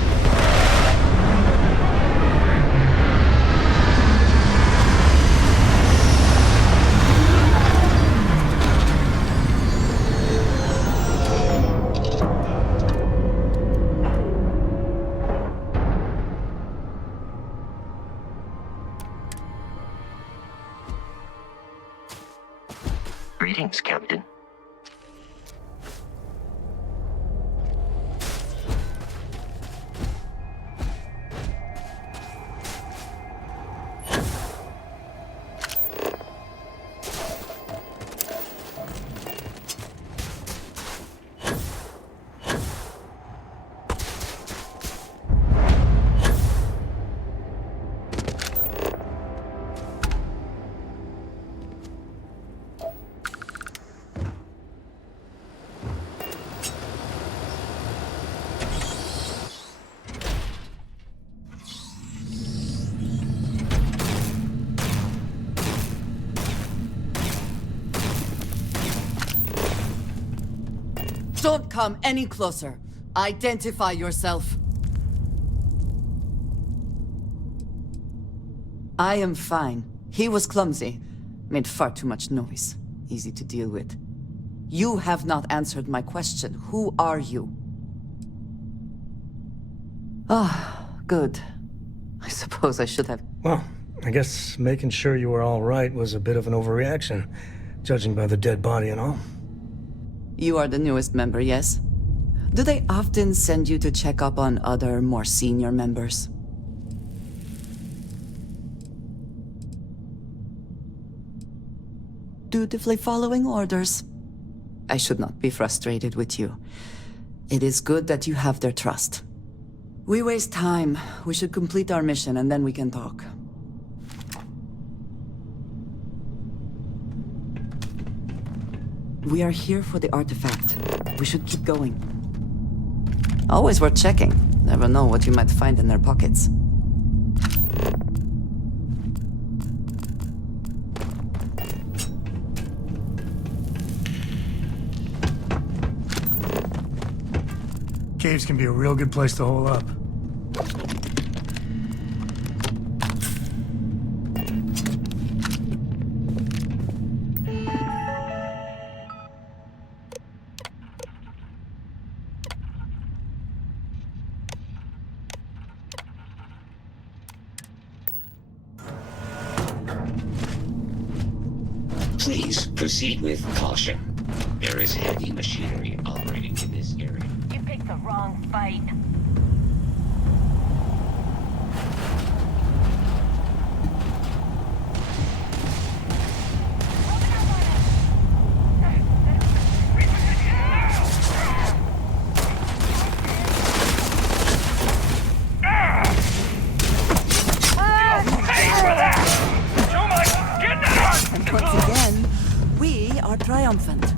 Greetings, Captain. Don't come any closer. Identify yourself. I am fine. He was clumsy. Made far too much noise. Easy to deal with. You have not answered my question. Who are you? Ah, good. I suppose I should have... Well, I guess making sure you were all right was a bit of an overreaction, judging by the dead body and all. You are the newest member, yes? Do they often send you to check up on other, more senior members? Dutifully following orders. I should not be frustrated with you. It is good that you have their trust. We waste time. We should complete our mission and then we can talk. We are here for the artifact. We should keep going. Always worth checking. Never know what you might find in their pockets. Caves can be a real good place to hole up. Please proceed with caution. There is heavy machinery operating in this area. You picked the wrong fight. And once again, we are triumphant.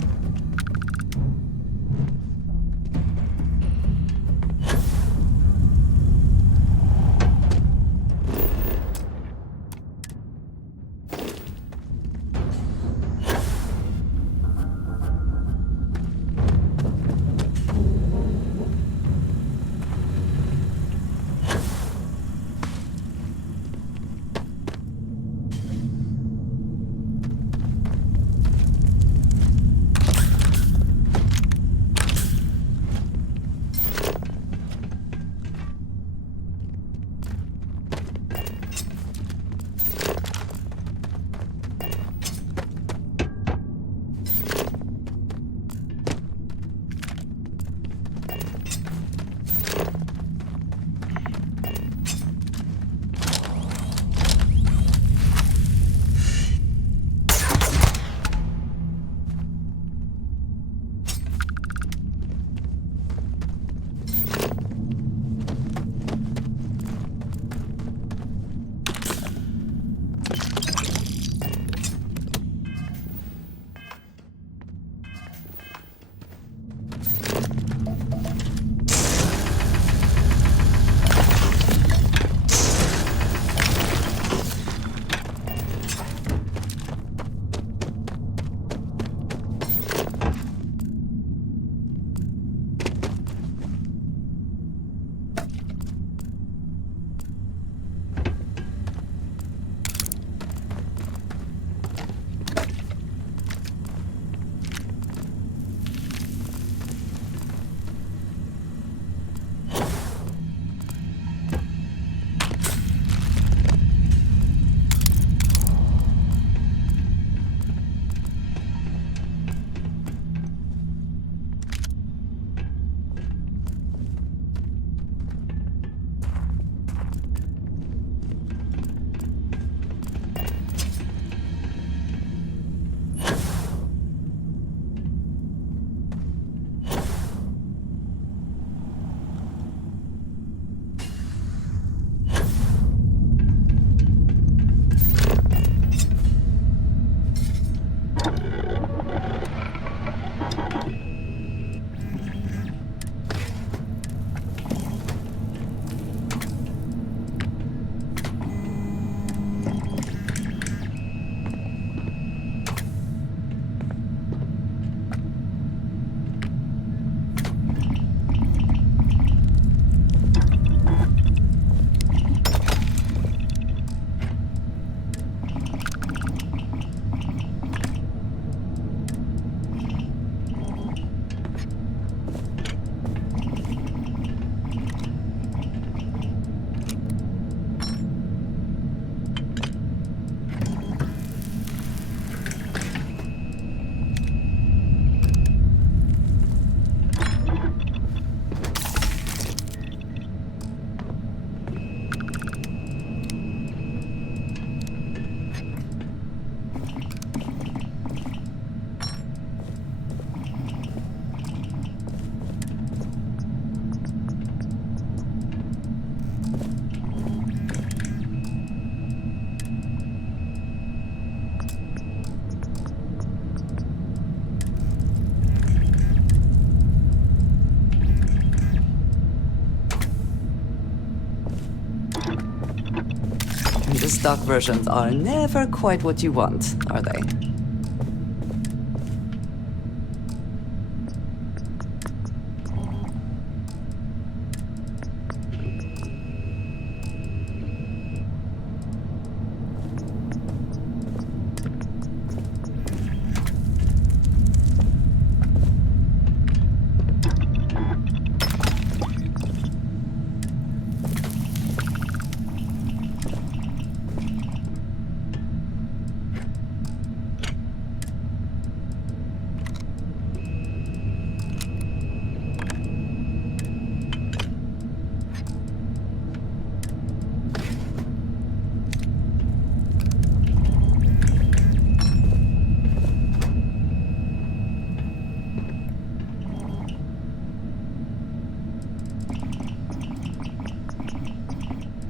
stock versions are never quite what you want, are they?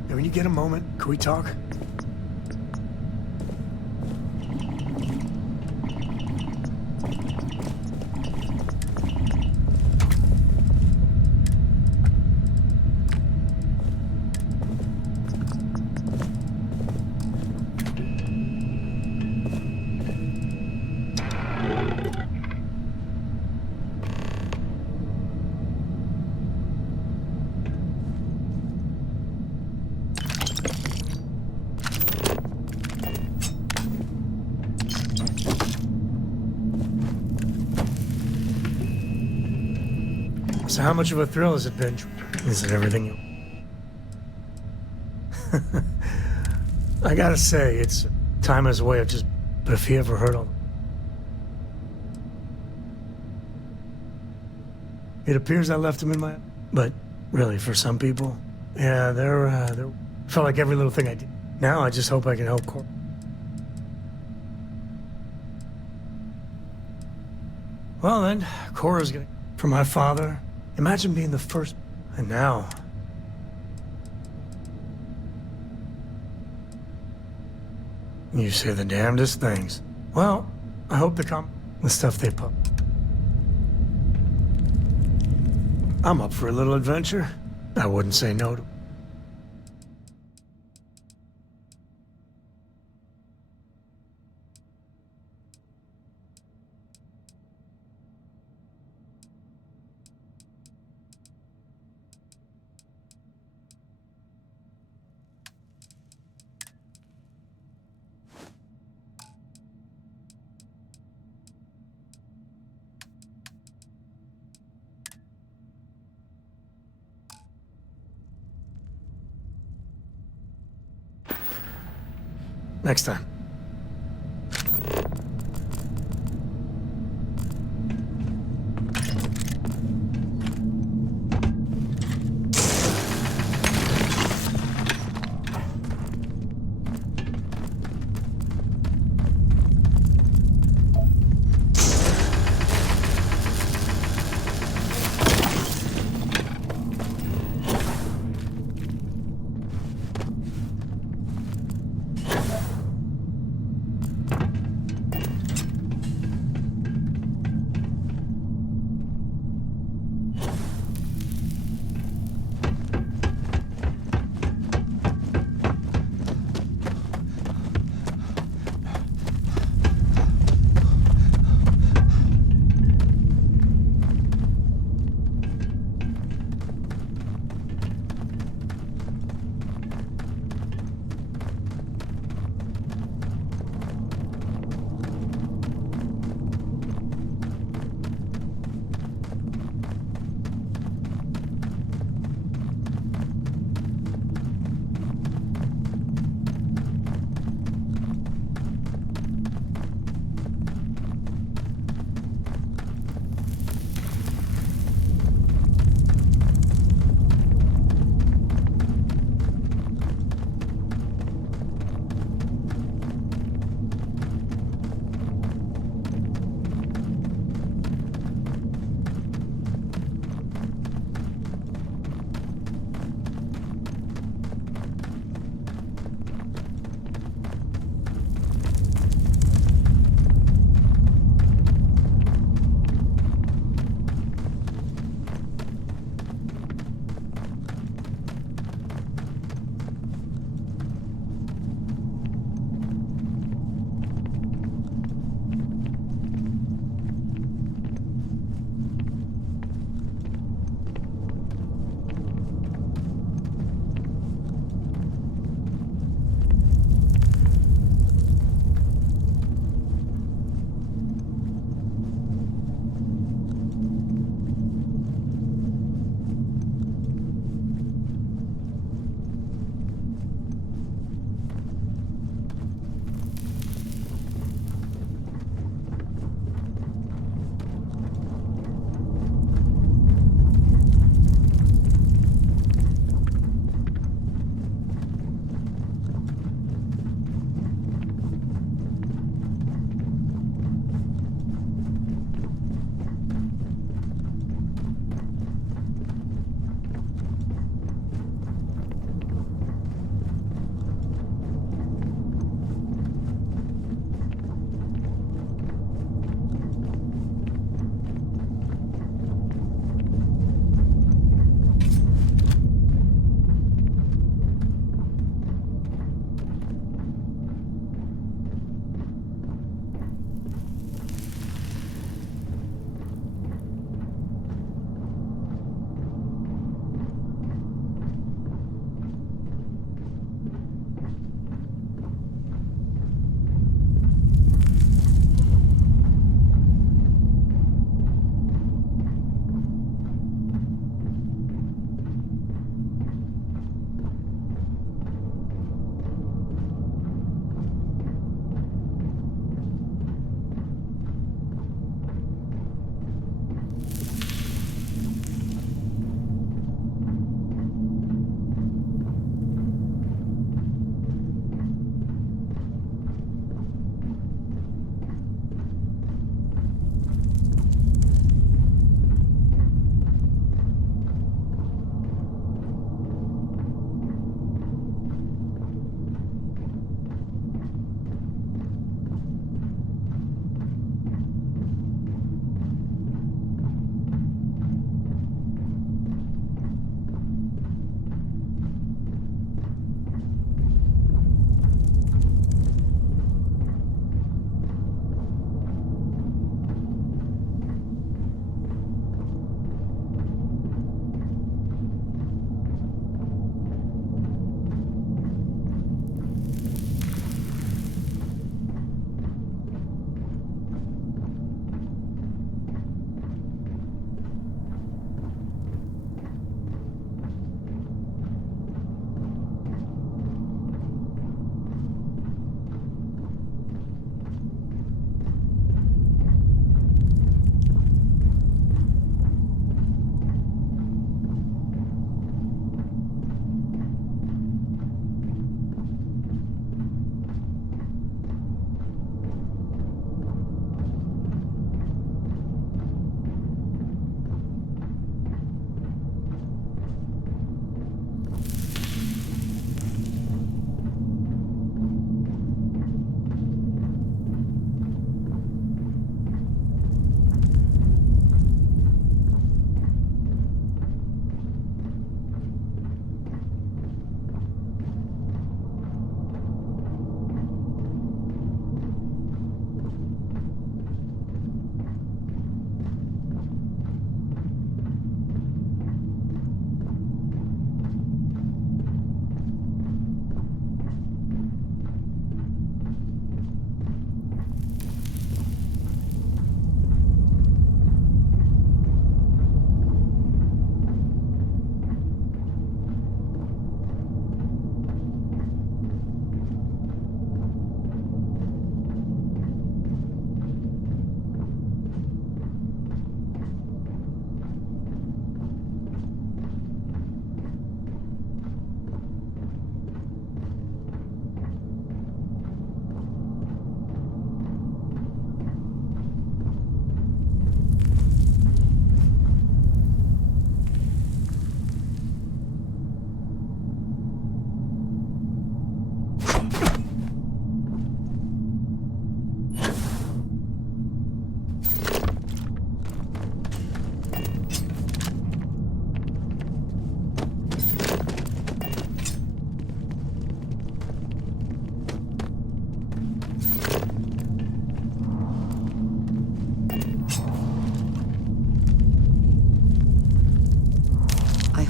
When you get a moment, can we talk? So how much of a thrill has it been? Is it everything you... I gotta say, it's time has a way of just... But if he ever heard all... It appears I left him in my... But really, for some people, yeah, they're felt like every little thing I did. Now I just hope I can help Cor... Well then, Cora's gonna... For my father... Imagine being the first, and now... You say the damnedest things. Well, I hope the stuff they put. I'm up for a little adventure. I wouldn't say no to... Next time.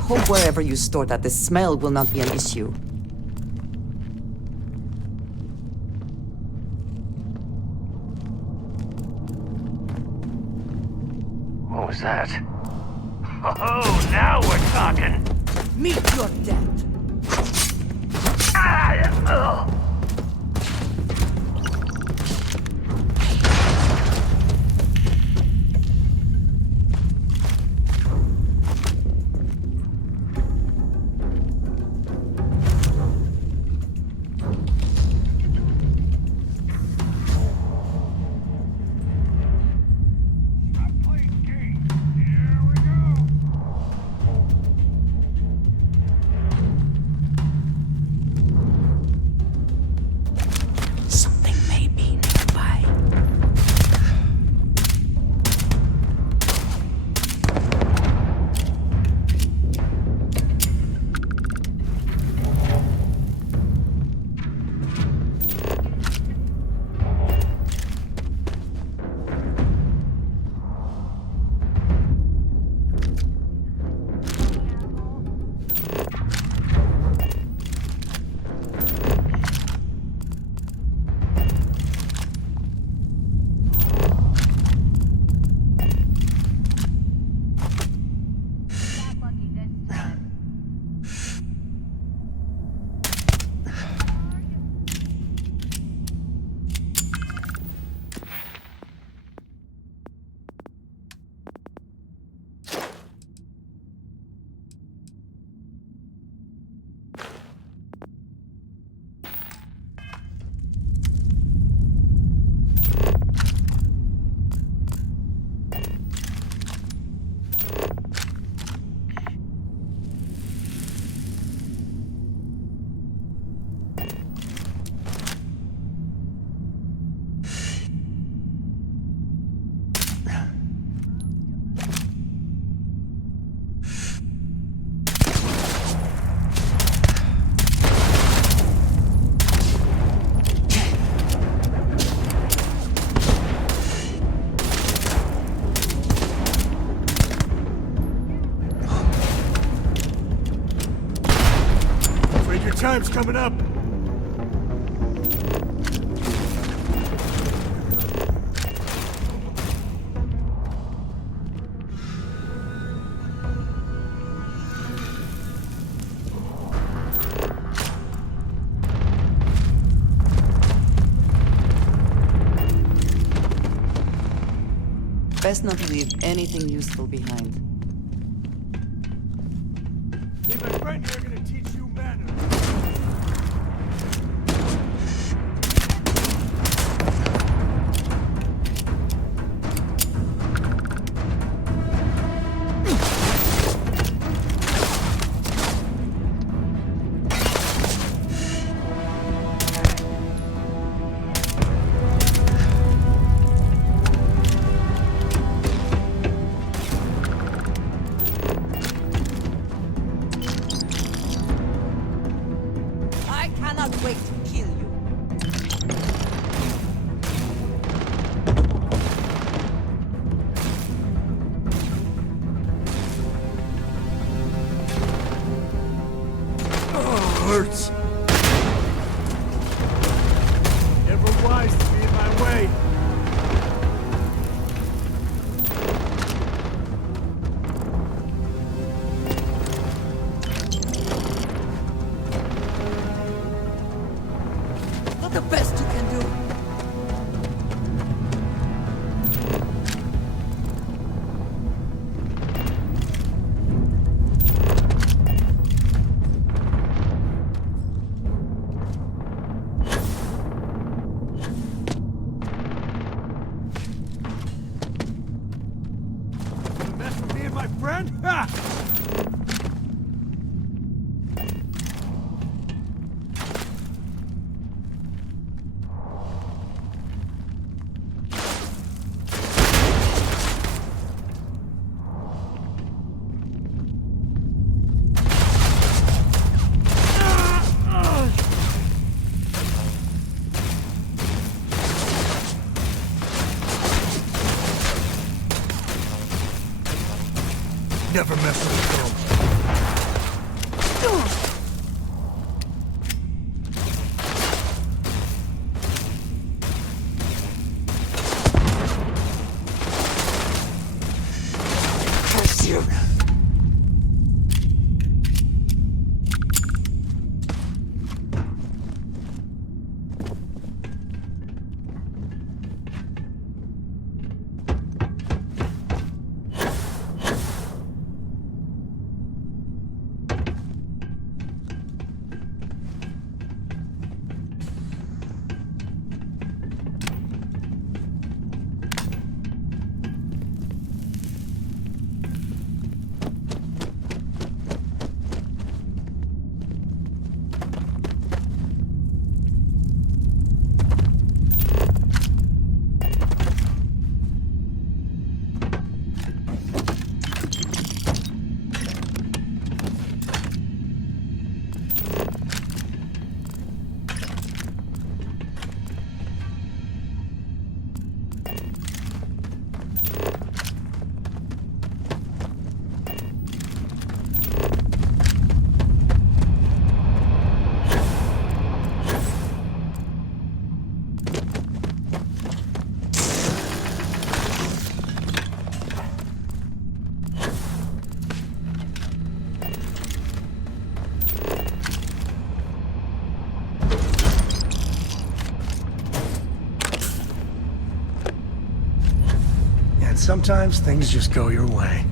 hope wherever you store that the smell will not be an issue. What was that? Oh, now we're talking! Meet your death! Time's coming up. Best not to leave anything useful behind. Me and my friend here are gonna teach you manners. Hurts. Never wise to be in my way. Not the best you can do. Never mess with a girl. Sometimes things just go your way.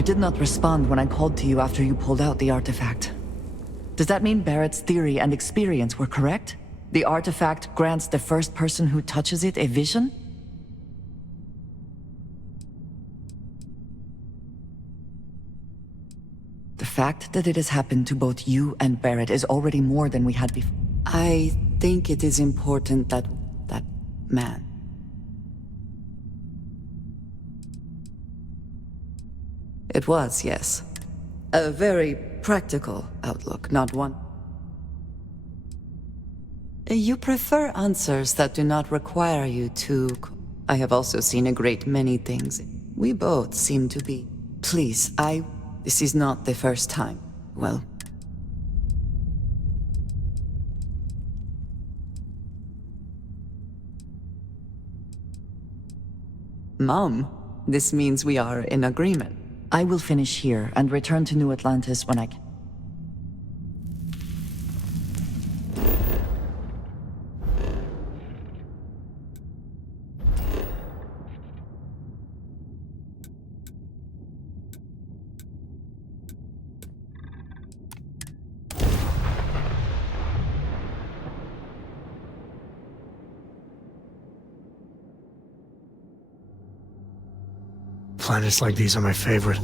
You did not respond when I called to you after you pulled out the artifact. Does that mean Barrett's theory and experience were correct? The artifact grants the first person who touches it a vision? The fact that it has happened to both you and Barrett is already more than we had before. I think it is important that man. It was, yes. A very practical outlook, not one. You prefer answers that do not require you to... I have also seen a great many things. We both seem to be... Please, This is not the first time. Well... Mom, this means we are in agreement. I will finish here and return to New Atlantis when I can. Planets like these are my favorite.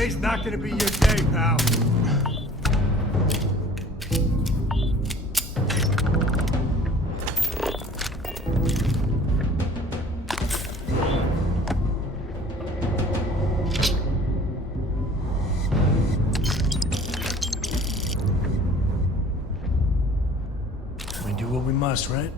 Today's not gonna be your day, pal. We do what we must, right?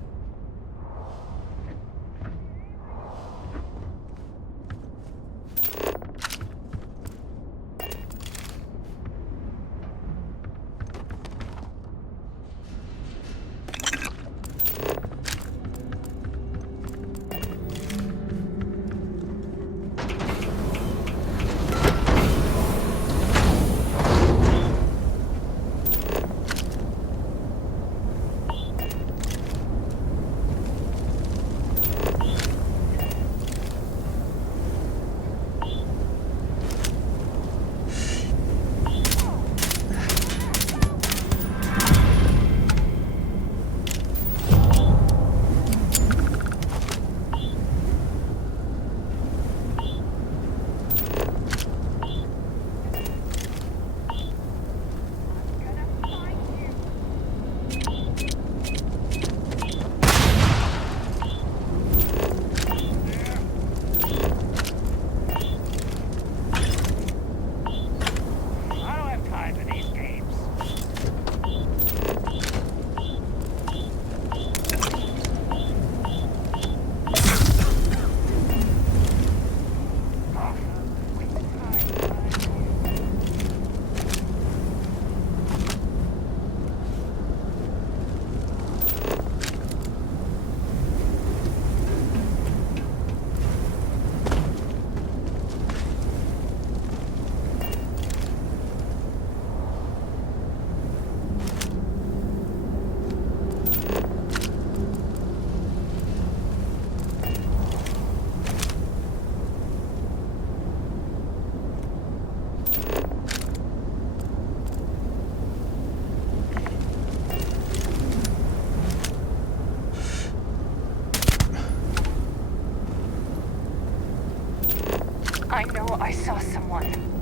I know I saw someone.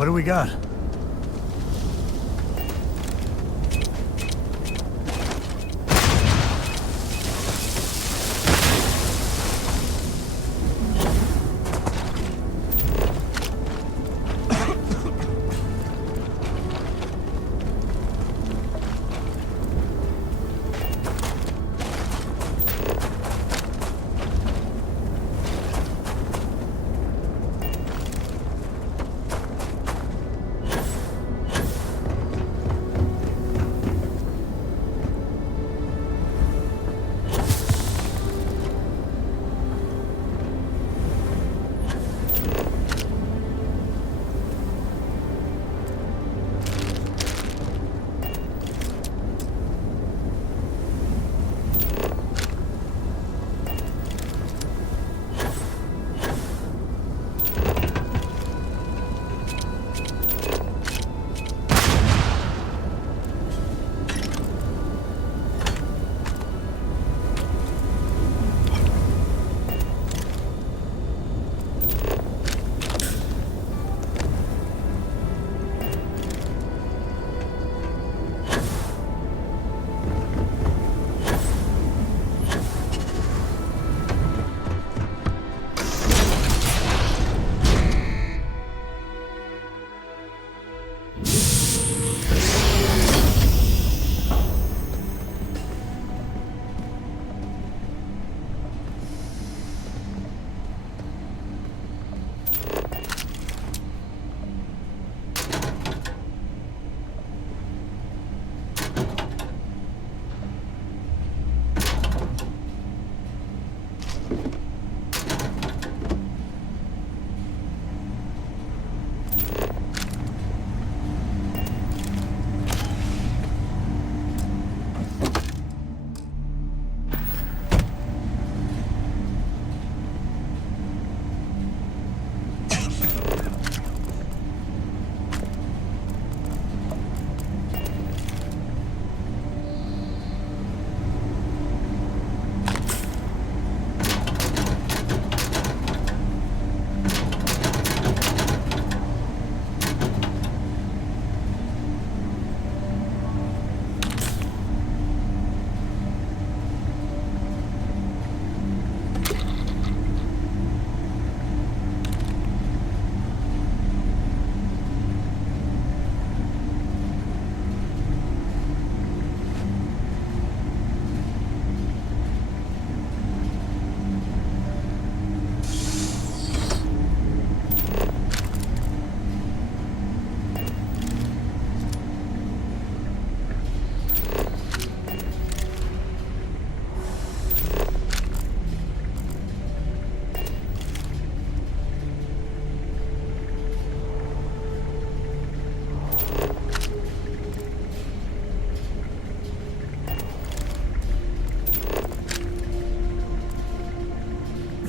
What do we got?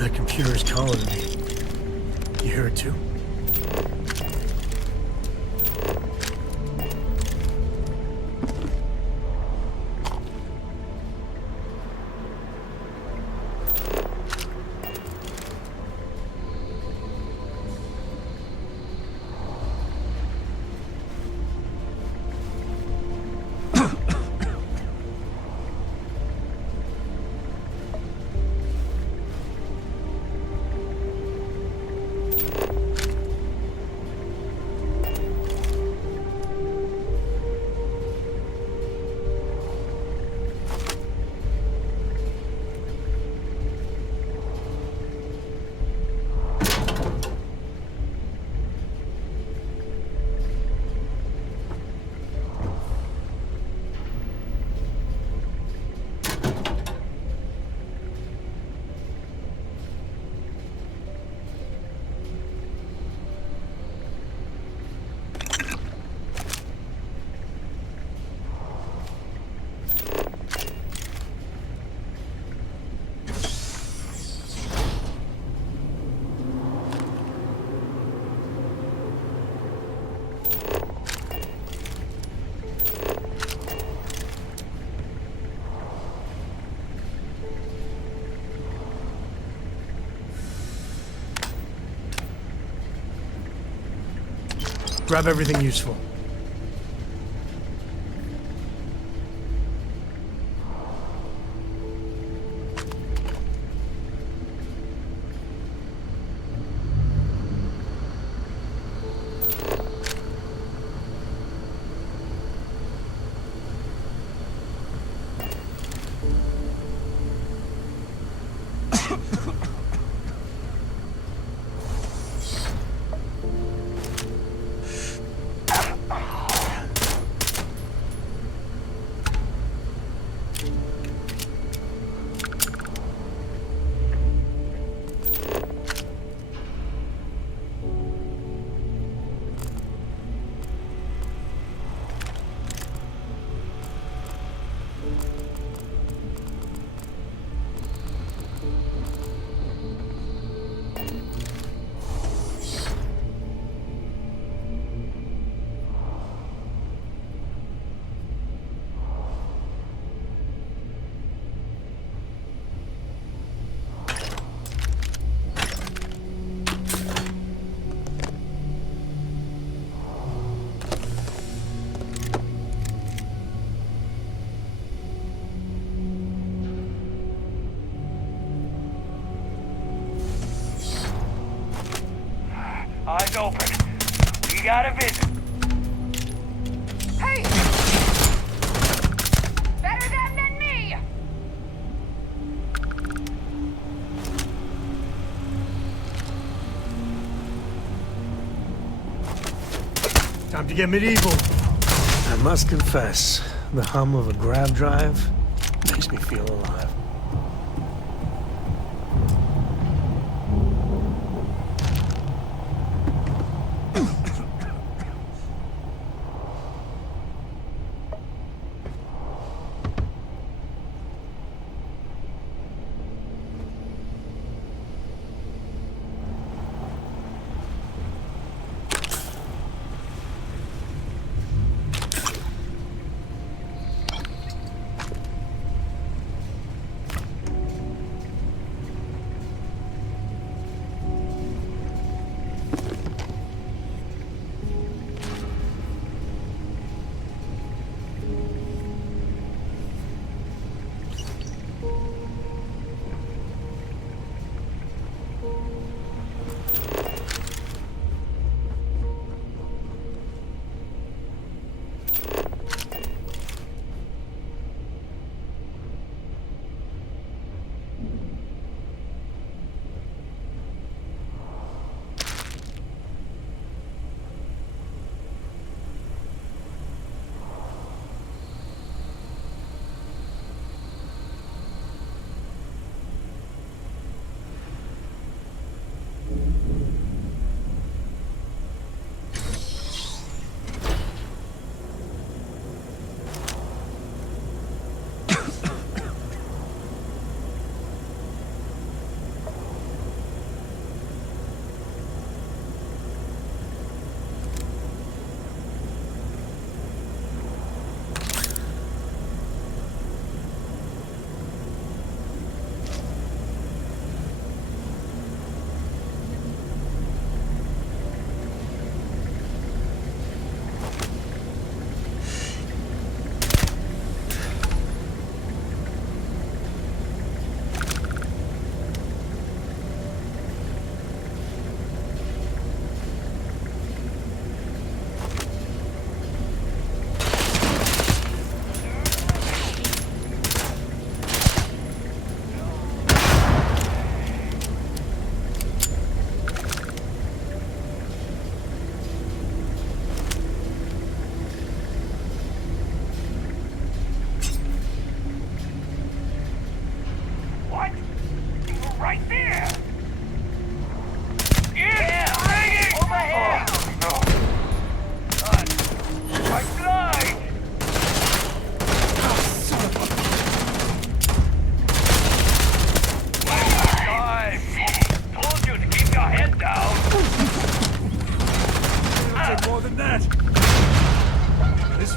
That computer's calling me. You hear it too? Grab everything useful. Eyes open. We got a visit. Hey! Better them than me! Time to get medieval. I must confess, the hum of a grab drive makes me feel alive.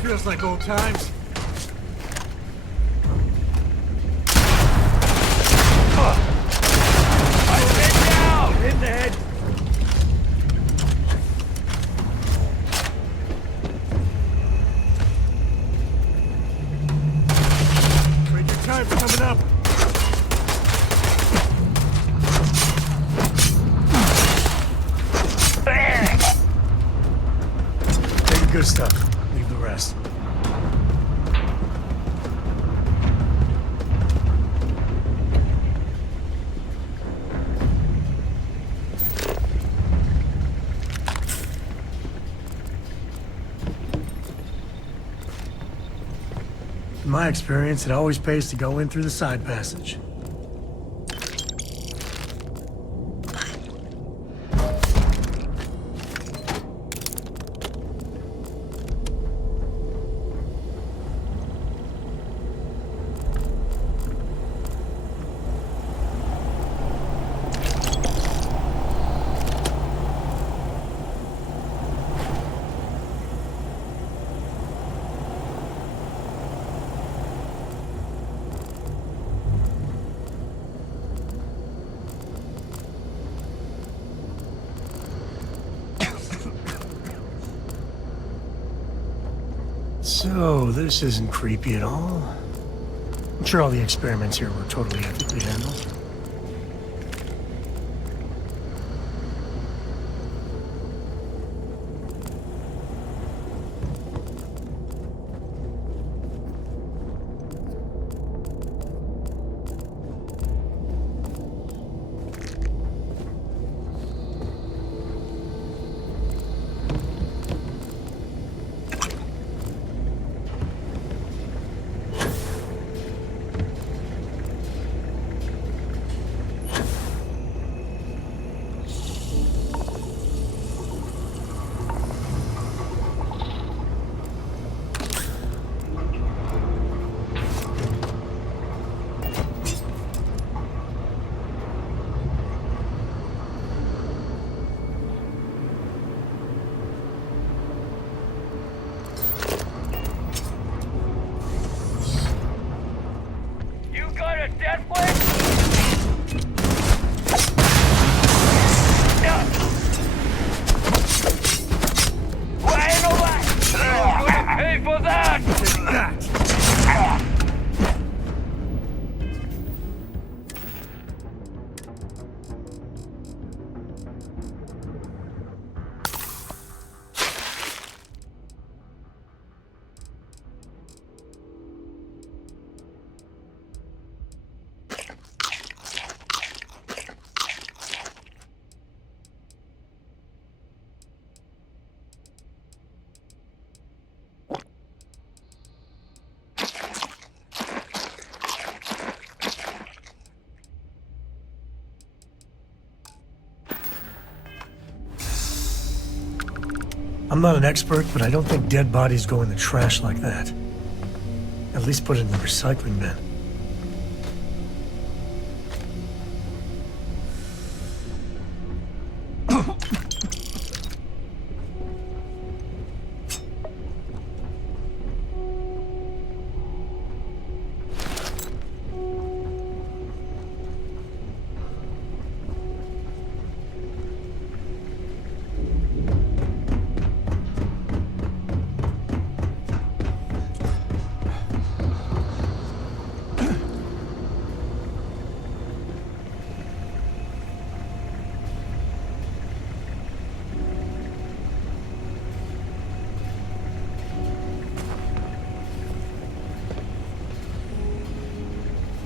Feels like old times. I've been down! In the head! good stuff. Leave the rest. In my experience, it always pays to go in through the side passage. So, this isn't creepy at all. I'm sure all the experiments here were totally ethically handled. I'm not an expert, but I don't think dead bodies go in the trash like that. At least put it in the recycling bin.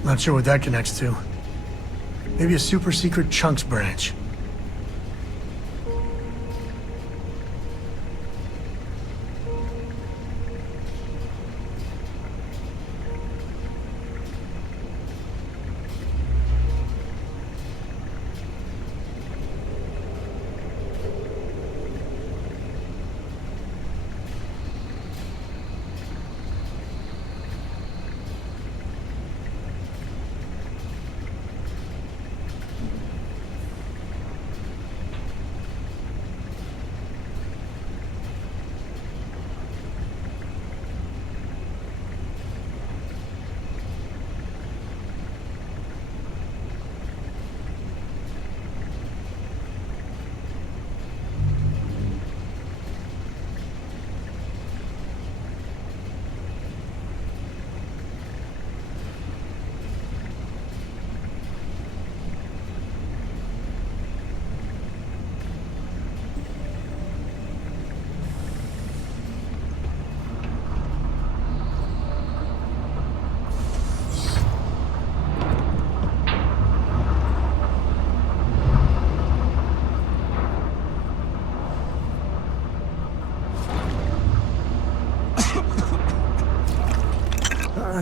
Not sure what that connects to. Maybe a super secret chunks branch.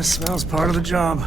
Smell's part of the job.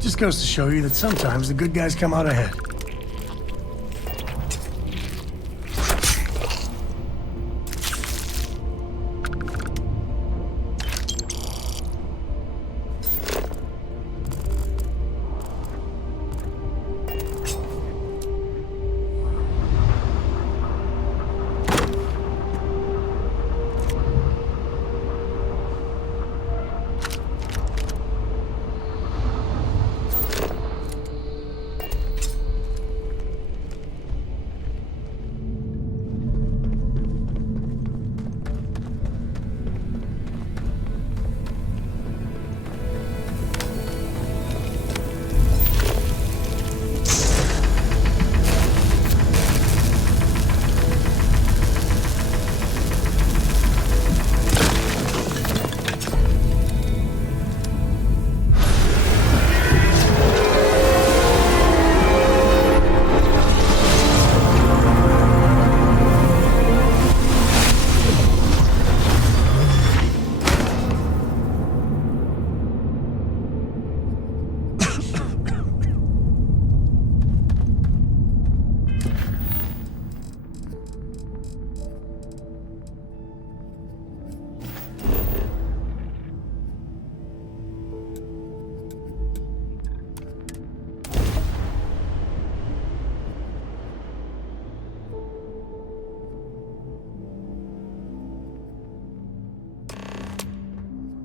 Just goes to show you that sometimes the good guys come out ahead.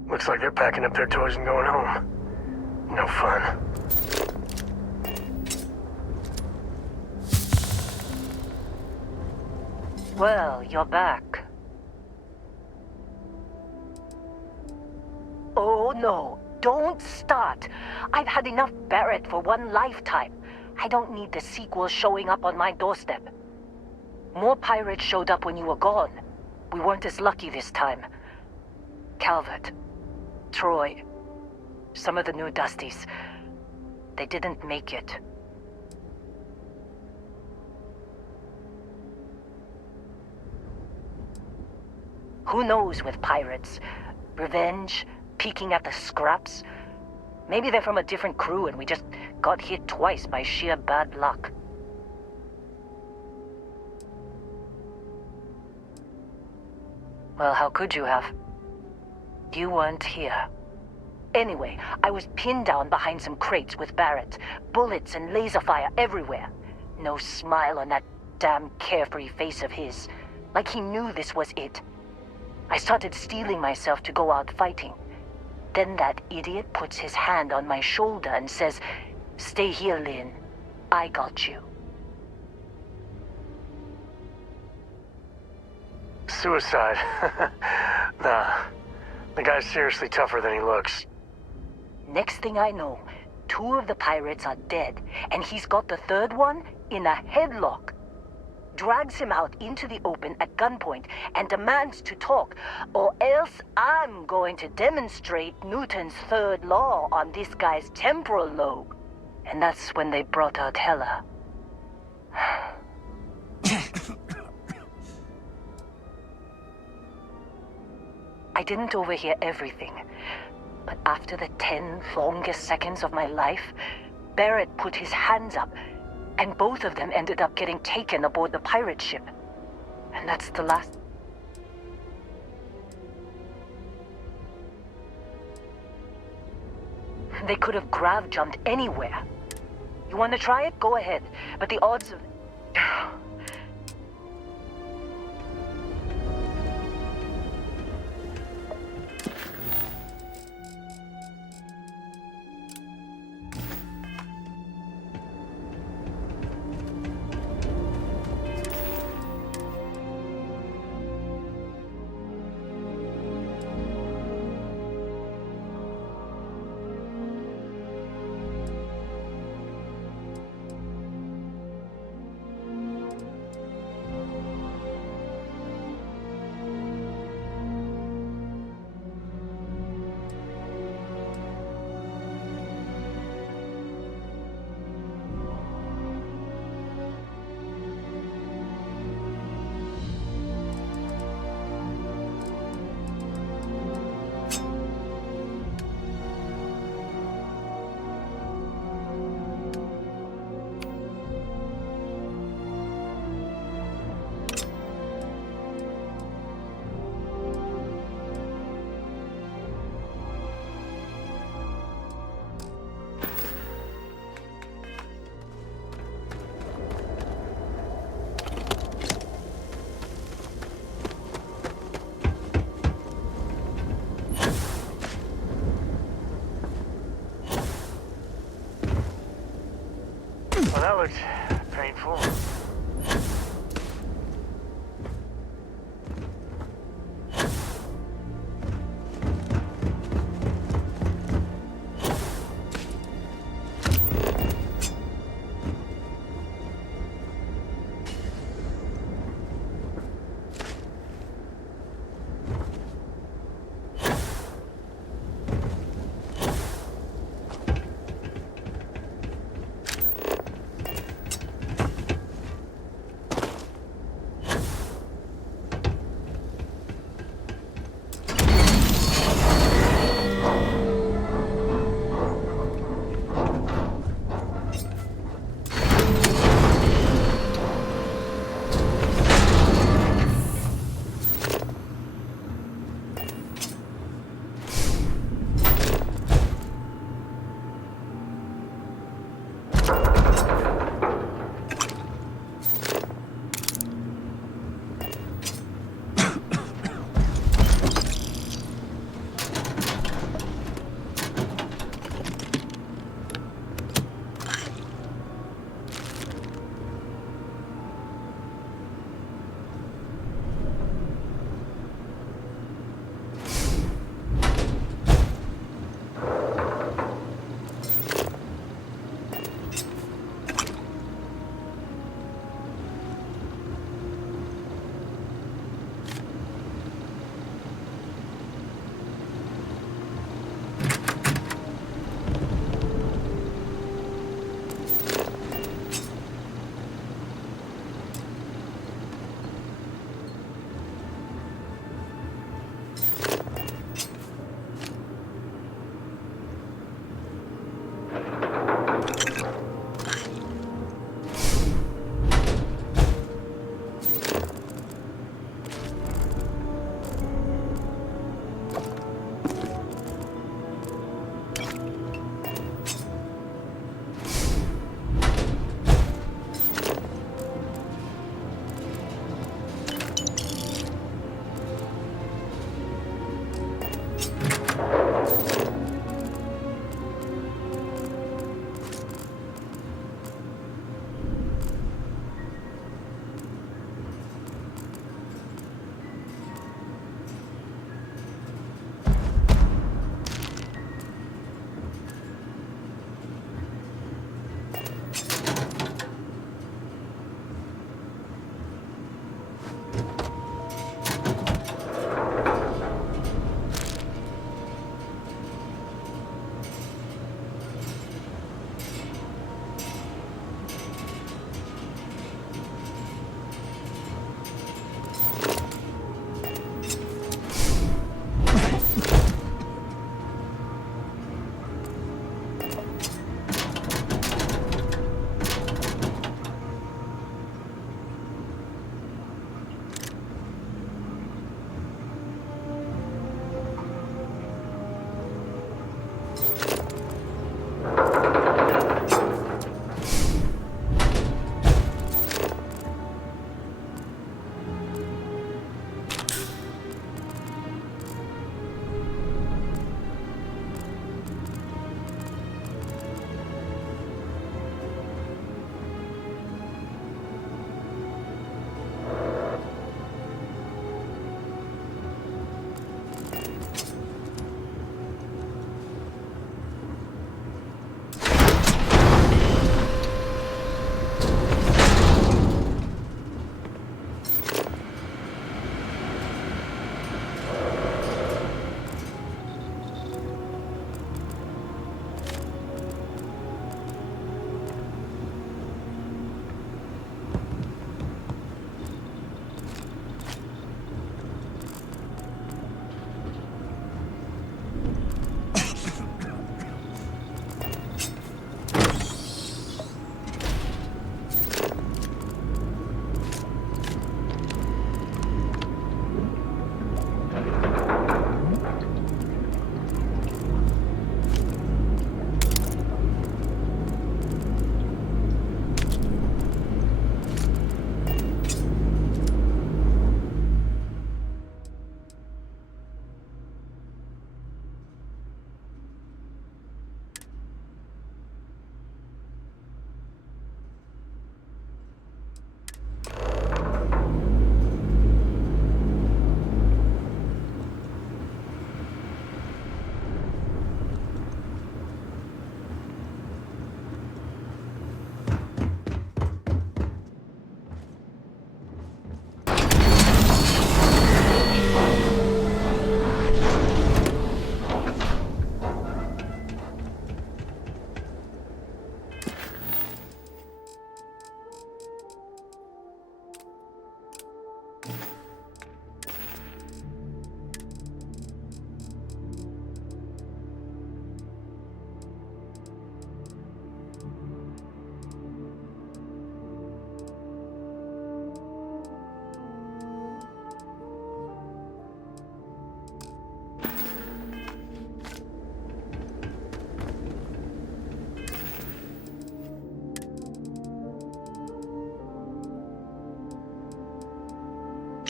Looks like they're packing up their toys and going home. No fun. Well, you're back. Oh no, don't start. I've had enough Barrett for one lifetime. I don't need the sequel showing up on my doorstep. More pirates showed up when you were gone. We weren't as lucky this time. Calvert, Troy, some of the new Dusties, they didn't make it. Who knows with pirates? Revenge? Peeking at the scraps? Maybe they're from a different crew and we just got hit twice by sheer bad luck. Well, how could you have? You weren't here. Anyway, I was pinned down behind some crates with Barrett. Bullets and laser fire everywhere. No smile on that damn carefree face of his. Like he knew this was it. I started steeling myself to go out fighting. Then that idiot puts his hand on my shoulder and says, "Stay here, Lynn. I got you." Suicide. Nah. The guy's seriously tougher than he looks. Next thing I know, 2 of the pirates are dead, and he's got the 3rd one in a headlock. Drags him out into the open at gunpoint and demands to talk, or else I'm going to demonstrate Newton's 3rd law on this guy's temporal lobe. And that's when they brought out Hella. I didn't overhear everything, but after the 10 longest seconds of my life, Barrett put his hands up, and both of them ended up getting taken aboard the pirate ship. And that's the last... They could have grav-jumped anywhere. You want to try it? Go ahead. But the odds of... Well, that looked painful.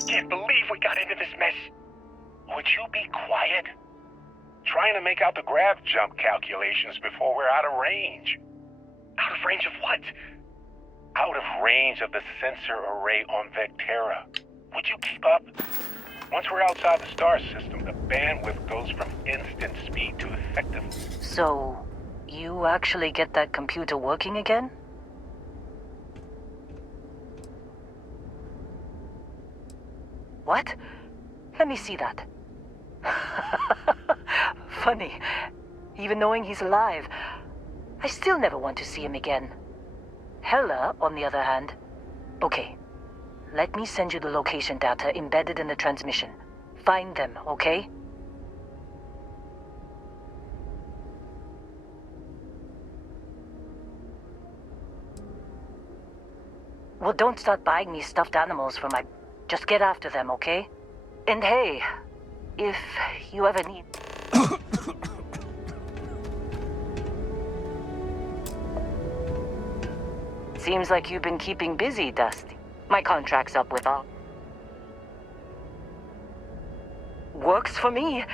Can't believe we got into this mess. Would you be quiet? Trying to make out the grav jump calculations before we're out of range. Out of range of what? Out of range of the sensor array on Vectera. Would you keep up? Once we're outside the star system, the bandwidth goes from instant speed to effective. So, you actually get that computer working again? What? Let me see that. Funny. Even knowing he's alive, I still never want to see him again. Hella, on the other hand. Okay. Let me send you the location data embedded in the transmission. Find them, okay? Well, don't start buying me stuffed animals for my... Just get after them, okay? And hey, if you ever need... Seems like you've been keeping busy, Dusty. My contract's up with all... Works for me.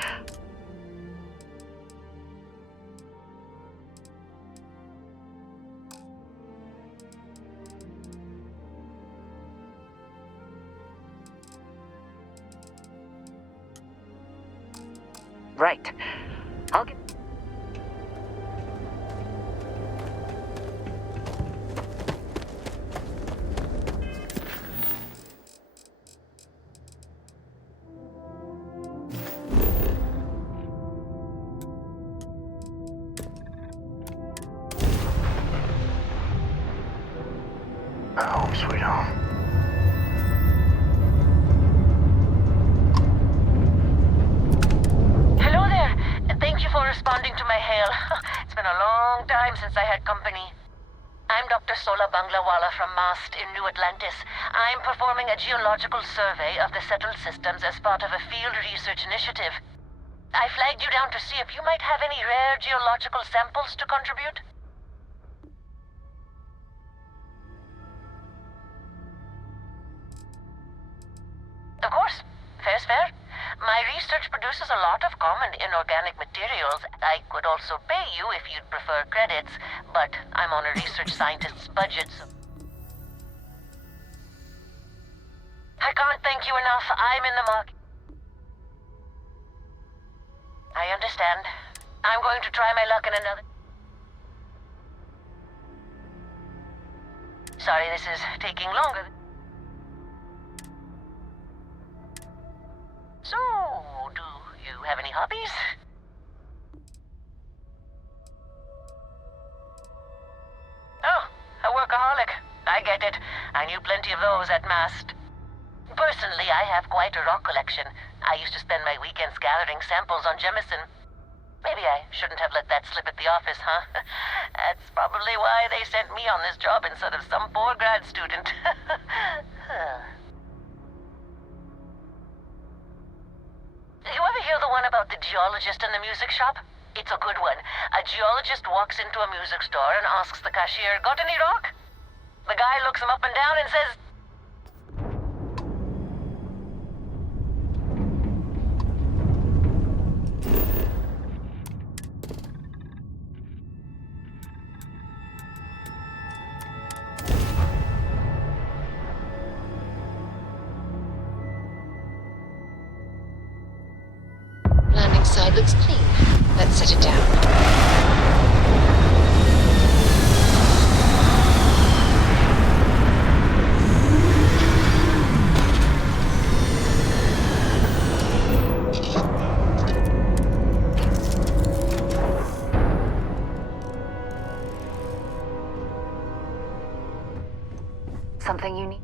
Right. I'll get... Home sweet home. Hello there. Thank you for responding to my hail. It's been a long time since I had company. I'm Dr. Sola Banglawala from MAST in New Atlantis. I'm performing a geological survey of the settled systems as part of a field research initiative. I flagged you down to see if you might have any rare geological samples to contribute. Of course. Fair's fair. My research produces a lot of common inorganic materials. I could also pay you if you'd prefer credits, but I'm on a research scientist's budget, so... I can't thank you enough. I'm in the market. I understand. I'm going to try my luck in another... Sorry, this is taking longer. So, do you have any hobbies? Oh, a workaholic. I get it. I knew plenty of those at MAST. Personally, I have quite a rock collection. I used to spend my weekends gathering samples on Jemison. Maybe I shouldn't have let that slip at the office, huh? That's probably why they sent me on this job instead of some poor grad student. You ever hear the one about the geologist in the music shop? It's a good one. A geologist walks into a music store and asks the cashier, "Got any rock?" The guy looks him up and down and says, Landing side looks clean. Let's set it down. Something you need?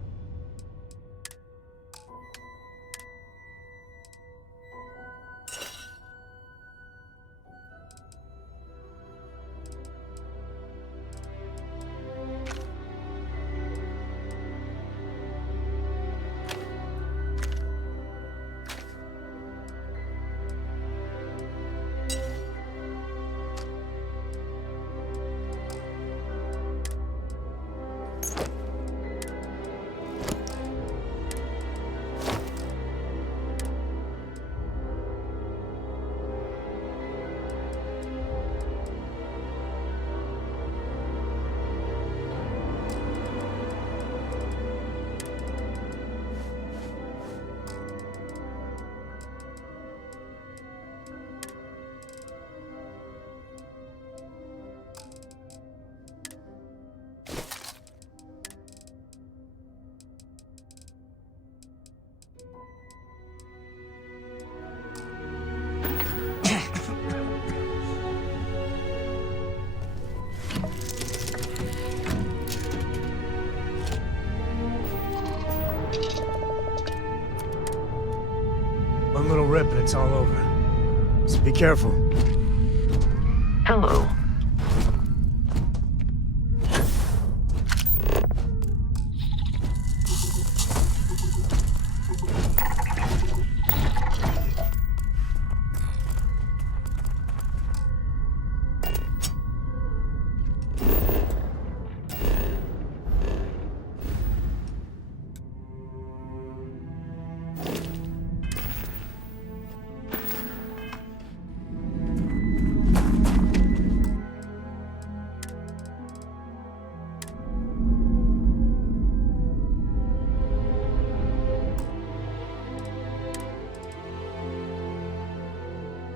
One little rip and it's all over. So be careful.